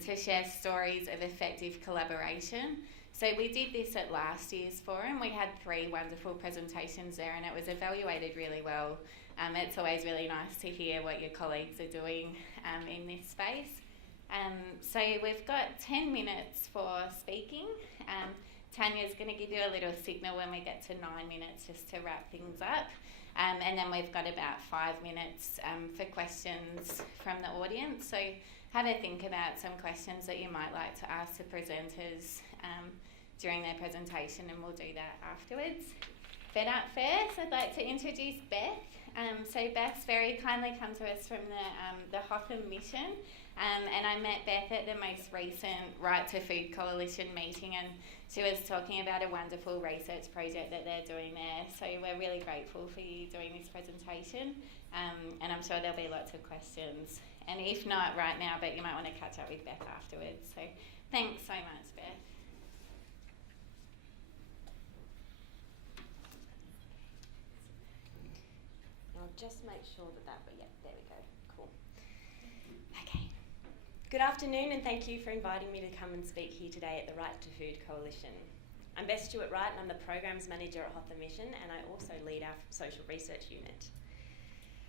to share stories of effective collaboration. So we did this at last year's forum. We had 3 wonderful presentations there, and it was evaluated really well. It's always really nice to hear what your colleagues are doing in this space. So we've got 10 minutes for speaking. Tanya's going to give you a little signal when we get to 9 minutes just to wrap things up. And then we've got about 5 minutes for questions from the audience. So have a think about some questions that you might like to ask the presenters during their presentation, and we'll do that afterwards. But up first, I'd like to introduce Beth. So Beth's very kindly come to us from the Hotham Mission. And I met Beth at the most recent Right to Food Coalition meeting, and she was talking about a wonderful research project that they're doing there. So we're really grateful for you doing this presentation, and I'm sure there'll be lots of questions. And if not right now, but you might want to catch up with Beth afterwards. So thanks so much, Beth. I'll just make sure but yeah, there we go. Cool. Okay. Good afternoon, and thank you for inviting me to come and speak here today at the Right to Food Coalition. I'm Beth Stewart-Wright, and I'm the Programs Manager at Hotham Mission, and I also lead our Social Research Unit.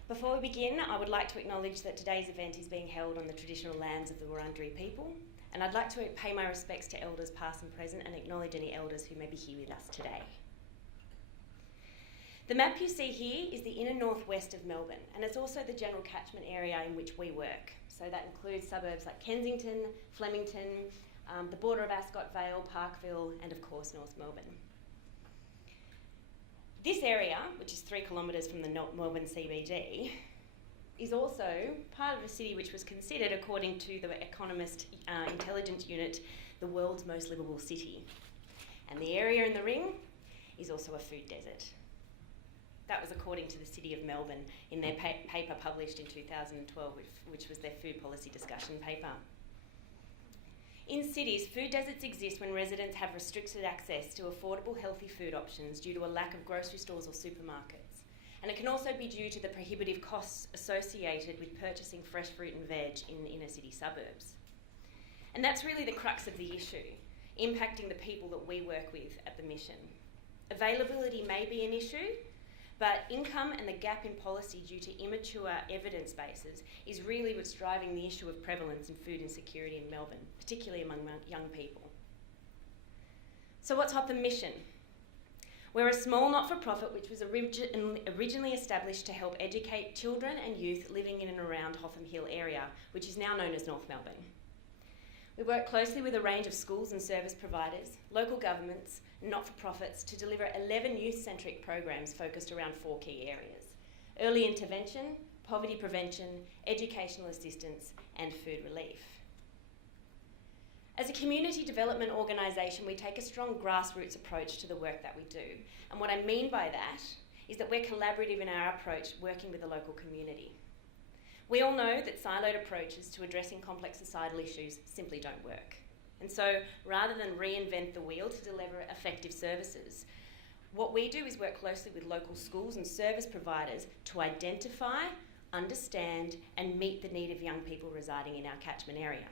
Before we begin, I would like to acknowledge that today's event is being held on the traditional lands of the Wurundjeri people, and I'd like to pay my respects to elders past and present and acknowledge any elders who may be here with us today. The map you see here is the inner northwest of Melbourne, and it's also the general catchment area in which we work. So that includes suburbs like Kensington, Flemington, the border of Ascot Vale, Parkville, and of course North Melbourne. This area, which is 3 kilometres from the Melbourne CBD, is also part of a city which was considered, according to the Economist Intelligence Unit, the world's most livable city. And the area in the ring is also a food desert. That was according to the City of Melbourne in their paper published in 2012, which was their food policy discussion paper. In cities, food deserts exist when residents have restricted access to affordable, healthy food options due to a lack of grocery stores or supermarkets. And it can also be due to the prohibitive costs associated with purchasing fresh fruit and veg in inner city suburbs. And that's really the crux of the issue, impacting the people that we work with at the mission. Availability may be an issue, but income and the gap in policy due to immature evidence bases is really what's driving the issue of prevalence in food insecurity in Melbourne, particularly among young people. So what's Hotham Mission? We're a small not-for-profit which was originally established to help educate children and youth living in and around Hotham Hill area, which is now known as North Melbourne. We work closely with a range of schools and service providers, local governments, and not-for-profits to deliver 11 youth-centric programs focused around 4 key areas: early intervention, poverty prevention, educational assistance, and food relief. As a community development organisation, we take a strong grassroots approach to the work that we do. And what I mean by that is that we're collaborative in our approach, working with the local community. We all know that siloed approaches to addressing complex societal issues simply don't work. And so rather than reinvent the wheel to deliver effective services, what we do is work closely with local schools and service providers to identify, understand, and meet the need of young people residing in our catchment area.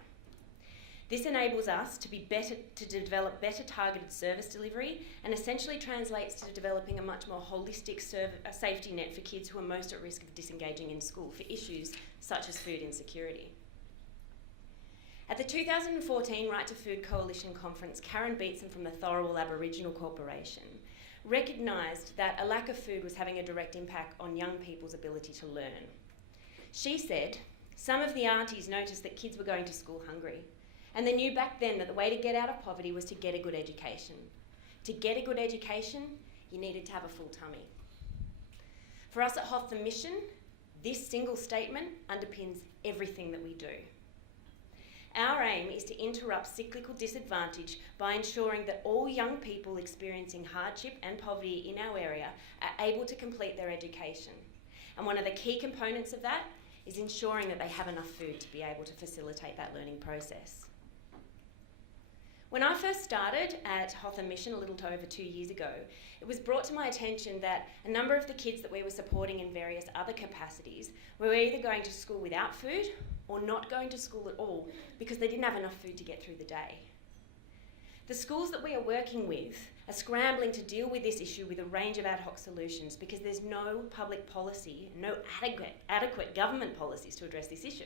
This enables us to develop better targeted service delivery and essentially translates to developing a much more holistic safety net for kids who are most at risk of disengaging in school for issues such as food insecurity. At the 2014 Right to Food Coalition Conference, Karen Beatson from the Thorowal Aboriginal Corporation recognised that a lack of food was having a direct impact on young people's ability to learn. She said, some of the aunties noticed that kids were going to school hungry, and they knew back then that the way to get out of poverty was to get a good education. To get a good education, you needed to have a full tummy. For us at Hotham Mission, this single statement underpins everything that we do. Our aim is to interrupt cyclical disadvantage by ensuring that all young people experiencing hardship and poverty in our area are able to complete their education. And one of the key components of that is ensuring that they have enough food to be able to facilitate that learning process. When I first started at Hotham Mission a little over 2 years ago, it was brought to my attention that a number of the kids that we were supporting in various other capacities were either going to school without food or not going to school at all because they didn't have enough food to get through the day. The schools that we are working with are scrambling to deal with this issue with a range of ad hoc solutions because there's no public policy, no adequate government policies to address this issue.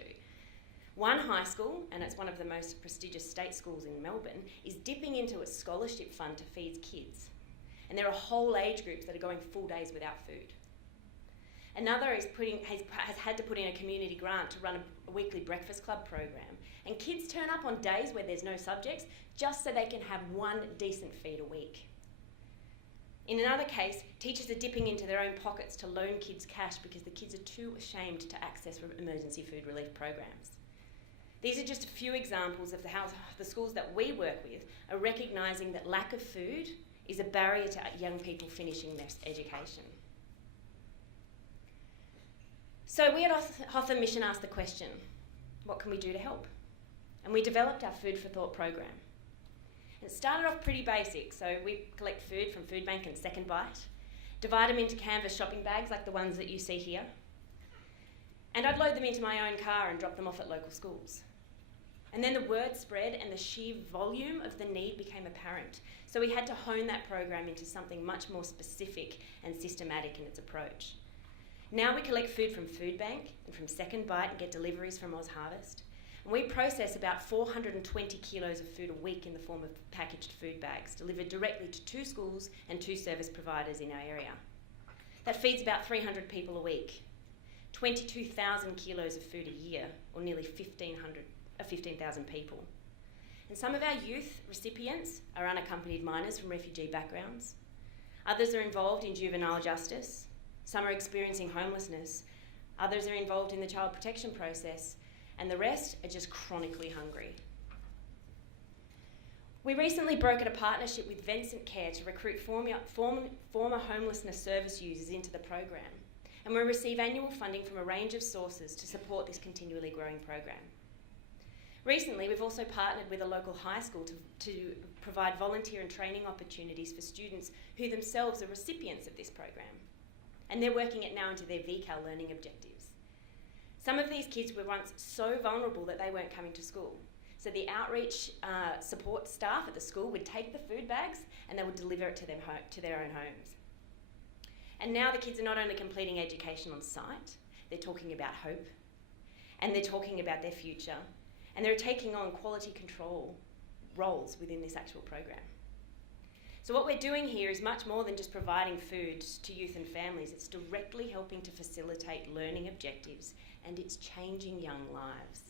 One high school, and it's one of the most prestigious state schools in Melbourne, is dipping into its scholarship fund to feed kids. And there are whole age groups that are going full days without food. Another has had to put in a community grant to run a weekly breakfast club program. And kids turn up on days where there's no subjects just so they can have one decent feed a week. In another case, teachers are dipping into their own pockets to loan kids cash because the kids are too ashamed to access emergency food relief programs. These are just a few examples of how the schools that we work with are recognising that lack of food is a barrier to young people finishing their education. So we at Hotham Mission asked the question, what can we do to help? And we developed our Food for Thought program. And it started off pretty basic, so we collect food from Food Bank and Second Bite, divide them into canvas shopping bags like the ones that you see here, and I'd load them into my own car and drop them off at local schools. And then the word spread and the sheer volume of the need became apparent. So we had to hone that program into something much more specific and systematic in its approach. Now we collect food from Food Bank and from Second Bite and get deliveries from Oz Harvest. And we process about 420 kilos of food a week in the form of packaged food bags, delivered directly to 2 schools and 2 service providers in our area. That feeds about 300 people a week, 22,000 kilos of food a year, or nearly 15,000 people. And some of our youth recipients are unaccompanied minors from refugee backgrounds. Others are involved in juvenile justice. Some are experiencing homelessness. Others are involved in the child protection process. And the rest are just chronically hungry. We recently brokered a partnership with Vincent Care to recruit former homelessness service users into the program. And we receive annual funding from a range of sources to support this continually growing program. Recently, we've also partnered with a local high school to provide volunteer and training opportunities for students who themselves are recipients of this program. And they're working it now into their VCAL learning objectives. Some of these kids were once so vulnerable that they weren't coming to school. So the outreach support staff at the school would take the food bags and they would deliver it to their own homes. And now the kids are not only completing education on site, they're talking about hope, and they're talking about their future, and they're taking on quality control roles within this actual program. So what we're doing here is much more than just providing food to youth and families. It's directly helping to facilitate learning objectives, and it's changing young lives.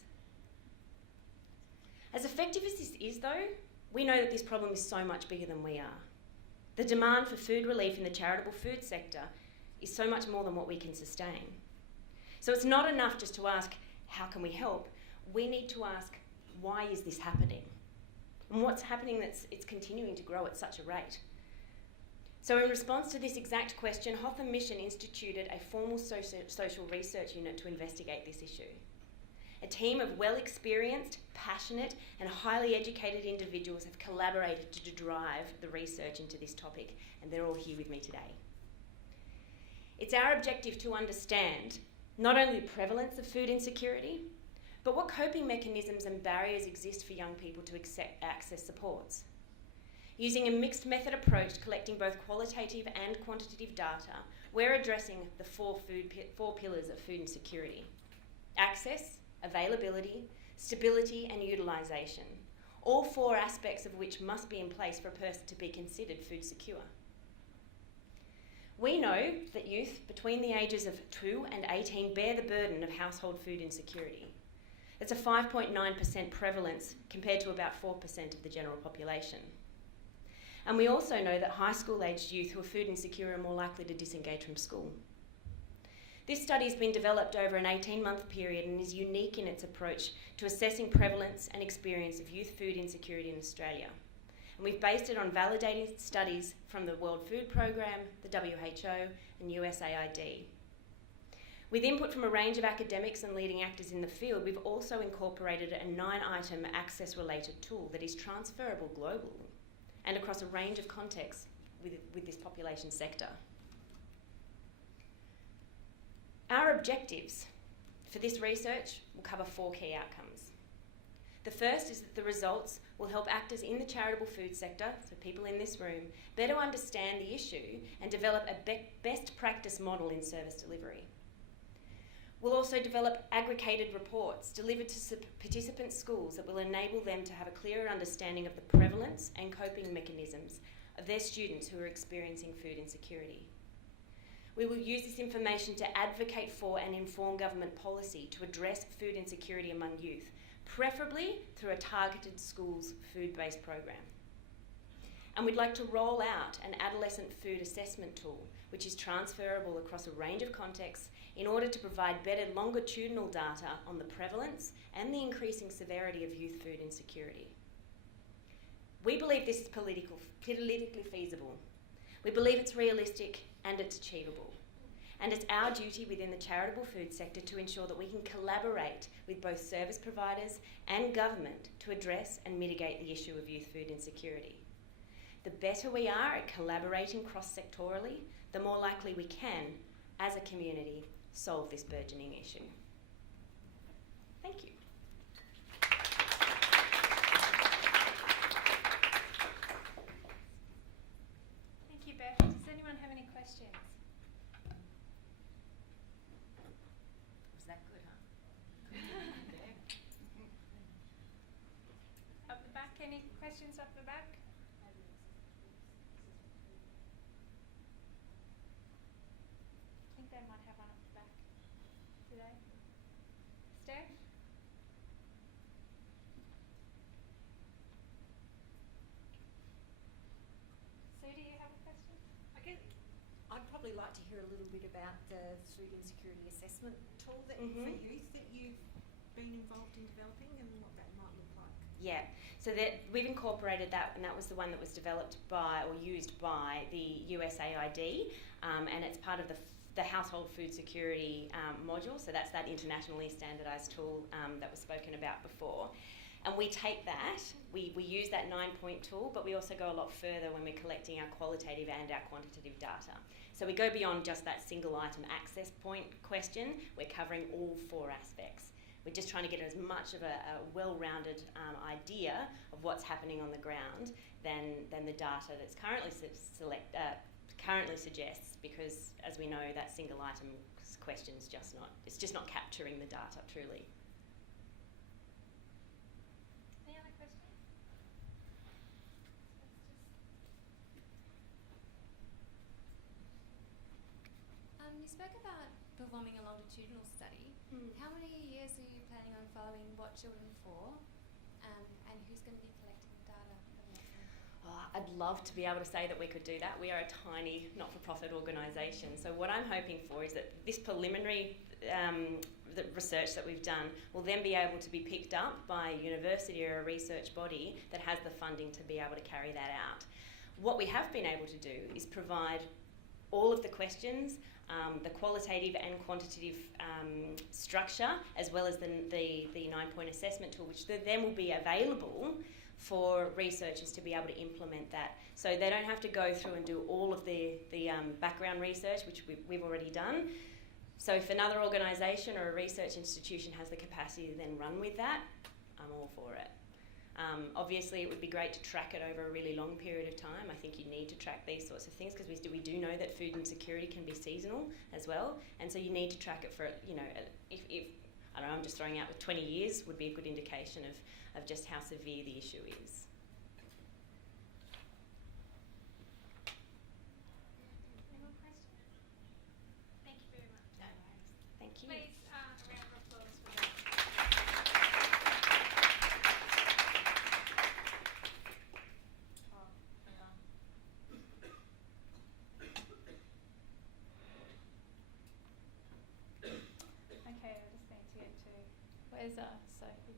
As effective as this is, though, we know that this problem is so much bigger than we are. The demand for food relief in the charitable food sector is so much more than what we can sustain. So it's not enough just to ask, how can we help? We need to ask, why is this happening? And what's happening that's it's continuing to grow at such a rate? So in response to this exact question, Hotham Mission instituted a formal social research unit to investigate this issue. A team of well-experienced, passionate and highly educated individuals have collaborated to drive the research into this topic, and they're all here with me today. It's our objective to understand not only the prevalence of food insecurity, but what coping mechanisms and barriers exist for young people to access supports. Using a mixed method approach, collecting both qualitative and quantitative data, we're addressing the four pillars of food insecurity: access, availability, stability and utilisation, all four aspects of which must be in place for a person to be considered food secure. We know that youth between the ages of 2 and 18 bear the burden of household food insecurity. It's a 5.9% prevalence compared to about 4% of the general population. And we also know that high school aged youth who are food insecure are more likely to disengage from school. This study has been developed over an 18-month period and is unique in its approach to assessing prevalence and experience of youth food insecurity in Australia. And we've based it on validated studies from the World Food Programme, the WHO and USAID. With input from a range of academics and leading actors in the field, we've also incorporated a 9-item access-related tool that is transferable globally and across a range of contexts with this population sector. Our objectives for this research will cover 4 key outcomes. The first is that the results will help actors in the charitable food sector, so people in this room, better understand the issue and develop a best practice model in service delivery. We'll also develop aggregated reports delivered to participant schools that will enable them to have a clearer understanding of the prevalence and coping mechanisms of their students who are experiencing food insecurity. We will use this information to advocate for and inform government policy to address food insecurity among youth, preferably through a targeted schools food-based program. And we'd like to roll out an adolescent food assessment tool, which is transferable across a range of contexts in order to provide better longitudinal data on the prevalence and the increasing severity of youth food insecurity. We believe this is politically feasible. We believe it's realistic and it's achievable. And it's our duty within the charitable food sector to ensure that we can collaborate with both service providers and government to address and mitigate the issue of youth food insecurity. The better we are at collaborating cross-sectorally, the more likely we can, as a community, solve this burgeoning issue. Thank you. Thank you, Beth. Does anyone have any questions? Was that good, huh? Up the back, any questions up the back? probably like to hear a little bit about the food insecurity assessment tool that for youth that you've been involved in developing and what that might look like. Yeah, so that we've incorporated that, and that was the one that was developed by or used by the USAID, and it's part of the household food security module. So that's that internationally standardised tool that was spoken about before. And we take that, we use that 9-point tool, but we also go a lot further when we're collecting our qualitative and our quantitative data. So we go beyond just that single item access point question, we're covering all 4 aspects. We're just trying to get as much of a well-rounded idea of what's happening on the ground than the data that's currently suggests, because as we know, that single item question is just not capturing the data truly. Any other questions? You spoke about performing a longitudinal study. How many years are you planning on following what children for, and who's going to be collecting the data? I'd love to be able to say that we could do that. We are a tiny not-for-profit organisation. So what I'm hoping for is that this preliminary the research that we've done will then be able to be picked up by a university or a research body that has the funding to be able to carry that out. What we have been able to do is provide all of the questions, the qualitative and quantitative structure, as well as the 9-point assessment tool, which then will be available for researchers to be able to implement that. So they don't have to go through and do all of the background research, which we've already done. So if another organisation or a research institution has the capacity to then run with that, I'm all for it. Obviously, it would be great to track it over a really long period of time. I think you need to track these sorts of things because we do know that food insecurity can be seasonal as well, and so you need to track it for, if I don't know, I'm just throwing out with 20 years would be a good indication of just how severe the issue is. Any more questions? Thank you very much. No worries. Thank you. Please, a round of applause for that. Okay, we're just going to get to, where's Sophie?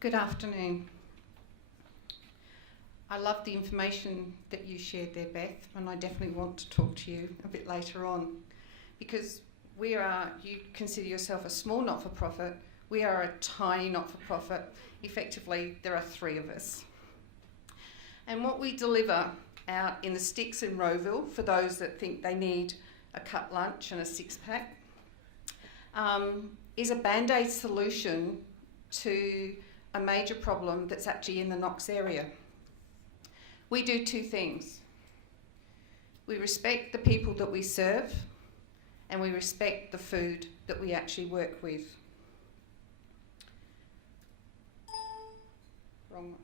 Good afternoon. I love the information that you shared there, Beth, and I definitely want to talk to you a bit later on, because you consider yourself a small not-for-profit, we are a tiny not-for-profit. Effectively, there are 3 of us. And what we deliver out in the sticks in Rowville, for those that think they need a cut lunch and a 6-pack, is a Band-Aid solution to a major problem that's actually in the Knox area. We do 2 things. We respect the people that we serve, and we respect the food that we actually work with. Wrong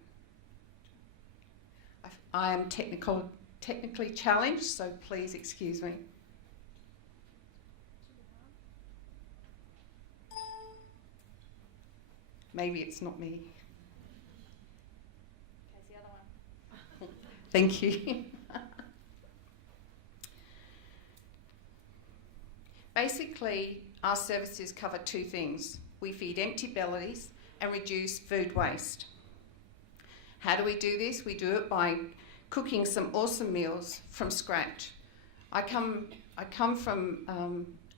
one. I am technically challenged, so please excuse me. Maybe it's not me. Okay, the other one. Thank you. Basically, our services cover 2 things. We feed empty bellies and reduce food waste. How do we do this? We do it by cooking some awesome meals from scratch. I come from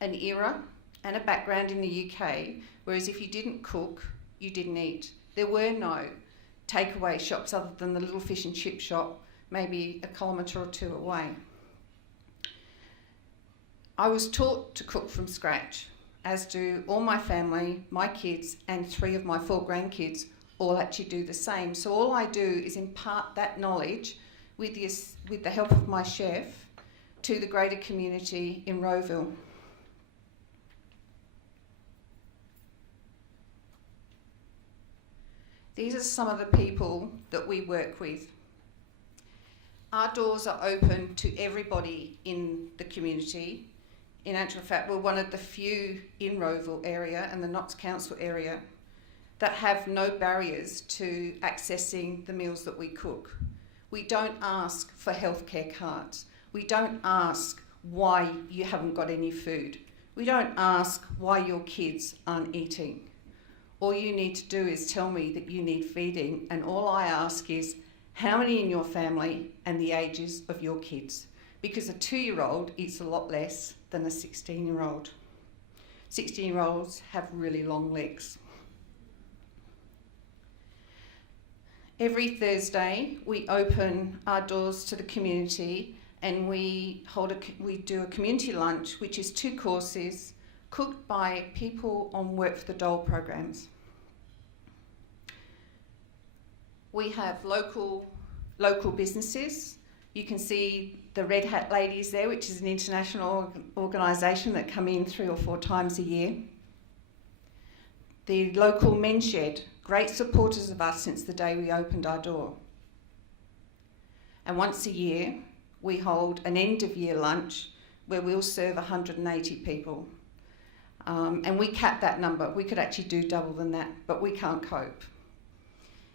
an era and a background in the UK, whereas if you didn't cook, you didn't eat. There were no takeaway shops other than the little fish and chip shop, maybe a kilometre or 2 away. I was taught to cook from scratch, as do all my family, my kids, and 3 of my 4 grandkids all actually do the same. So all I do is impart that knowledge with the help of my chef to the greater community in Rowville. These are some of the people that we work with. Our doors are open to everybody in the community. In actual fact, we're one of the few in Rowville area and the Knox Council area that have no barriers to accessing the meals that we cook. We don't ask for healthcare cards. We don't ask why you haven't got any food. We don't ask why your kids aren't eating. All you need to do is tell me that you need feeding, and all I ask is how many in your family and the ages of your kids. Because a 2-year-old eats a lot less than a 16-year-old. 16-year-olds have really long legs. Every Thursday we open our doors to the community and we do a community lunch, which is 2 courses cooked by people on Work for the Dole programs. We have local businesses. You can see the Red Hat Ladies there, which is an international organisation that come in 3 or 4 times a year. The local men's shed, great supporters of us since the day we opened our door. And once a year, we hold an end-of-year lunch where we'll serve 180 people. And we cap that number. We could actually do double than that, but we can't cope.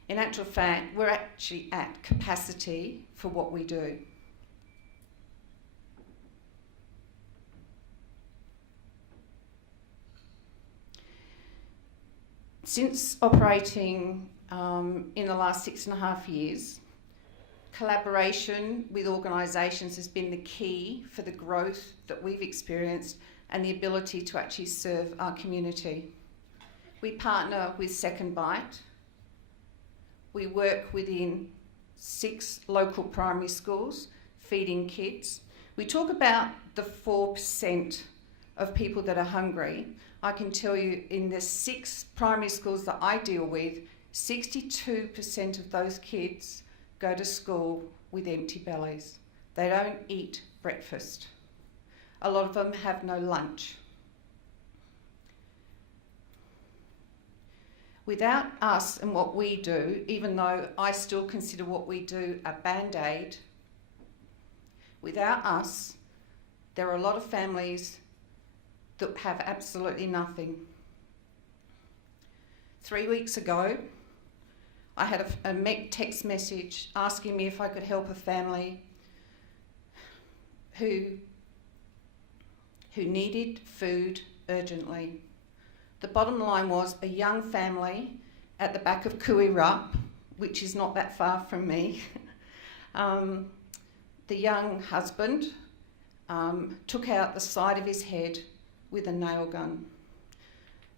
In actual fact, we're actually at capacity for what we do. Since operating in the last 6.5 years, collaboration with organisations has been the key for the growth that we've experienced and the ability to actually serve our community. We partner with Second Bite. We work within 6 local primary schools, feeding kids. We talk about the 4% of people that are hungry. I can tell you in the 6 primary schools that I deal with, 62% of those kids go to school with empty bellies. They don't eat breakfast. A lot of them have no lunch. Without us and what we do, even though I still consider what we do a band-aid, without us, there are a lot of families that have absolutely nothing. 3 weeks ago, I had a text message asking me if I could help a family who needed food urgently. The bottom line was a young family at the back of Kuirup, which is not that far from me. The young husband took out the side of his head with a nail gun.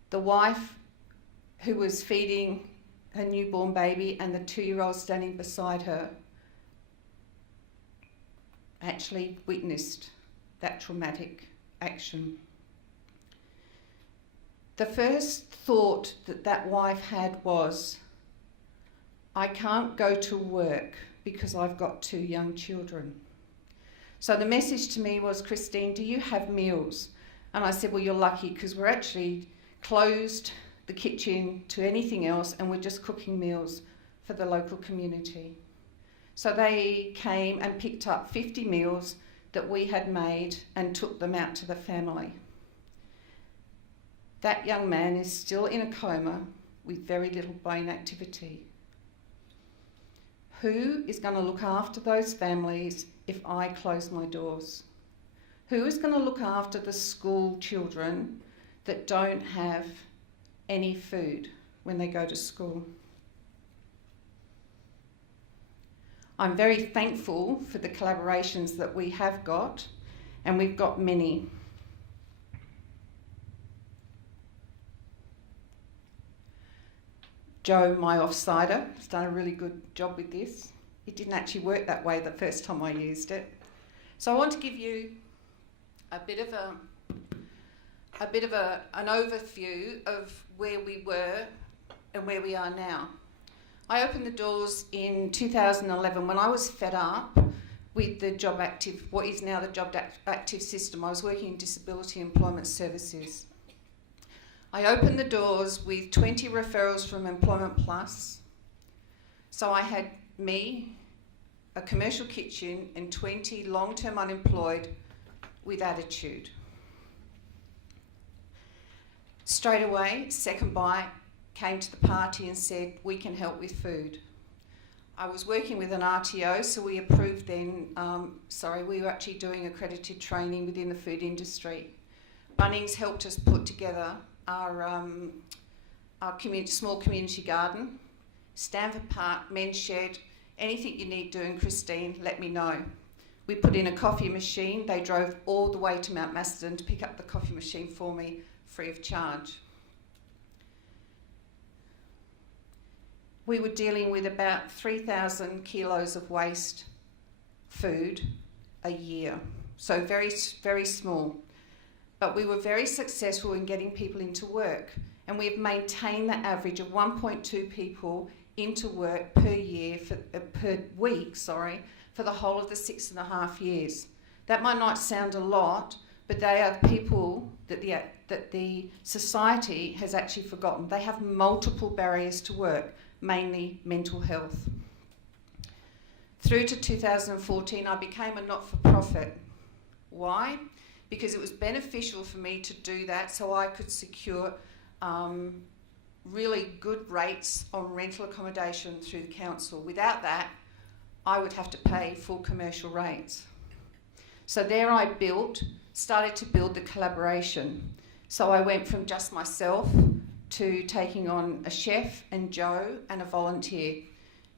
The wife, who was feeding her newborn baby and the 2-year-old standing beside her, actually witnessed that traumatic action. The first thought that wife had was, I can't go to work because I've got 2 young children. So the message to me was, Christine, do you have meals? And I said, well, you're lucky because we're actually closed the kitchen to anything else and we're just cooking meals for the local community. So they came and picked up 50 meals that we had made and took them out to the family. That young man is still in a coma with very little brain activity. Who is going to look after those families if I close my doors? Who is going to look after the school children that don't have any food when they go to school? I'm very thankful for the collaborations that we have got, and we've got many. Joe, my offsider, has done a really good job with this. It didn't actually work that way the first time I used it. So I want to give you a bit of an overview of where we were and where we are now. I opened the doors in 2011 when I was fed up with the Job Active, what is now the Job Active system. I was working in disability employment services. I opened the doors with 20 referrals from Employment Plus. So I had me, a commercial kitchen, and 20 long-term unemployed with attitude. Straight away, Second Bite came to the party and said, we can help with food. I was working with an RTO, so we approved then, we were actually doing accredited training within the food industry. Bunnings helped us put together our small community garden. Stanford Park, men's shed, anything you need doing, Christine, let me know. We put in a coffee machine. They drove all the way to Mount Macedon to pick up the coffee machine for me free of charge. We were dealing with about 3,000 kilos of waste food a year, so very, very small. But we were very successful in getting people into work, and we have maintained the average of 1.2 people into work per week, for the whole of the 6.5 years. That might not sound a lot, but they are people that the society has actually forgotten. They have multiple barriers to work, mainly mental health. Through to 2014, I became a not-for-profit. Why? Because it was beneficial for me to do that so I could secure really good rates on rental accommodation through the council. Without that, I would have to pay full commercial rates. So there I started to build the collaboration. So I went from just myself to taking on a chef and Joe and a volunteer.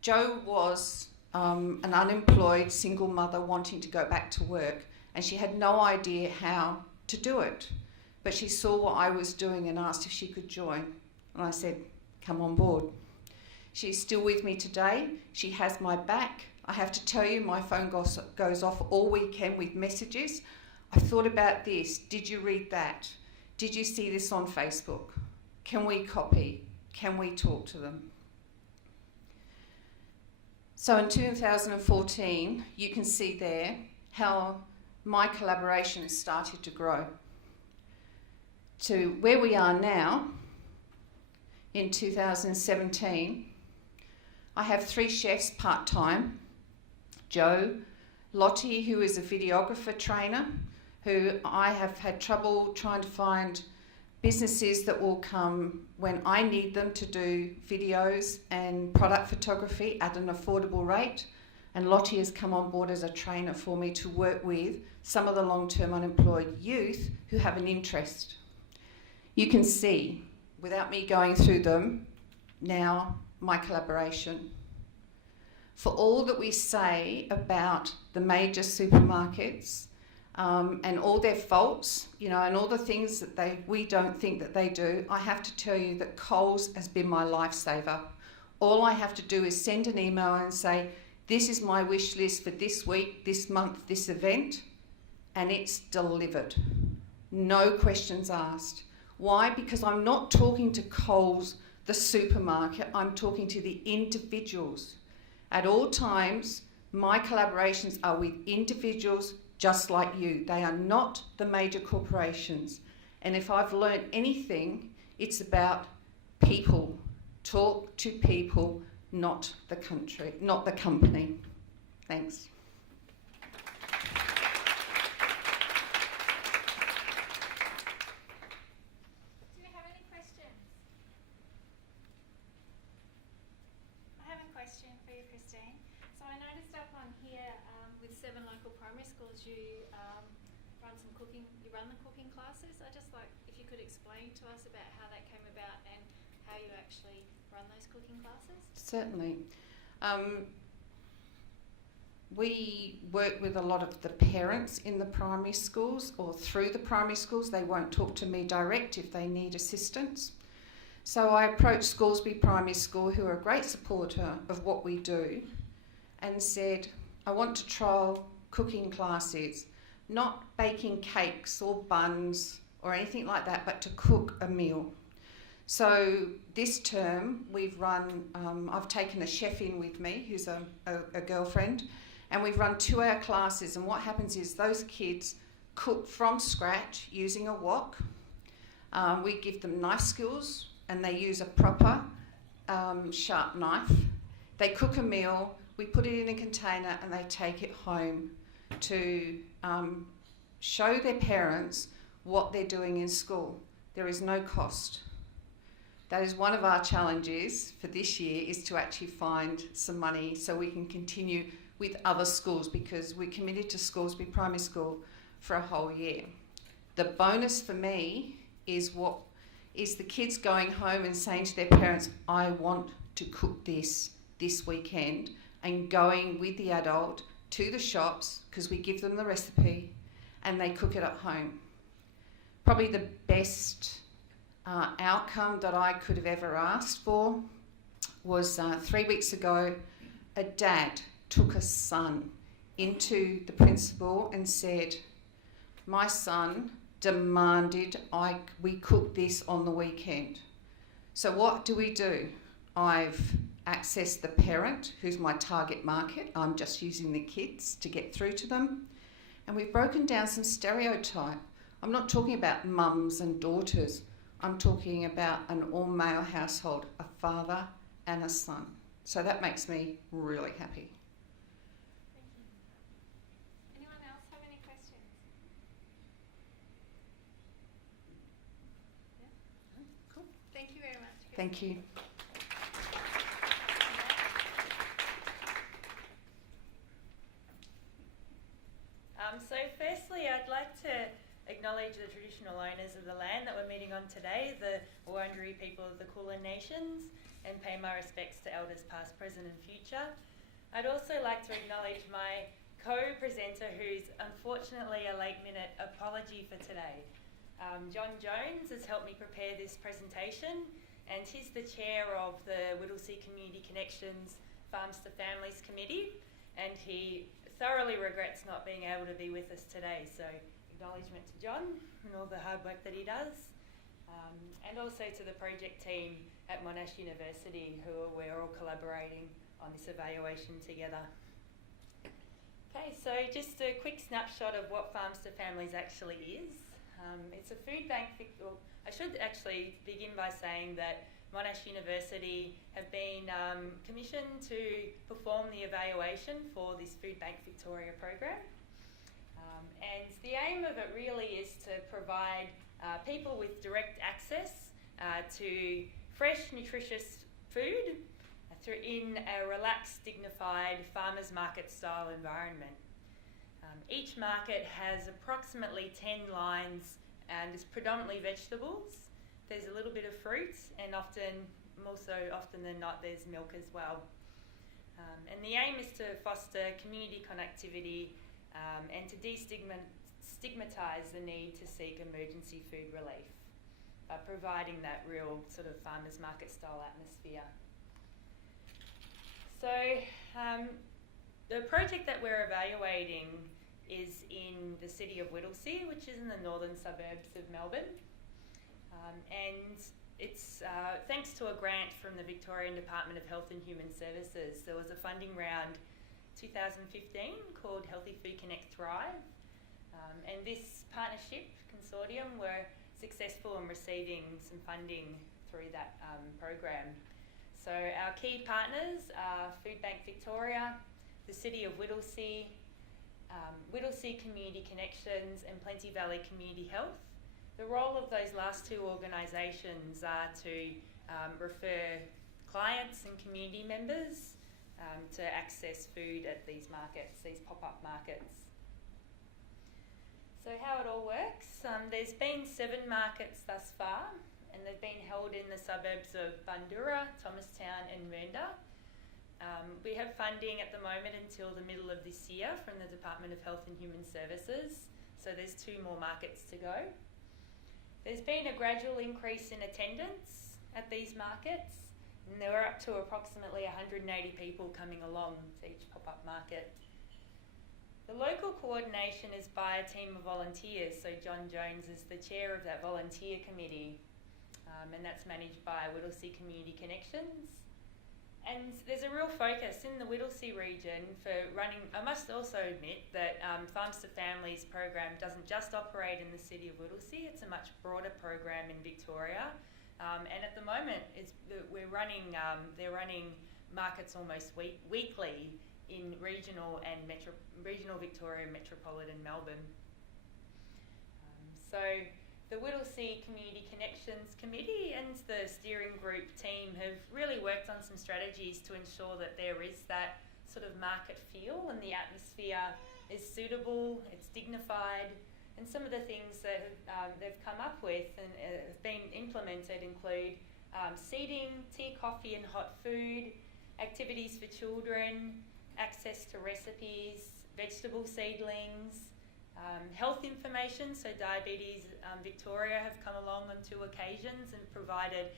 Joe was an unemployed single mother wanting to go back to work, and she had no idea how to do it. But she saw what I was doing and asked if she could join. And I said, come on board. She's still with me today. She has my back. I have to tell you, my phone goes off all weekend with messages. I thought about this. Did you read that? Did you see this on Facebook? Can we copy? Can we talk to them? So in 2014, you can see there how my collaboration started to grow. To where we are now, in 2017, I have 3 chefs part-time. Joe, Lottie, who is a videographer trainer, who I have had trouble trying to find businesses that will come when I need them to do videos and product photography at an affordable rate. And Lottie has come on board as a trainer for me to work with some of the long-term unemployed youth who have an interest. You can see, without me going through them, now my collaboration. For all that we say about the major supermarkets and all their faults, and all the things that we don't think that they do, I have to tell you that Coles has been my lifesaver. All I have to do is send an email and say, this is my wish list for this week, this month, this event, and it's delivered. No questions asked. Why? Because I'm not talking to Coles, the supermarket, I'm talking to the individuals. At all times, my collaborations are with individuals just like you. They are not the major corporations. And if I've learned anything, it's about people. Talk to people, not the country, not the company. Thanks. Do we have any questions? I have a question for you, Christine. So I noticed up on here with 7 local primary schools, you run the cooking classes. I just like if you could explain to us about how that came about and how you actually run those cooking classes. Certainly. We work with a lot of the parents in the primary schools or through the primary schools. They won't talk to me direct if they need assistance. So I approached Scoresby Primary School, who are a great supporter of what we do, and said, I want to trial cooking classes, not baking cakes or buns or anything like that, but to cook a meal. So this term we've run, I've taken a chef in with me who's a girlfriend, and we've run 2-hour classes, and what happens is those kids cook from scratch using a wok. We give them knife skills and they use a proper sharp knife. They cook a meal, we put it in a container and they take it home to show their parents what they're doing in school. There is no cost. That is one of our challenges for this year, is to actually find some money so we can continue with other schools, because we're committed to Scoresby Primary School for a whole year. The bonus for me is the kids going home and saying to their parents, I want to cook this weekend, and going with the adult to the shops, because we give them the recipe and they cook it at home. Probably the best outcome that I could have ever asked for was 3 weeks ago, a dad took a son into the principal and said, my son demanded we cook this on the weekend. So what do? I've accessed the parent, who's my target market. I'm just using the kids to get through to them. And we've broken down some stereotype. I'm not talking about mums and daughters. I'm talking about an all-male household, a father and a son. So that makes me really happy. Thank you. Anyone else have any questions? Yeah? Cool. Thank you very much. Thank you. So firstly, I'd like to acknowledge the traditional owners of the land that we're meeting on today, the Wurundjeri people of the Kulin Nations, and pay my respects to elders past, present and future. I'd also like to acknowledge my co-presenter, who's unfortunately a late-minute apology for today. John Jones has helped me prepare this presentation, and he's the chair of the Whittlesea Community Connections Farms to Families Committee, and he thoroughly regrets not being able to be with us today. So acknowledgement to John and all the hard work that he does, and also to the project team at Monash University, we're all collaborating on this evaluation together. Okay, so just a quick snapshot of what Farms to Families actually is. It's a food bank. I should actually begin by saying that Monash University have been commissioned to perform the evaluation for this Food Bank Victoria program. And the aim of it really is to provide people with direct access to fresh, nutritious food in a relaxed, dignified farmers market style environment. Each market has approximately 10 lines and is predominantly vegetables. There's a little bit of fruits, and often than not, there's milk as well. And the aim is to foster community connectivity and to destigmatise the need to seek emergency food relief by providing that real sort of farmers market style atmosphere. So the project that we're evaluating is in the city of Whittlesea, which is in the northern suburbs of Melbourne. And it's thanks to a grant from the Victorian Department of Health and Human Services. There was a funding round 2015 called Healthy Food Connect Thrive. And this partnership consortium were successful in receiving some funding through that program. So our key partners are Food Bank Victoria, the City of Whittlesea, Whittlesea Community Connections and Plenty Valley Community Health. The role of those last two organisations are to refer clients and community members to access food at these markets, these pop-up markets. So how it all works, there's been 7 markets thus far, and they've been held in the suburbs of Bundoora, Thomastown and Mernda. We have funding at the moment until the middle of this year from the Department of Health and Human Services, so there's 2 more markets to go. There's been a gradual increase in attendance at these markets, and there were up to approximately 180 people coming along to each pop-up market. The local coordination is by a team of volunteers, so John Jones is the chair of that volunteer committee, and that's managed by Whittlesea Community Connections. And there's a real focus in the Whittlesea region for running. I must also admit that Farms to Families program doesn't just operate in the city of Whittlesea, it's a much broader program in Victoria. And at the moment, they're running markets almost weekly in regional Victoria and metropolitan Melbourne. So the Whittlesea Community Connections Committee and the steering group team have really worked on some strategies to ensure that there is that sort of market feel and the atmosphere is suitable, it's dignified, and some of the things that they've come up with and have been implemented include seating, tea, coffee and hot food, activities for children, access to recipes, vegetable seedlings, health information. So Diabetes Victoria have come along on 2 occasions and provided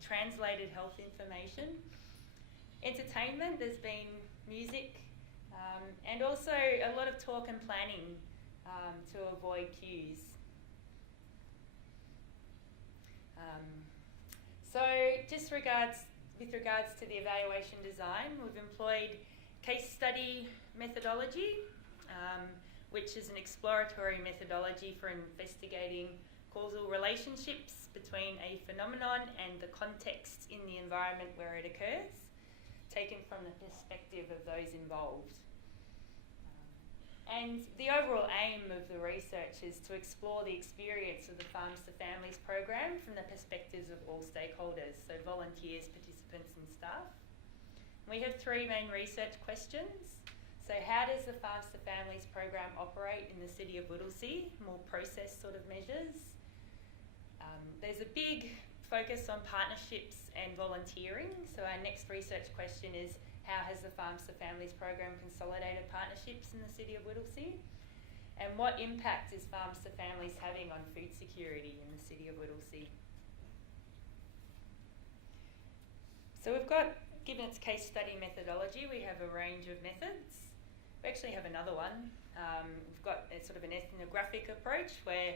translated health information. Entertainment, there's been music, and also a lot of talk and planning to avoid queues. So just with regards to the evaluation design, we've employed case study methodology, which is an exploratory methodology for investigating causal relationships between a phenomenon and the context in the environment where it occurs, taken from the perspective of those involved. And the overall aim of the research is to explore the experience of the Farms to Families program from the perspectives of all stakeholders, so volunteers, participants and staff. We have 3 main research questions. So how does the Farms to Families program operate in the city of Whittlesea? More process sort of measures. There's a big focus on partnerships and volunteering. So our next research question is, how has the Farms to Families program consolidated partnerships in the city of Whittlesea? And what impact is Farms to Families having on food security in the city of Whittlesea? So we've got, given its case study methodology, we have a range of methods. We actually have another one. We've got a sort of an ethnographic approach where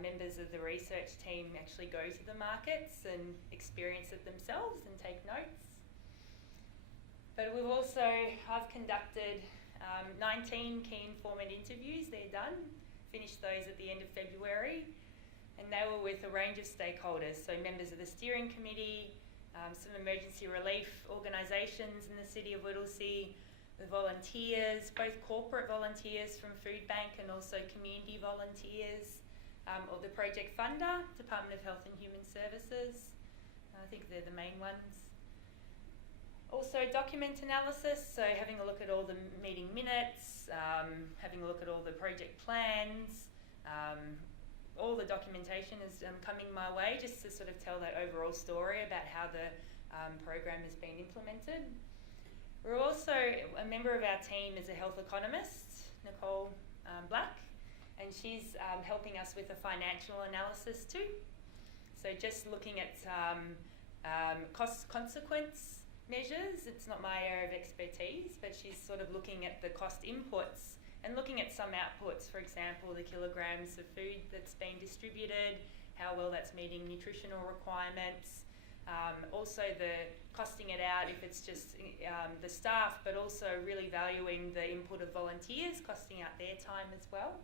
members of the research team actually go to the markets and experience it themselves and take notes. But I've conducted 19 key informant interviews. They're done. Finished those at the end of February. And they were with a range of stakeholders, so members of the steering committee, some emergency relief organisations in the city of Whittlesea, the volunteers, both corporate volunteers from Food Bank and also community volunteers, or the project funder, Department of Health and Human Services. I think they're the main ones. Also document analysis, so having a look at all the meeting minutes, having a look at all the project plans, all the documentation is coming my way just to sort of tell that overall story about how the program has been implemented. We're also, a member of our team is a health economist, Nicole Black, and she's helping us with a financial analysis too. So just looking at cost-consequence measures. It's not my area of expertise, but she's sort of looking at the cost inputs and looking at some outputs, for example, the kilograms of food that's being distributed, how well that's meeting nutritional requirements, also the costing it out if it's just the staff, but also really valuing the input of volunteers, costing out their time as well.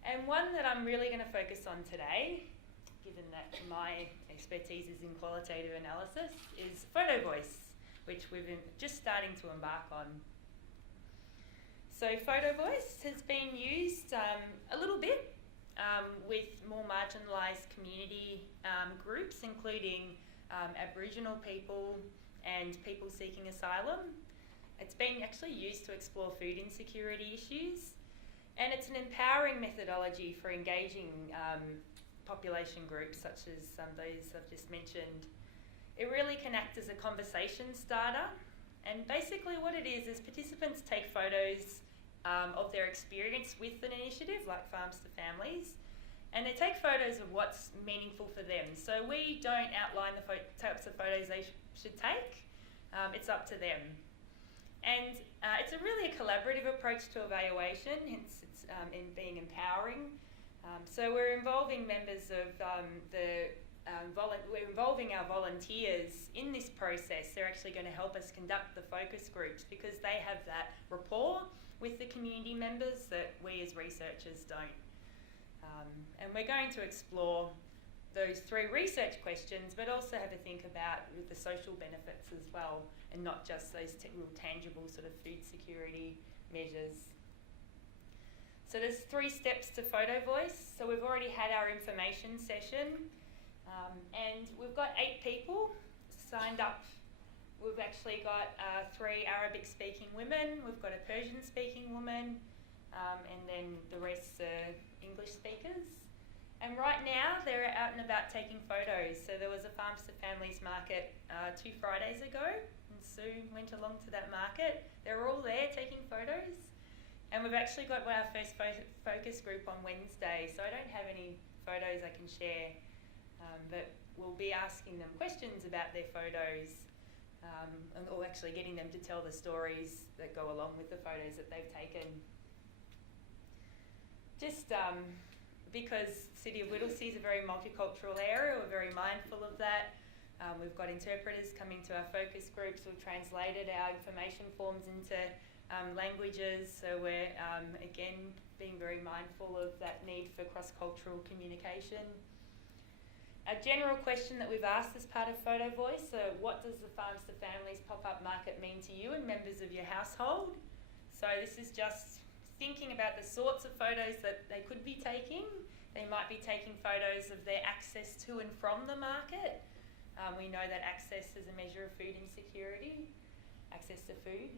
And one that I'm really going to focus on today, given that my expertise is in qualitative analysis, is photo voice, which we've been just starting to embark on. So photo voice has been used a little bit with more marginalised community groups, including Aboriginal people and people seeking asylum. It's been actually used to explore food insecurity issues, and it's an empowering methodology for engaging population groups such as those I've just mentioned. It really can act as a conversation starter, and basically what it is participants take photos of their experience with an initiative like Farms to Families, and they take photos of what's meaningful for them. So we don't outline the types of photos they should take, it's up to them. And it's a collaborative approach to evaluation, hence it's in being empowering. So we're involving members of we're involving our volunteers in this process. They're actually going to help us conduct the focus groups because they have that rapport with the community members that we as researchers don't. And we're going to explore those 3 research questions, but also have a think about the social benefits as well, and not just those real tangible sort of food security measures. So there's 3 steps to photo voice. So we've already had our information session, and we've got 8 people signed up. We've actually got 3 Arabic-speaking women, we've got a Persian-speaking woman, and then the rest are English speakers. And right now they're out and about taking photos. So there was a Farms to Families market 2 Fridays ago, and Sue went along to that market. They were all there taking photos. And we've actually got our first focus group on Wednesday, so I don't have any photos I can share, but we'll be asking them questions about their photos, or actually getting them to tell the stories that go along with the photos that they've taken. Just because City of Whittlesea is a very multicultural area, we're very mindful of that. We've got interpreters coming to our focus groups. We've translated our information forms into languages, so we're again being very mindful of that need for cross-cultural communication. A general question that we've asked as part of Photo Voice, so what does the Farms to Families pop-up market mean to you and members of your household? So this is just thinking about the sorts of photos that they could be taking. They might be taking photos of their access to and from the market. We know that access is a measure of food insecurity, access to food.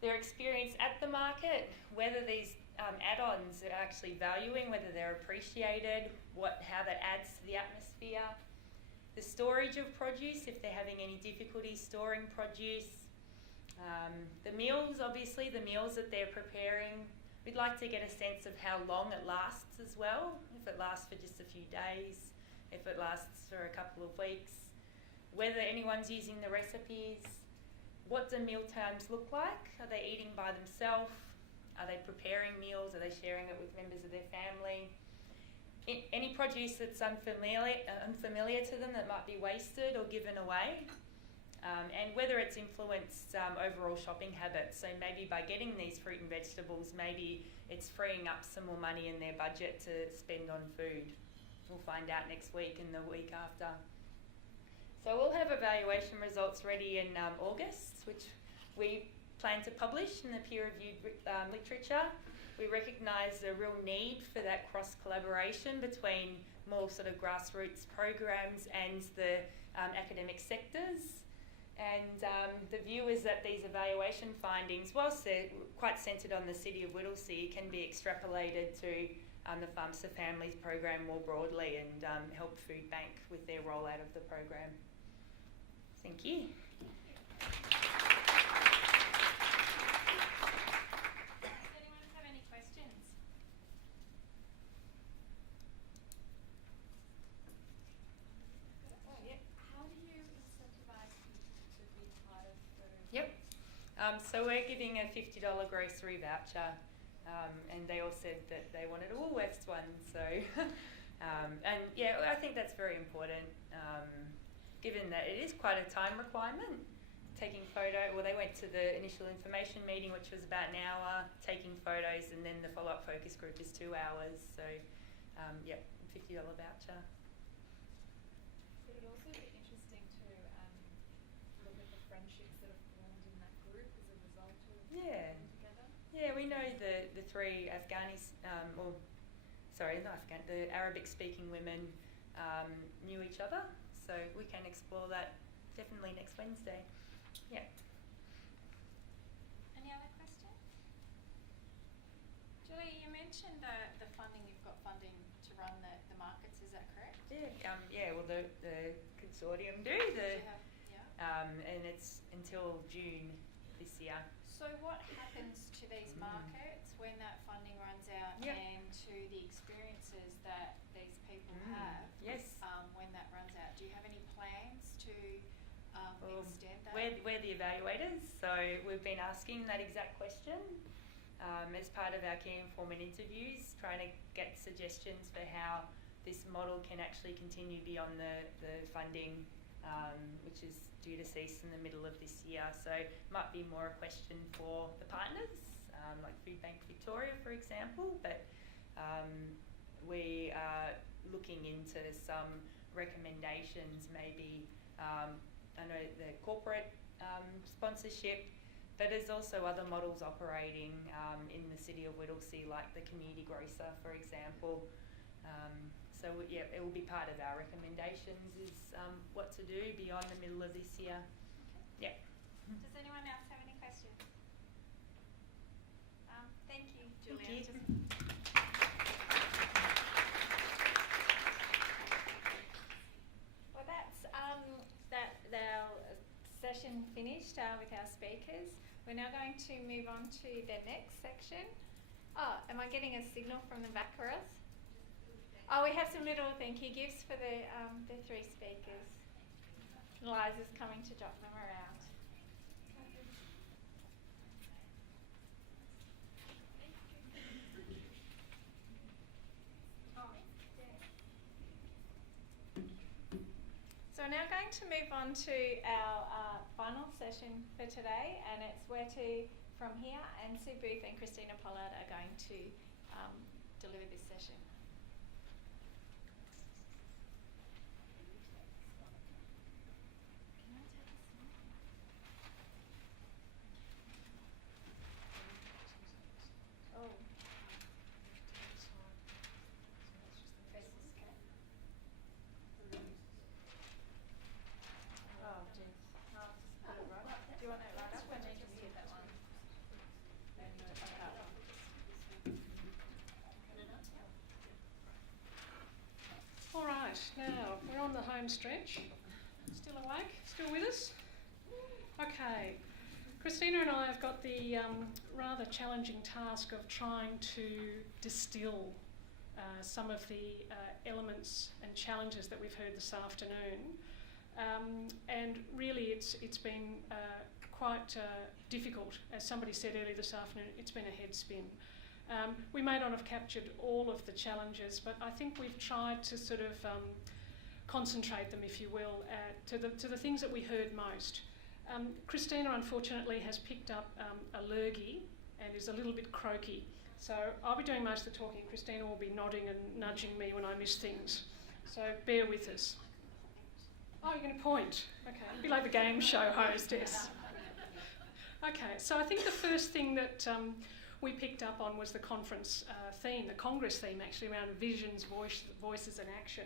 Their experience at the market, whether these add-ons are actually valuing, whether they're appreciated, how that adds to the atmosphere. The storage of produce, if they're having any difficulty storing produce. The meals, obviously, the meals that they're preparing. We'd like to get a sense of how long it lasts as well, if it lasts for just a few days, if it lasts for a couple of weeks, whether anyone's using the recipes. What do meal times look like? Are they eating by themselves? Are they preparing meals? Are they sharing it with members of their family? Any produce that's unfamiliar to them that might be wasted or given away? And whether it's influenced overall shopping habits. So maybe by getting these fruit and vegetables, maybe it's freeing up some more money in their budget to spend on food. We'll find out next week and the week after. So we'll have evaluation results ready in August, which we plan to publish in the peer-reviewed literature. We recognise the real need for that cross-collaboration between more sort of grassroots programs and the academic sectors. And the view is that these evaluation findings, whilst they're quite centred on the City of Whittlesea, can be extrapolated to the Farms to Families program more broadly and help Food Bank with their rollout of the program. Thank you. Does anyone have any questions? Oh, yeah. How do you incentivise people to be part of Photo? Yep. So we're giving a $50 grocery voucher, and they all said that they wanted a Woolworths one. So, and yeah, I think that's very important. Given that it is quite a time requirement, taking well, they went to the initial information meeting, which was about an hour, taking photos, and then the follow-up focus group is 2 hours. So, yeah, $50 voucher. Would it also be interesting to look at the friendships that have formed in that group as a result of Yeah. working together? Yeah, we know the 3 the Arabic-speaking women knew each other. So we can explore that definitely next Wednesday. Yeah. Any other questions? Julie, you mentioned the funding, you've got funding to run the markets, is that correct? Yeah. Well, the consortium do and it's until June this year. So what happens to these markets when that funding runs out and to the experiences that these people have? Yes. When that runs out, do you have any plans to extend that? We're the evaluators, so we've been asking that exact question as part of our key informant interviews, trying to get suggestions for how this model can actually continue beyond the funding, which is due to cease in the middle of this year. So it might be more a question for the partners, like Food Bank Victoria, for example, but we are looking into some recommendations, maybe I know the corporate sponsorship, But there's also other models operating in the city of Whittlesea, like the community grocer, for example. So yeah, it will be part of our recommendations is what to do beyond the middle of this year. Okay. Yeah. Does anyone else have any questions? Thank you, Julian. Thank you. Well, that's our session finished with our speakers. We're now going to move on to the next section. Oh, am I getting a signal from the back for us? Oh, we have some little thank you gifts for the three speakers. Liza's coming to drop them around. So we're now going to move on to our final session for today, and it's where to from here, and Sue Booth and Christina Pollard are going to deliver this session. Now, we're on the home stretch. Still awake? Still with us? Okay. Christina and I have got the rather challenging task of trying to distill some of the elements and challenges that we've heard this afternoon. And really it's been quite difficult. As somebody said earlier this afternoon, it's been a head spin. We may not have captured all of the challenges, but I think we've tried to sort of concentrate them, if you will, to the things that we heard most. Christina, unfortunately, has picked up a lurgy and is a little bit croaky. So I'll be doing most of the talking. Christina will be nodding and nudging me when I miss things. So bear with us. Oh, you're going to point. Okay. Be like the game show hostess. Okay, so I think the first thing that we picked up on was the conference theme, the Congress theme actually, around visions, voices and action.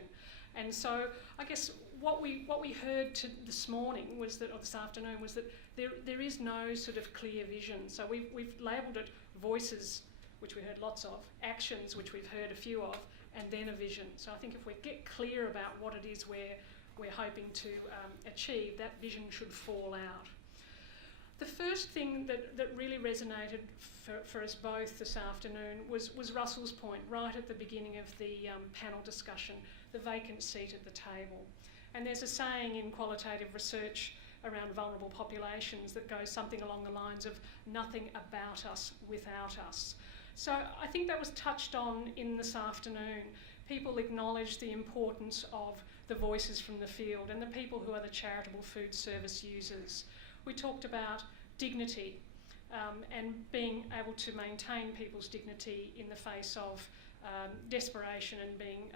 And so I guess what we heard this morning was that, or this afternoon, was that there is no sort of clear vision. So we've labelled it voices, which we heard lots of, actions, which we've heard a few of, and then a vision. So I think if we get clear about what it is we're hoping to achieve, that vision should fall out. The first thing that really resonated for us both this afternoon was Russell's point right at the beginning of the panel discussion, the vacant seat at the table. And there's a saying in qualitative research around vulnerable populations that goes something along the lines of nothing about us without us. So I think that was touched on in this afternoon. People acknowledged the importance of the voices from the field and the people who are the charitable food service users. We talked about dignity and being able to maintain people's dignity in the face of desperation and being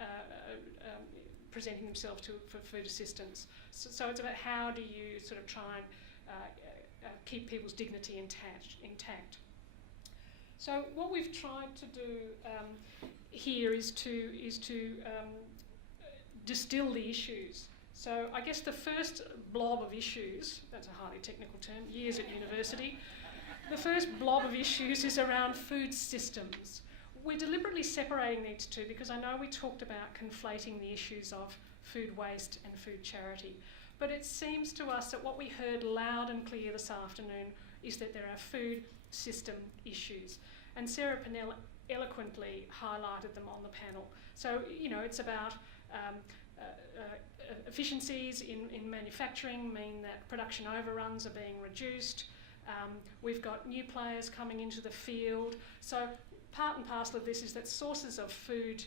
presenting themselves for food assistance. So it's about how do you sort of try and keep people's dignity intact. So what we've tried to do here is to distill the issues. So I guess the first blob of issues, that's a highly technical term, years at university, the first blob of issues is around food systems. We're deliberately separating these two because I know we talked about conflating the issues of food waste and food charity. But it seems to us that what we heard loud and clear this afternoon is that there are food system issues. And Sarah Pennell eloquently highlighted them on the panel. So, you know, it's about efficiencies in manufacturing mean that production overruns are being reduced. We've got new players coming into the field. So part and parcel of this is that sources of food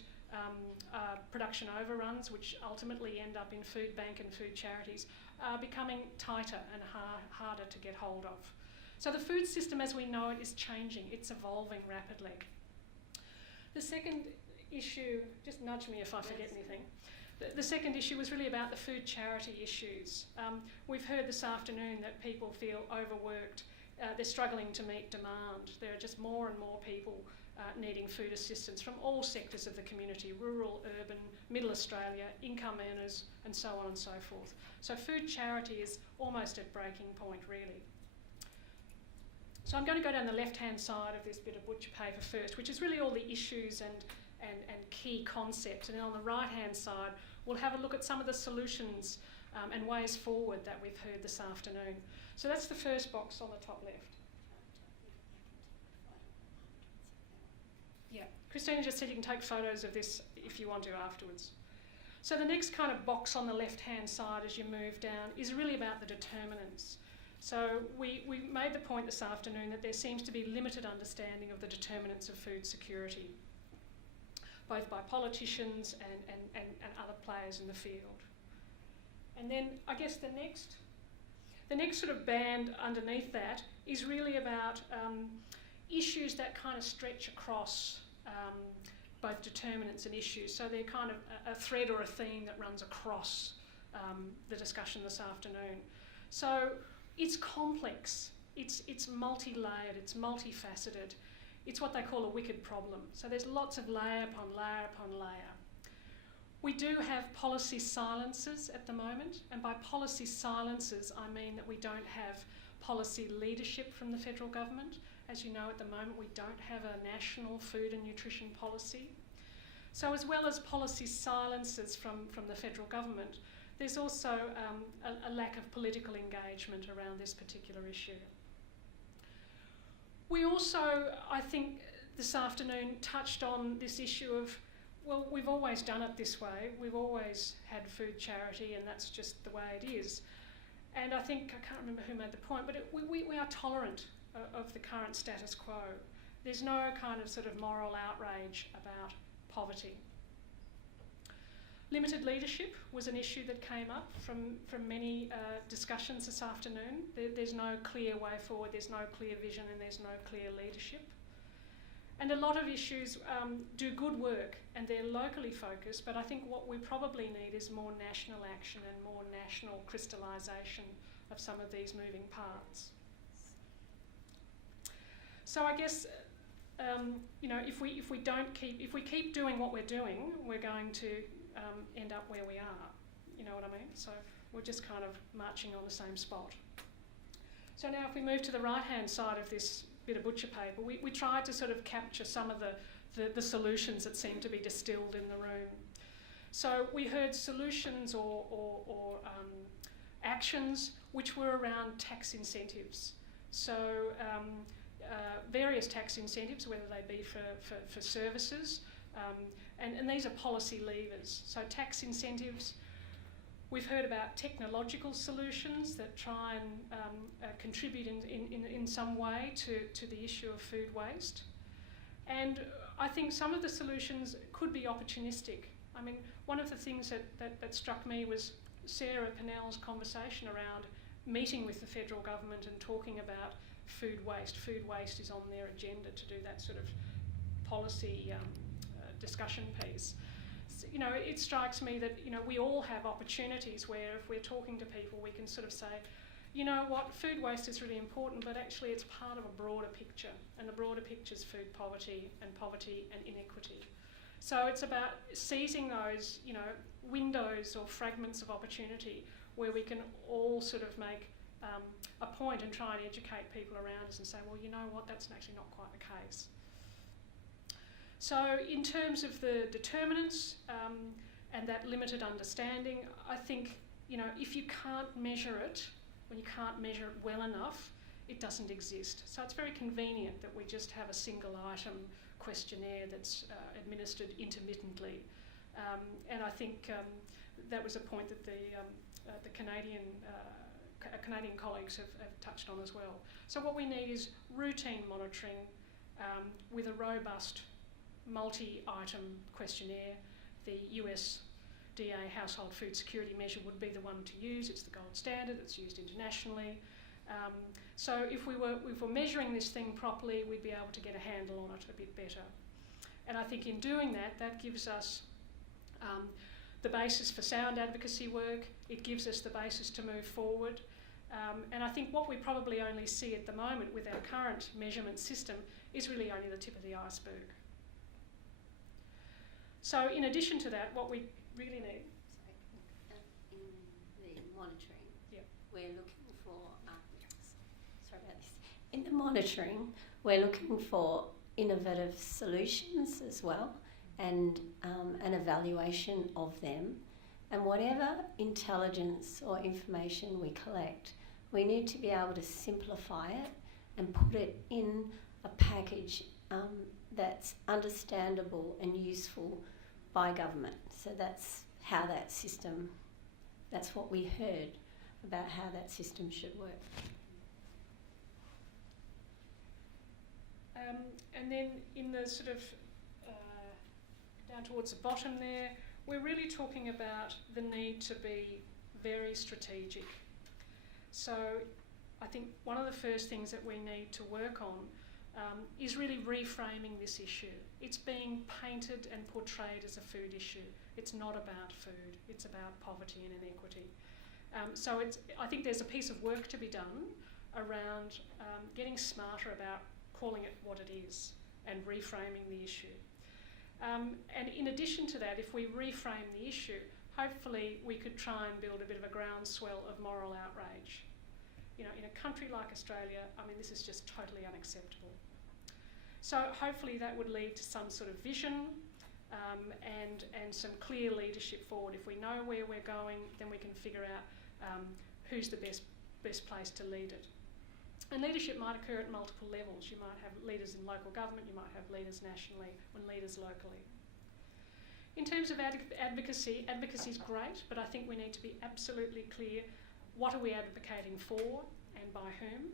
production overruns, which ultimately end up in food bank and food charities, are becoming tighter and harder to get hold of. So the food system as we know it is changing, it's evolving rapidly. The second issue, just nudge me if I forget anything, the second issue was really about the food charity issues. We've heard this afternoon that people feel overworked they're struggling to meet demand. There are just more and more people needing food assistance from all sectors of the community, rural, urban, middle Australia, income earners, and so on and so forth. So food charity is almost at breaking point, really. So I'm going to go down the left-hand side of this bit of butcher paper first, which is really all the issues and key concepts. And then on the right-hand side, we'll have a look at some of the solutions and ways forward that we've heard this afternoon. So that's the first box on the top left. Yeah, Christina just said you can take photos of this if you want to afterwards. So the next kind of box on the left-hand side as you move down is really about the determinants. So we made the point this afternoon that there seems to be limited understanding of the determinants of food security, both by politicians and other players in the field. And then I guess the next sort of band underneath that is really about issues that kind of stretch across both determinants and issues. So they're kind of a thread or a theme that runs across the discussion this afternoon. So it's complex, it's multi-layered, it's multifaceted. It's what they call a wicked problem. So there's lots of layer upon layer upon layer. We do have policy silences at the moment, and by policy silences I mean that we don't have policy leadership from the federal government. As you know, at the moment we don't have a national food and nutrition policy. So as well as policy silences from the federal government, there's also a lack of political engagement around this particular issue. We also, I think, this afternoon touched on this issue of, well, we've always done it this way. We've always had food charity and that's just the way it is. And I think, I can't remember who made the point, but we are tolerant of the current status quo. There's no kind of sort of moral outrage about poverty. Limited leadership was an issue that came up from many discussions this afternoon. There's no clear way forward, there's no clear vision, and there's no clear leadership. And a lot of issues do good work and they're locally focused, but I think what we probably need is more national action and more national crystallisation of some of these moving parts. So I guess you know, if we keep doing what we're doing, we're going to end up where we are. You know what I mean? So we're just kind of marching on the same spot. So now if we move to the right-hand side of this bit of butcher paper, we tried to sort of capture some of the solutions that seem to be distilled in the room. So we heard solutions or actions which were around tax incentives. So various tax incentives, whether they be for services, and these are policy levers. So tax incentives, we've heard about technological solutions that try and contribute in some way to the issue of food waste. And I think some of the solutions could be opportunistic. I mean, one of the things that struck me was Sarah Pennell's conversation around meeting with the federal government and talking about food waste. Food waste is on their agenda to do that sort of policy discussion piece. So, you know, it strikes me that, you know, we all have opportunities where if we're talking to people we can sort of say, you know what, food waste is really important, but actually it's part of a broader picture, and the broader picture is food poverty and inequity. So it's about seizing those, you know, windows or fragments of opportunity where we can all sort of make a point and try and educate people around us and say, well, you know what, that's actually not quite the case. So in terms of the determinants and that limited understanding, I think, you know, if you can't measure it, when you can't measure it well enough, it doesn't exist. So it's very convenient that we just have a single item questionnaire that's administered intermittently. And I think that was a point that the Canadian colleagues have touched on as well. So what we need is routine monitoring with a robust multi-item questionnaire. The USDA Household Food Security Measure would be the one to use. It's the gold standard. It's used internationally. So if we were measuring this thing properly, we'd be able to get a handle on it a bit better. And I think in doing that, that gives us the basis for sound advocacy work. It gives us the basis to move forward. And I think what we probably only see at the moment with our current measurement system is really only the tip of the iceberg. So in addition to that, what we really need... In the monitoring, yep. We're looking for... sorry about this. In the monitoring, we're looking for innovative solutions as well, and an evaluation of them. And whatever intelligence or information we collect, we need to be able to simplify it and put it in a package that's understandable and useful by government. So that's how that system, that's what we heard about how that system should work. And then in the sort of down towards the bottom there, we're really talking about the need to be very strategic. So I think one of the first things that we need to work on is really reframing this issue. It's being painted and portrayed as a food issue. It's not about food, it's about poverty and inequity. So I think there's a piece of work to be done around getting smarter about calling it what it is and reframing the issue. And in addition to that, if we reframe the issue, hopefully we could try and build a bit of a groundswell of moral outrage. You know, in a country like Australia, I mean, this is just totally unacceptable. So hopefully that would lead to some sort of vision and some clear leadership forward. If we know where we're going, then we can figure out who's the best place to lead it. And leadership might occur at multiple levels. You might have leaders in local government, you might have leaders nationally, and leaders locally. In terms of advocacy, advocacy is great, but I think we need to be absolutely clear what are we advocating for and by whom.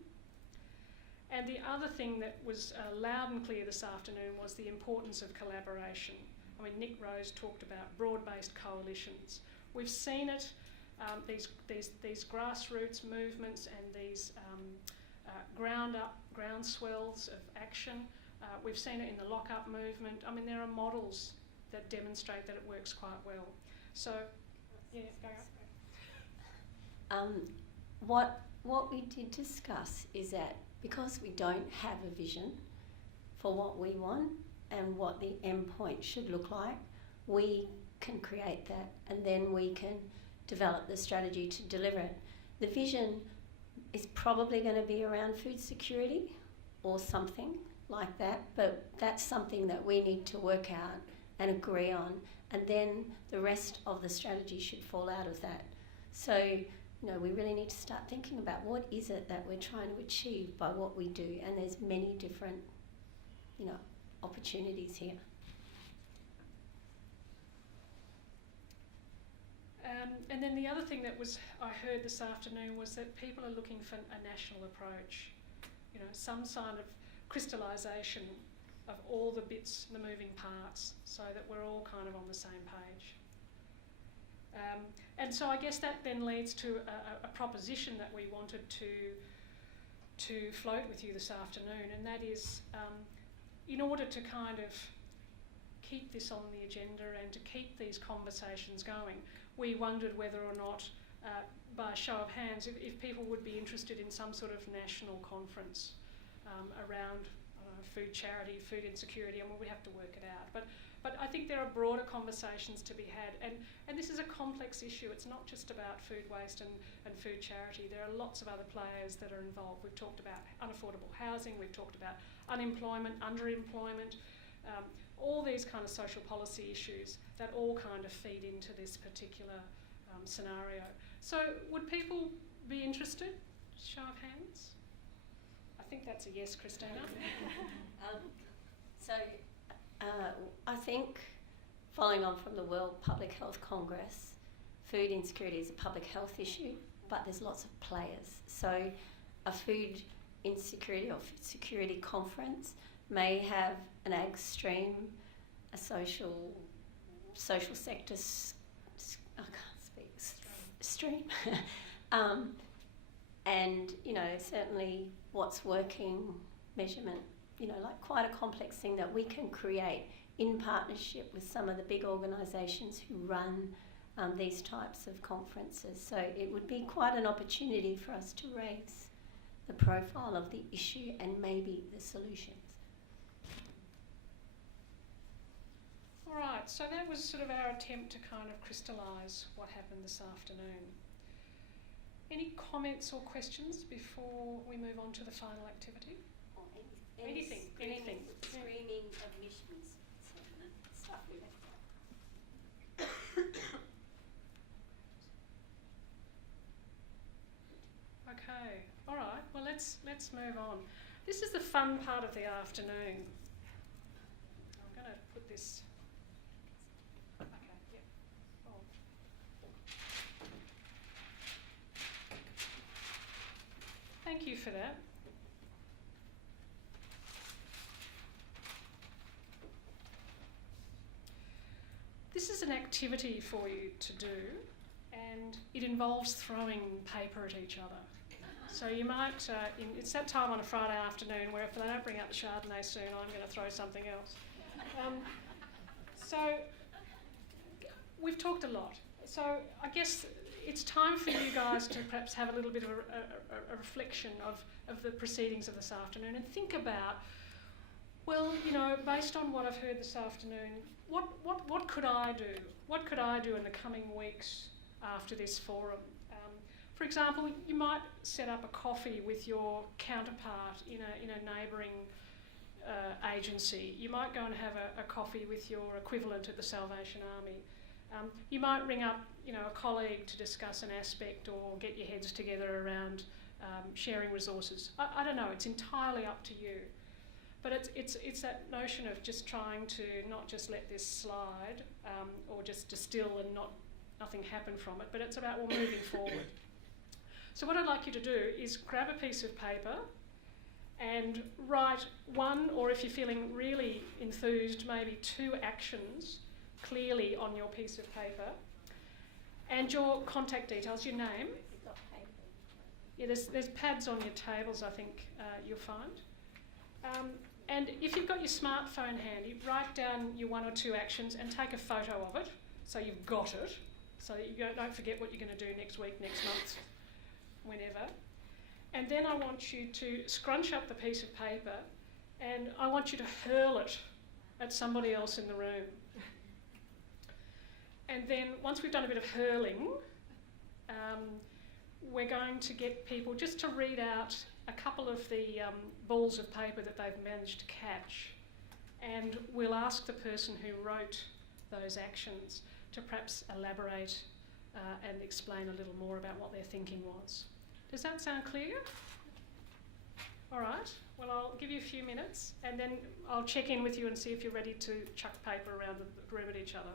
And the other thing that was loud and clear this afternoon was the importance of collaboration. I mean, Nick Rose talked about broad-based coalitions. We've seen it, these grassroots movements and these groundswells of action. We've seen it in the lock-up movement. I mean, there are models that demonstrate that it works quite well. So, yeah, go on. What we did discuss is that because we don't have a vision for what we want and what the end point should look like, we can create that and then we can develop the strategy to deliver it. The vision is probably going to be around food security or something like that, but that's something that we need to work out and agree on, and then the rest of the strategy should fall out of that. So, you know, we really need to start thinking about what is it that we're trying to achieve by what we do, and there's many different, you know, opportunities here. And then the other thing that I heard this afternoon was that people are looking for a national approach, you know, some sign of crystallisation of all the bits, the moving parts, so that we're all kind of on the same page. And so I guess that then leads to a proposition that we wanted to float with you this afternoon, and that is, in order to kind of keep this on the agenda and to keep these conversations going, we wondered whether or not, by a show of hands, if people would be interested in some sort of national conference around food charity, food insecurity, and we have to work it out. But I think there are broader conversations to be had, and this is a complex issue. It's not just about food waste and food charity. There are lots of other players that are involved. We've talked about unaffordable housing, we've talked about unemployment, underemployment, all these kind of social policy issues that all kind of feed into this particular scenario. So would people be interested? Show of hands. I think that's a yes, Christina. I think, following on from the World Public Health Congress, food insecurity is a public health issue, but there's lots of players. So a food insecurity or food security conference may have an ag stream, a social sector, I can't speak, stream, and, you know, certainly what's working, measurement, you know, like quite a complex thing that we can create in partnership with some of the big organisations who run these types of conferences. So it would be quite an opportunity for us to raise the profile of the issue and maybe the solutions. All right, so that was sort of our attempt to kind of crystallise what happened this afternoon. Any comments or questions before we move on to the final activity? Anything. Screening of missions, stuff we left out. Okay, all right, well let's move on. This is the fun part of the afternoon. I'm going to put this... Okay, yeah. Oh. Thank you for that. This is an activity for you to do, and it involves throwing paper at each other. So you might, it's that time on a Friday afternoon where if they don't bring out the Chardonnay soon, I'm going to throw something else. So we've talked a lot. So I guess it's time for you guys to perhaps have a little bit of a reflection of the proceedings of this afternoon and think about, well, you know, based on what I've heard this afternoon, what could I do? What could I do in the coming weeks after this forum? For example, you might set up a coffee with your counterpart in a neighbouring agency. You might go and have a coffee with your equivalent at the Salvation Army. You might ring up, you know, a colleague to discuss an aspect or get your heads together around sharing resources. I don't know. It's entirely up to you. But it's that notion of just trying to not just let this slide or just distill and nothing happen from it, but it's about moving forward. So what I'd like you to do is grab a piece of paper and write one, or if you're feeling really enthused, maybe 2 actions clearly on your piece of paper, and your contact details, your name. Yeah, there's pads on your tables, I think you'll find. And if you've got your smartphone handy, write down your 1 or 2 actions and take a photo of it so you've got it, so that you don't forget what you're going to do next week, next month, whenever. And then I want you to scrunch up the piece of paper and I want you to hurl it at somebody else in the room. And then once we've done a bit of hurling, we're going to get people just to read out a couple of the balls of paper that they've managed to catch, and we'll ask the person who wrote those actions to perhaps elaborate and explain a little more about what their thinking was. Does that sound clear? All right, well I'll give you a few minutes and then I'll check in with you and see if you're ready to chuck paper around the room at each other.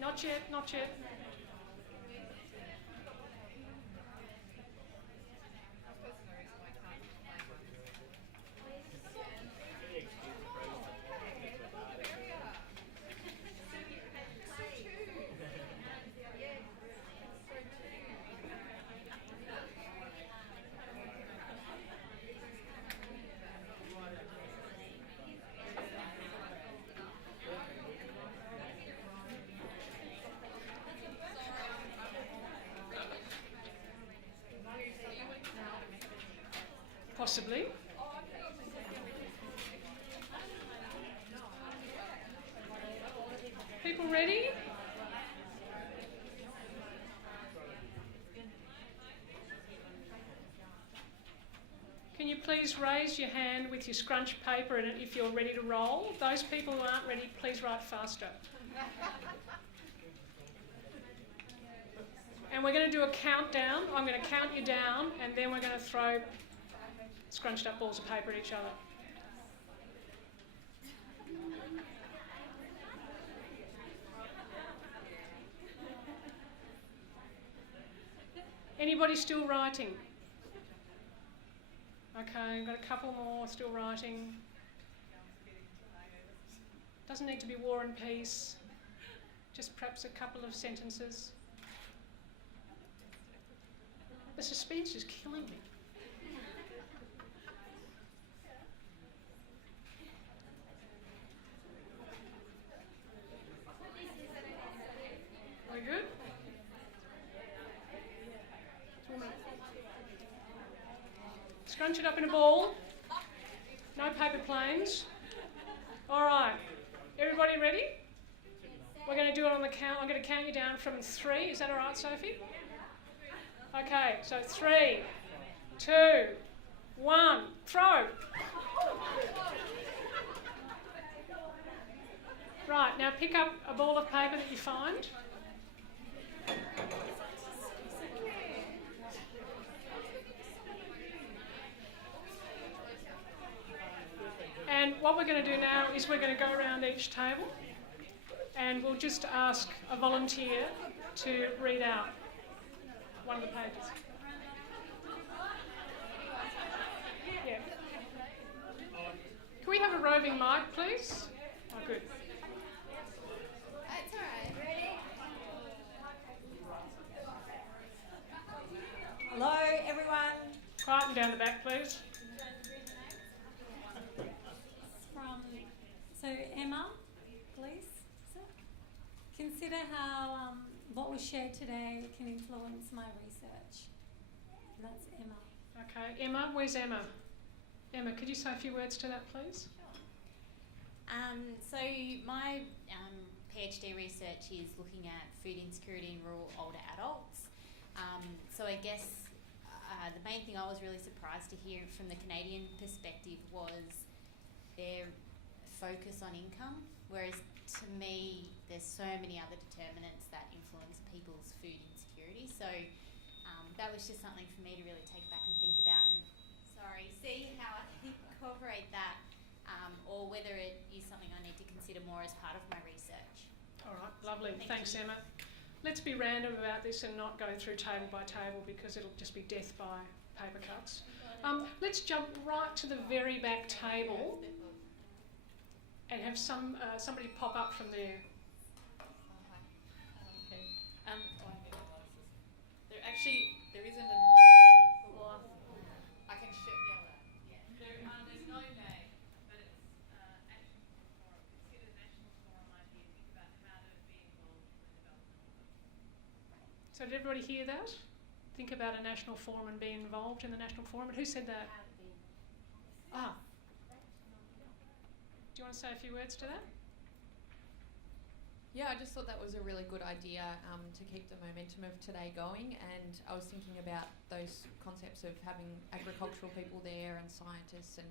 Not yet, not yet. Possibly. People ready? Can you please please raise your hand with your scrunch paper in it if you're ready to roll. Those people who aren't ready, please write faster. And we're going to do a countdown. I'm going to count you down, and then we're going to throw scrunched up balls of paper at each other. Anybody still writing? Okay, I've got a couple more still writing. Doesn't need to be War and Peace, just perhaps a couple of sentences. The suspense is killing me. Are we good? Scrunch it up in a ball. No paper planes. All right. Everybody ready? We're going to do it on the count. I'm going to count you down from 3. Is that all right, Sophie? Okay, so 3, 2, 1, throw. Right, now pick up a ball of paper that you find. And what we're going to do now is we're going to go around each table and we'll just ask a volunteer to read out one of the pages. Yeah. Can we have a roving mic, please? Oh, good. That's all right. Ready? Hello, everyone. Quieten down the back, please. So Emma, please. Consider how what was shared today can influence my research. And that's Emma. Okay, Emma, where's Emma? Emma, could you say a few words to that, please? So my PhD research is looking at food insecurity in rural older adults. So I guess the main thing I was really surprised to hear from the Canadian perspective was their focus on income, whereas to me there's so many other determinants that influence people's food insecurity. So that was just something for me to really take back and think about and see how I can incorporate that, or whether it is something I need to consider more as part of my research. All right, lovely. Thanks, Emma. Let's be random about this and not go through table by table because it'll just be death by paper cuts. Let's jump right to the very back table and have somebody pop up from there. Okay. There isn't a... I can yell that. Yeah. There's no name, but it's Action Forum. Consider National Forum idea. Think about how to be involved in the development of it. So did everybody hear that? Think about a national forum and be involved in the national forum. And who said that? Ah. Do you want to say a few words to that? Yeah, I just thought that was a really good idea to keep the momentum of today going, and I was thinking about those concepts of having agricultural people there and scientists and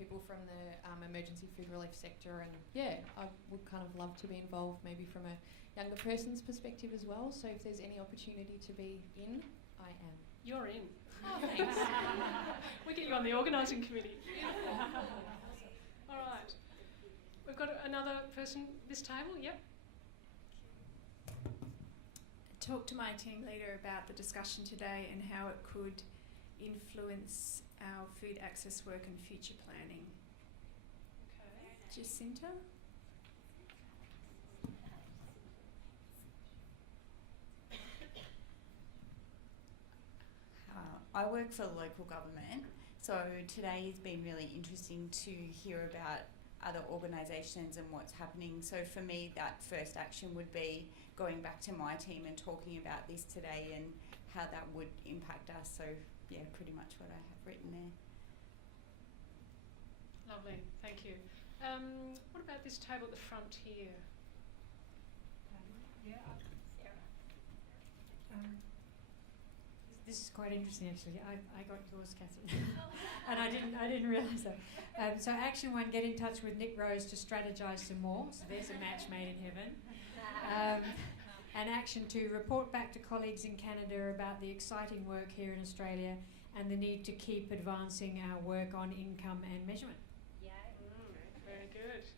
people from the emergency food relief sector, and yeah, I would kind of love to be involved maybe from a younger person's perspective as well, so if there's any opportunity to be in, I am. You're in. Oh, thanks. We'll get you on the organising committee. All right. We've got another person this table, yep. Talk to my team leader about the discussion today and how it could influence our food access work and future planning. Okay. Jacinta? I work for local government, so today has been really interesting to hear about other organisations and what's happening. So for me, that first action would be going back to my team and talking about this today and how that would impact us. So yeah, pretty much what I have written there. Lovely, thank you. What about this table at the front here? Yeah. This is quite interesting, actually. I got yours, Catherine, and I didn't realise that. So action 1, get in touch with Nick Rose to strategise some more. So there's a match made in heaven. And action 2, report back to colleagues in Canada about the exciting work here in Australia and the need to keep advancing our work on income and measurement. Yay. Very good.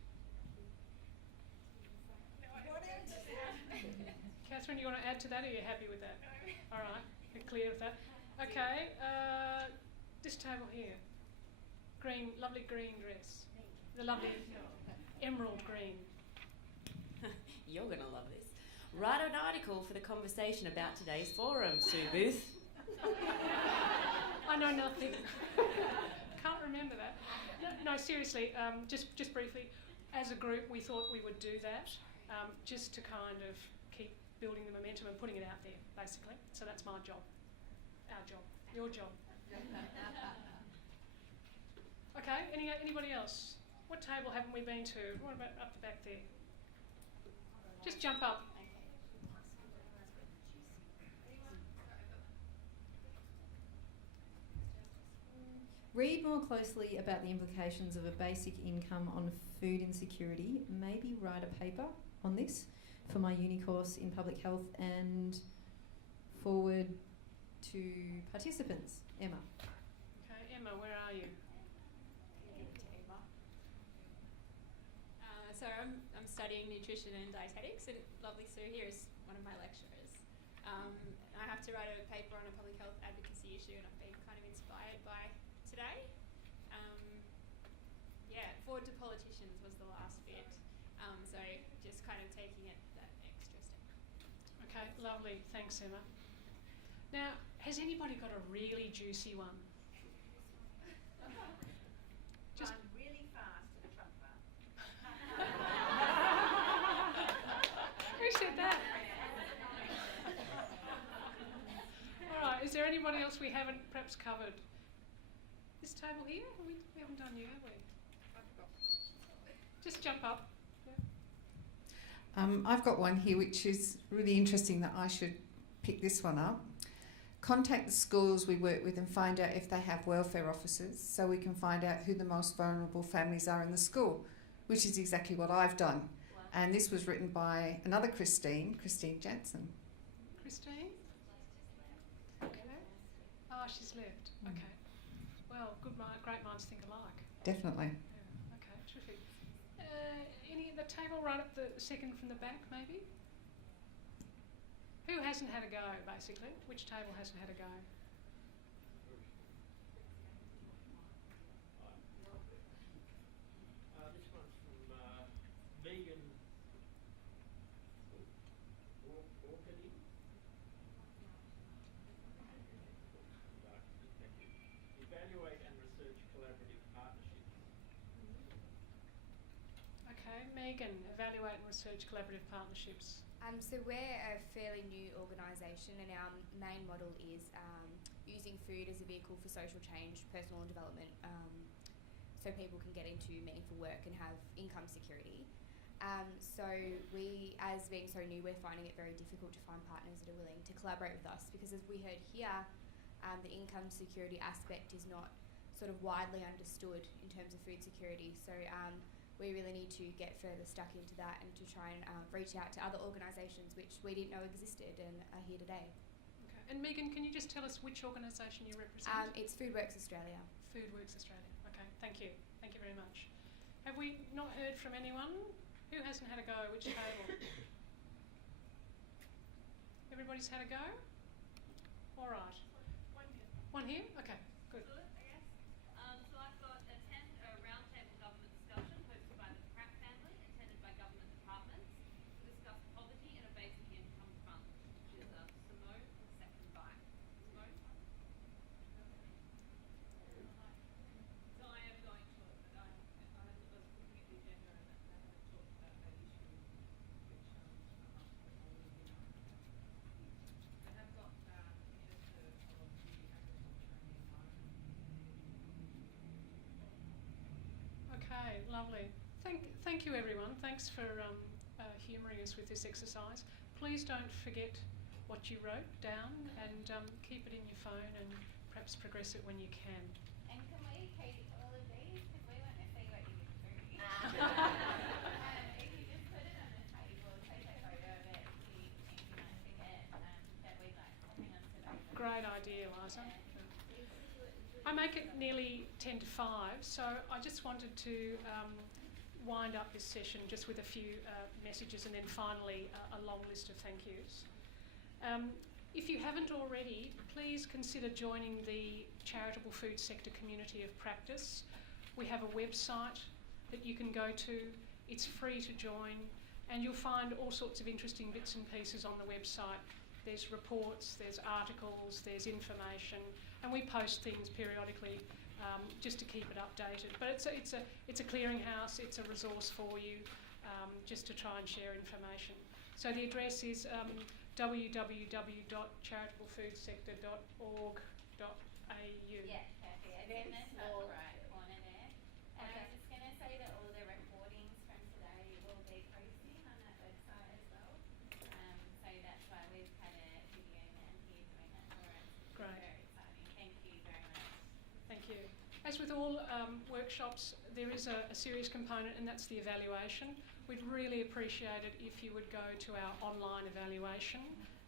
Catherine, you want to add to that, or are you happy with that? All right, you're clear with that. Okay, this table here, green, lovely green dress, the lovely emerald green. You're going to love this. Write an article for the conversation about today's forum, Sue Booth. I know nothing. Can't remember that. No, seriously, just briefly, as a group we thought we would do that, just to kind of keep building the momentum and putting it out there, basically. So that's my job. Our job. Your job. Okay, anybody else? What table haven't we been to? What about up the back there? Just jump up. Read more closely about the implications of a basic income on food insecurity. Maybe write a paper on this for my uni course in public health and forward to participants. Emma. Okay, Emma, where are you? So I'm studying nutrition and dietetics, and lovely Sue here is one of my lecturers. I have to write a paper on a public health advocacy issue, and I've been kind of inspired by today. Forward to politicians was the last bit, so just kind of taking it that extra step. Okay, lovely. Thanks, Emma. Now, has anybody got a really juicy one? Just run really fast to the truck bar. Who said that? All right, is there anybody else we haven't perhaps covered? This table here? We haven't done you, have we? Just jump up. Yeah. I've got one here which is really interesting that I should pick this one up. Contact the schools we work with and find out if they have welfare officers so we can find out who the most vulnerable families are in the school, which is exactly what I've done. Wow. And this was written by another Christine Jansen. Christine? Okay. Oh, she's left. Okay. Well, great minds think alike. Definitely. Yeah. Okay, terrific. Any the table right up the second from the back, maybe? Who hasn't had a go, basically? Which table hasn't had a go? This one's from Megan Orchiding. Thank you. Evaluate and research collaborative partnerships. Okay, Megan, evaluate and research collaborative partnerships. So we're a fairly new organisation, and our main model is using food as a vehicle for social change, personal development, so people can get into meaningful work and have income security. So we, as being so new, we're finding it very difficult to find partners that are willing to collaborate with us, because as we heard here, the income security aspect is not sort of widely understood in terms of food security. So we really need to get further stuck into that and to try and reach out to other organisations which we didn't know existed and are here today. Okay. And Megan, can you just tell us which organisation you represent? It's Foodworks Australia. Foodworks Australia. Okay, thank you. Thank you very much. Have we not heard from anyone? Who hasn't had a go? Which table? Everybody's had a go? All right. One here? Okay, good. So I've got attend a roundtable government discussion hosted by the Pratt family, attended by government departments, to discuss poverty and a basic income fund, which is Simone and second by. Simone? So I am going to it, but I was looking at the agenda and I haven't talked about that issue, which I have got Minister of the Agriculture and the Environment. Okay, lovely. Thank you everyone. Thanks for humouring us with this exercise. Please don't forget what you wrote down and keep it in your phone and perhaps progress it when you can. And can we keep all of these? Because we want to see what you do. If you just put it on the table, take a photo of it if you think you might forget that we'd like to hang on to those. Great idea, Liza. I make it nearly 10 to 5, so I just wanted to wind up this session just with a few messages and then finally a long list of thank yous. If you haven't already, please consider joining the charitable food sector community of practice. We have a website that you can go to. It's free to join, and you'll find all sorts of interesting bits and pieces on the website. There's reports, there's articles, there's information, and we post things periodically just to keep it updated. But it's a clearinghouse, it's a resource for you just to try and share information. So the address is www.charitablefoodsektor.org.au. Yeah, perfect. And then the top right corner there. And I was just going to say that all the recordings from today will be posting on that website as well. So that's why we've had a video man here doing that for us. Great. Very exciting. Thank you very much. Thank you. As with all workshops, there is a serious component, and that's the evaluation. We'd really appreciate it if you would go to our online evaluation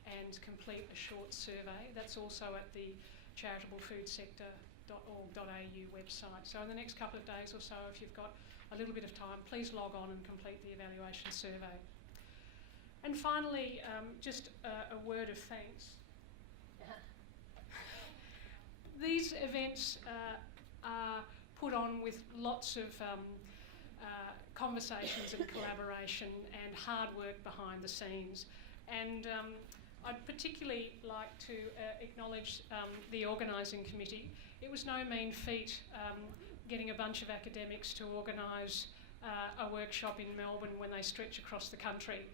and complete a short survey. That's also at the charitablefoodsektor.org.au website. So in the next couple of days or so, if you've got a little bit of time, please log on and complete the evaluation survey. And finally, just a word of thanks. These events are put on with lots of conversations and collaboration and hard work behind the scenes. And I'd particularly like to acknowledge the organising committee. It was no mean feat getting a bunch of academics to organise a workshop in Melbourne when they stretch across the country.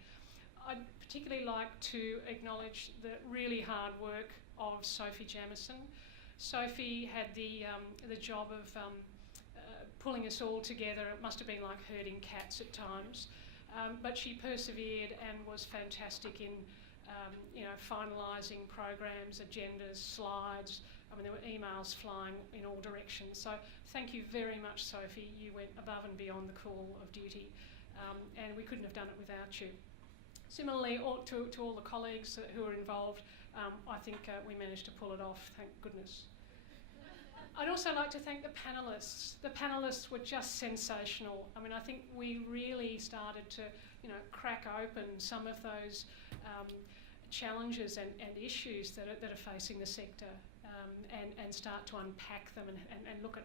I'd particularly like to acknowledge the really hard work of Sophie Jamieson. Sophie had the job of pulling us all together. It must have been like herding cats at times, but she persevered and was fantastic in finalising programs, agendas, slides. I mean, there were emails flying in all directions. So thank you very much, Sophie. You went above and beyond the call of duty, and we couldn't have done it without you. Similarly, to all the colleagues who were involved, I think we managed to pull it off, thank goodness. I'd also like to thank the panellists. The panellists were just sensational. I mean, I think we really started to, crack open some of those challenges and issues that are facing the sector, and start to unpack them and look at,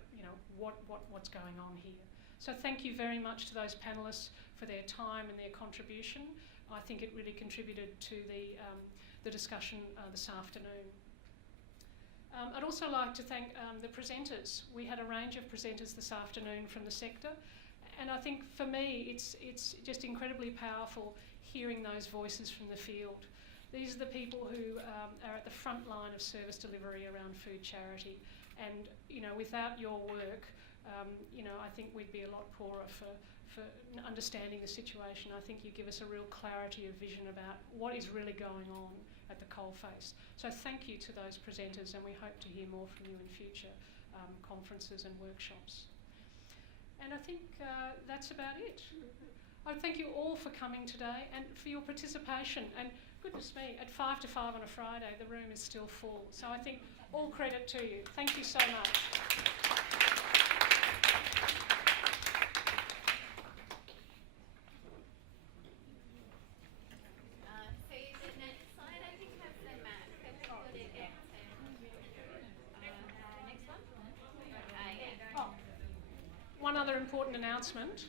what's going on here. So thank you very much to those panellists for their time and their contribution. I think it really contributed to the discussion this afternoon. I'd also like to thank the presenters. We had a range of presenters this afternoon from the sector, and I think for me it's just incredibly powerful hearing those voices from the field. These are the people who are at the front line of service delivery around food charity, and without your work, I think we'd be a lot poorer for understanding the situation. I think you give us a real clarity of vision about what is really going on at the coalface. So thank you to those presenters, and we hope to hear more from you in future conferences and workshops. And I think that's about it. I thank you all for coming today and for your participation. And goodness me, at 4 to 5 on a Friday, the room is still full. So I think all credit to you. Thank you so much. One other important announcement.